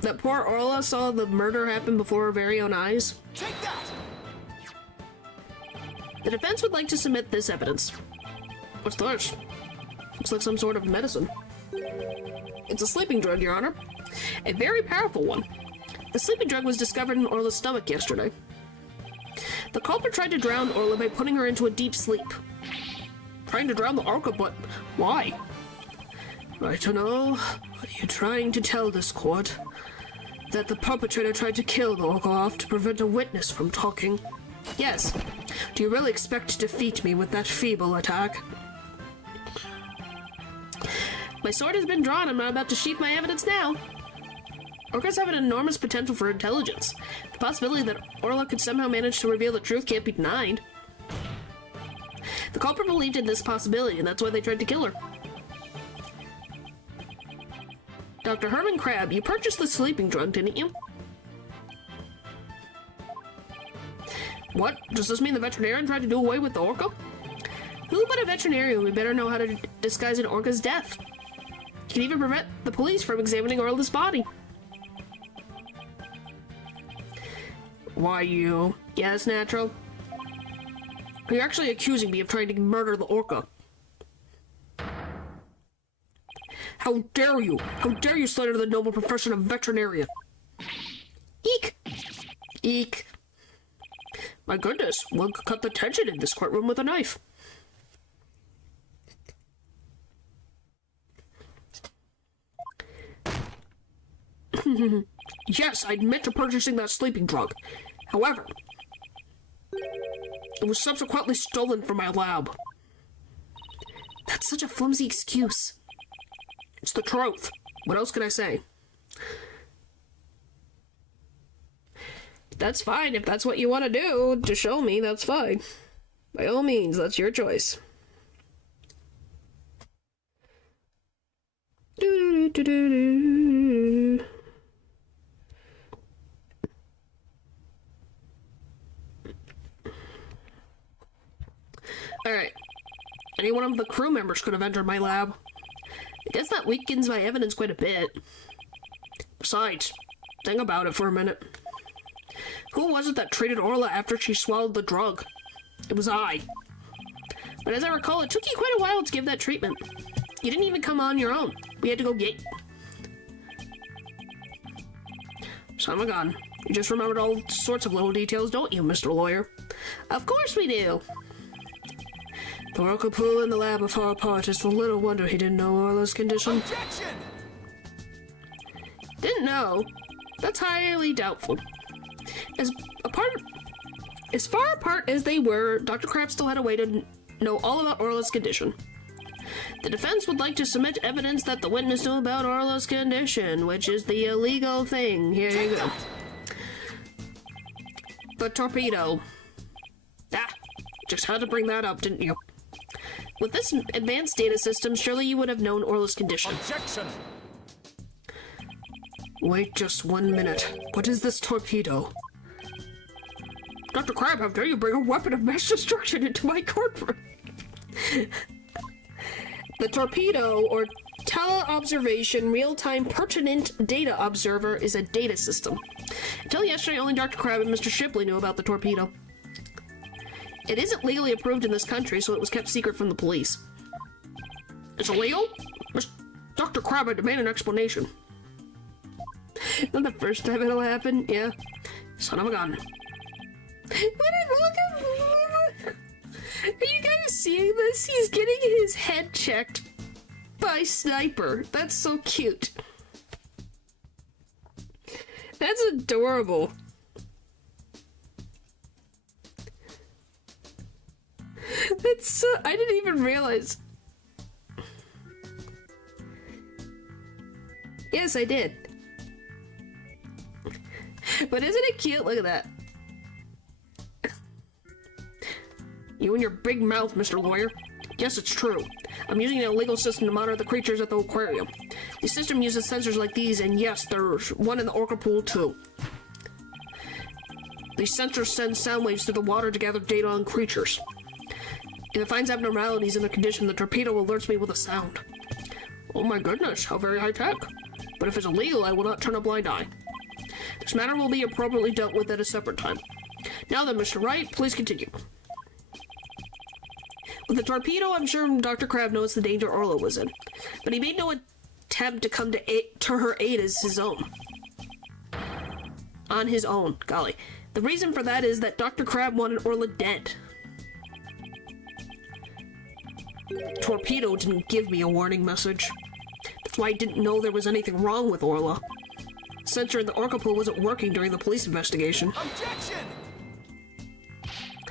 That poor Orla saw the murder happen before her very own eyes? Take that! The defense would like to submit this evidence. What's this? Looks like some sort of medicine. It's a sleeping drug, Your Honor. A very powerful one. The sleeping drug was discovered in Orla's stomach yesterday. The culprit tried to drown Orla by putting her into a deep sleep. Trying to drown the orca, but why? I don't know. What are you trying to tell this court? That the perpetrator tried to kill the orca off to prevent a witness from talking? Yes. Do you really expect to defeat me with that feeble attack? My sword has been drawn. I'm not about to sheath my evidence now. Orcas have an enormous potential for intelligence. The possibility that Orla could somehow manage to reveal the truth can't be denied. The culprit believed in this possibility, and that's why they tried to kill her. Dr. Herman Crab, you purchased the sleeping drug, didn't you? What? Does this mean the veterinarian tried to do away with the orca? Who but a veterinarian would better know how to disguise an orca's death? You can even prevent the police from examining Orla's body. Why you? Yes, natural. You're actually accusing me of trying to murder the orca. How dare you? How dare you slander the noble profession of veterinarian? Eek! Eek. My goodness, one could cut the tension in this courtroom with a knife. Yes, I admit to purchasing that sleeping drug. However, it was subsequently stolen from my lab. That's such a flimsy excuse. It's the truth. What else can I say? That's fine. If that's what you want to do to show me, that's fine. By all means, that's your choice. Do-do-do-do-do. Alright. Any one of the crew members could have entered my lab. I guess that weakens my evidence quite a bit. Besides, think about it for a minute. Who was it that treated Orla after she swallowed the drug? It was I. But as I recall, it took you quite a while to give that treatment. You didn't even come on your own. We had to go get you. Son of a gun. You just remembered all sorts of little details, don't you, Mr. Lawyer? Of course we do. The orca pool in the lab are far apart. It's little wonder he didn't know Orla's condition. Objection! Didn't know? That's highly doubtful. As far apart as they were, Dr. Crab still had a way to know all about Orla's condition. The defense would like to submit evidence that the witness knew about Orla's condition, which is the illegal thing. Here you go. The torpedo. Ah, just had to bring that up, didn't you? With this advanced data system, surely you would have known Orla's condition. Objection! Wait just 1 minute. What is this torpedo? Dr. Crab, how dare you bring a weapon of mass destruction into my courtroom? The torpedo, or Teleobservation Real-Time Pertinent Data Observer, is a data system. Until yesterday, only Dr. Crab and Mr. Shipley knew about the torpedo. It isn't legally approved in this country, so it was kept secret from the police. It's illegal? Dr. Crab, I demand an explanation. Not the first time it'll happen, yeah. Son of a gun. Are you guys seeing this? He's getting his head checked by Sniper. That's so cute. That's adorable. That's so... I didn't even realize. Yes, I did. But isn't it cute? Look at that. You and your big mouth, Mr. Lawyer. Yes, it's true. I'm using an illegal system to monitor the creatures at the aquarium. The system uses sensors like these, and yes, there's one in the orca pool, too. These sensors send sound waves through the water to gather data on creatures. If it finds abnormalities in their condition, the torpedo alerts me with a sound. Oh my goodness, how very high-tech. But if it's illegal, I will not turn a blind eye. This matter will be appropriately dealt with at a separate time. Now then, Mr. Wright, please continue. With the torpedo, I'm sure Dr. Crab knows the danger Orla was in, but he made no attempt to come to her aid as his own. On his own, golly. The reason for that is that Dr. Crab wanted Orla dead. Torpedo didn't give me a warning message. That's why I didn't know there was anything wrong with Orla. The sensor in the orca pool wasn't working during the police investigation. Objection!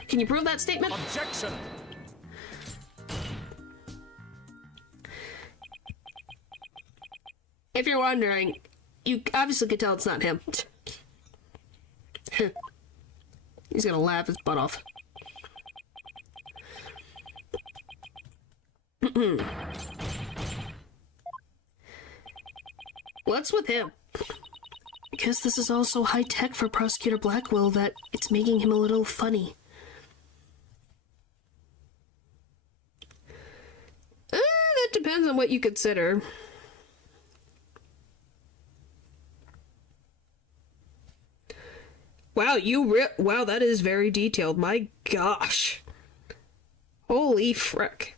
Can you prove that statement? Objection! If you're wondering, you obviously can tell it's not him. He's gonna laugh his butt off. What's with him? Because this is all so high-tech for Prosecutor Blackwell that it's making him a little funny. That depends on what you consider. Wow, wow, that is very detailed. My gosh. Holy frick.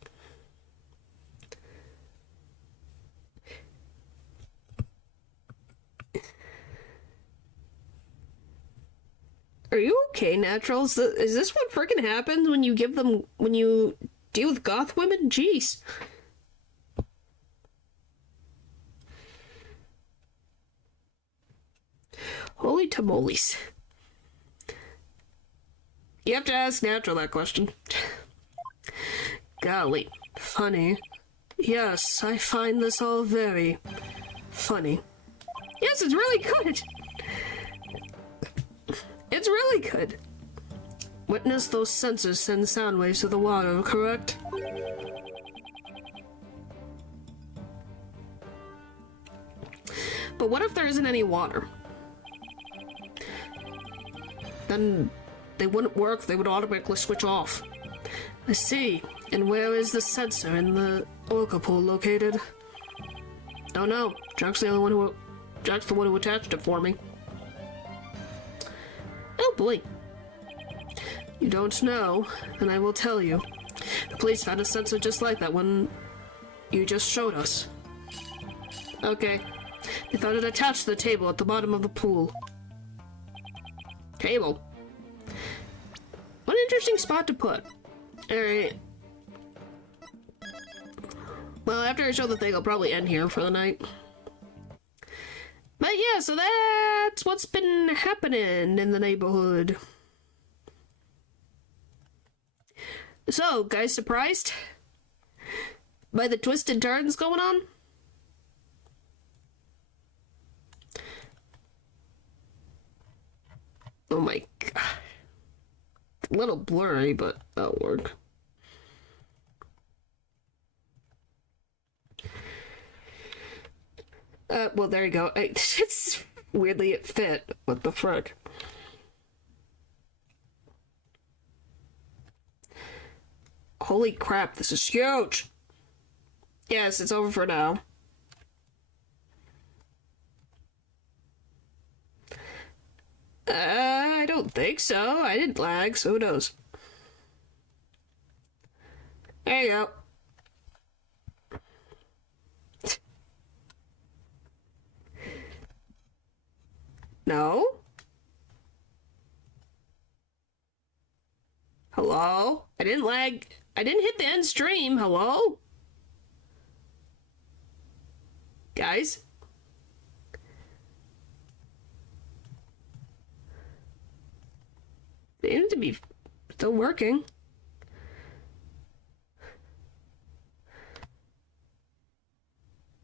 Are you okay, Naturals? Is this what frickin' happens when you deal with goth women? Jeez. Holy tamales. You have to ask Natural that question. Golly. Funny. Yes, I find this all very funny. Yes, it's really good. It's really good. Witness those sensors send sound waves to the water, correct? But what if there isn't any water? Then they wouldn't work, they would automatically switch off. I see. And where is the sensor in the orca pool located? Don't know. Jack's the one who attached it for me. Oh boy. You don't know, and I will tell you. The police found a sensor just like that one you just showed us. Okay. They found it attached to the table at the bottom of the pool. Table? What an interesting spot to put. Alright. Well, after I show the thing, I'll probably end here for the night. But yeah, so that's what's been happening in the neighborhood. So, guys, surprised by the twisted turns going on? Oh my god. A little blurry, but that'll work. Well, there you go. It's weirdly it fit. What the frick? Holy crap, this is huge! Yes, it's over for now. I don't think so. I didn't lag, so who knows? There you go. No? Hello? I didn't lag. I didn't hit the end stream. Hello? Guys? They seem to be still working.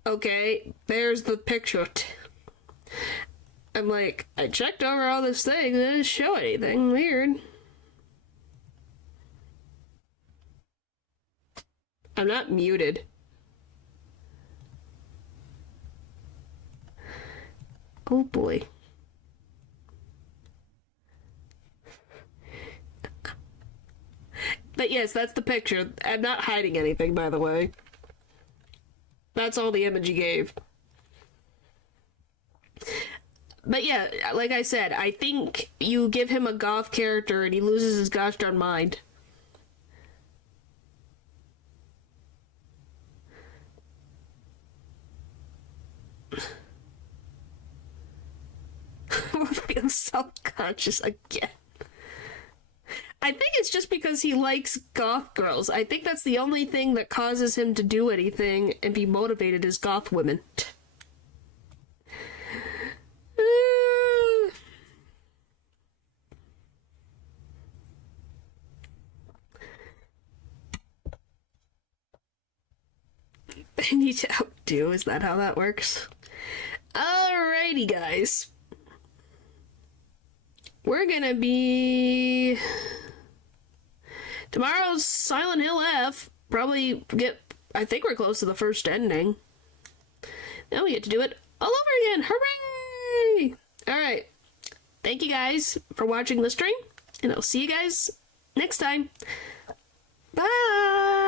Okay, there's the picture. I'm like, I checked over all this thing, it didn't show anything weird. I'm not muted. Oh boy. But yes, that's the picture. I'm not hiding anything, by the way. That's all the image he gave. But yeah, like I said, I think you give him a goth character and he loses his gosh darn mind. I feel self-conscious again. I think it's just because he likes goth girls. I think that's the only thing that causes him to do anything and be motivated is goth women. I need to outdo. Is that how that works? Alrighty, guys. We're gonna be... Tomorrow's Silent Hill F. Probably get... I think we're close to the first ending. Now we get to do it all over again. Hooray! Alright. Thank you guys for watching the stream. And I'll see you guys next time. Bye!